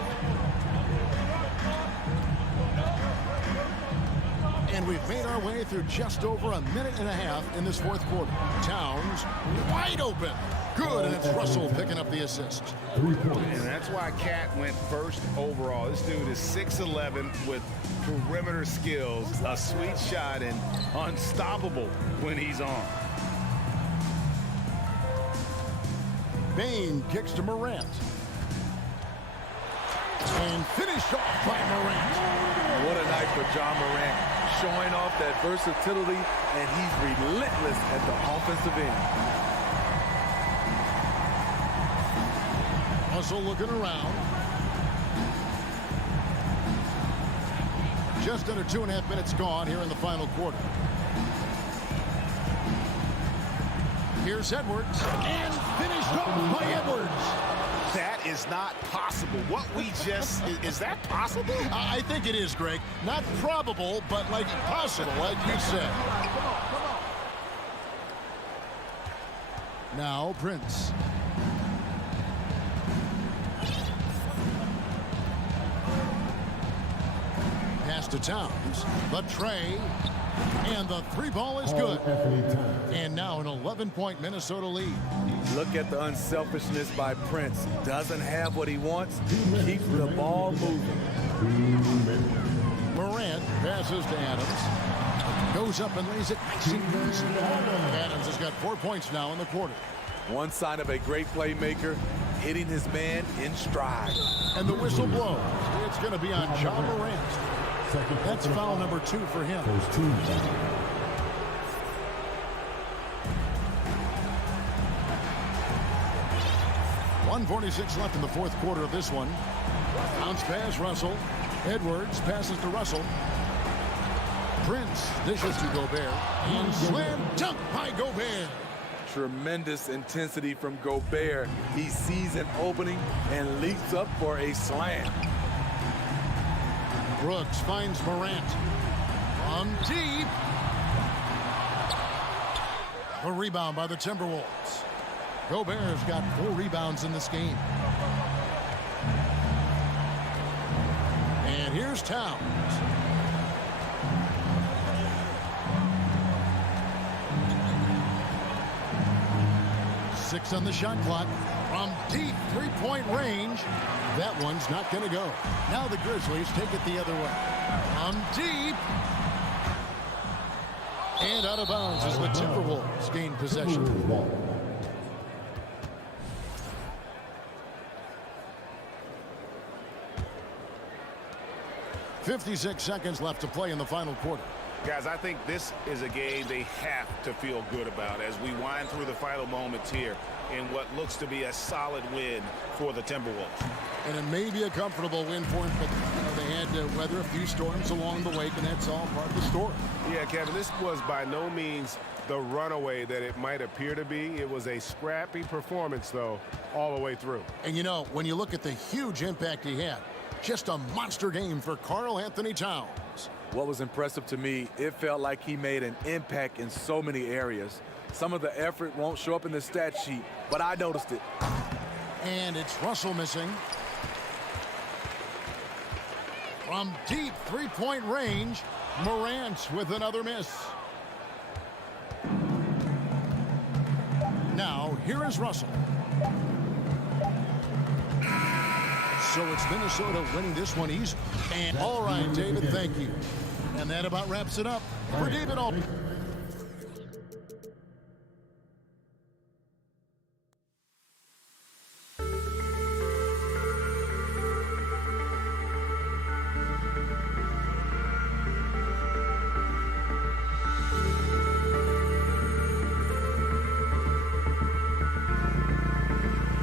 And we've made our way through just over a minute and a half in this fourth quarter. Towns wide open. Good, and it's Russell picking up the assist. And that's why Cat went first overall. This dude is 6'11" with perimeter skills, a sweet shot, and unstoppable when he's on. Bain kicks to Morant. And finished off by Morant. What a night for John Morant, showing off that versatility, and he's relentless at the offensive end. Russell looking around. Just under 2.5 minutes gone here in the final quarter. Here's Edwards, and finished off by Edwards. That is not possible. What we just, is that possible? I think it is, Greg. Not probable, but like possible, like you said. Now Prince. Pass to Towns. The tray. And the 3-ball is good. And now an 11-point Minnesota lead. Look at the unselfishness by Prince. Doesn't have what he wants. Keeps the ball moving. Morant passes to Adams. Goes up and lays it. Adams has got 4 points now in the quarter. One sign of a great playmaker, hitting his man in stride. And the whistle blows. It's going to be on John Morant. That's foul number 2 for him. 1:46 left in the fourth quarter of this one. Bounce pass, Russell. Edwards passes to Russell. Prince dishes to Gobert. And slam dunk by Gobert. Tremendous intensity from Gobert. He sees an opening and leaps up for a slam. Brooks finds Morant. From deep. A rebound by the Timberwolves. Gobert's got 4 rebounds in this game. And here's Towns. Six on the shot clock. From deep 3-point range. That one's not going to go. Now the Grizzlies take it the other way. From deep. And out of bounds as the Timberwolves gain possession. 56 seconds left to play in the final quarter. Guys, I think this is a game they have to feel good about as we wind through the final moments here in what looks to be a solid win for the Timberwolves. And it may be a comfortable win for them, but they had to weather a few storms along the way, and that's all part of the story. Yeah, Kevin, this was by no means the runaway that it might appear to be. It was a scrappy performance, though, all the way through. And, you know, when you look at the huge impact he had, just a monster game for Karl Anthony Towns. What was impressive to me, it felt like he made an impact in so many areas. Some of the effort won't show up in the stat sheet, but I noticed it. And it's Russell missing. From deep three-point range, Morant with another miss. Now, here is Russell. So it's Minnesota winning this one easy. And all right, David, thank you. And that about wraps it up for David Aldridge.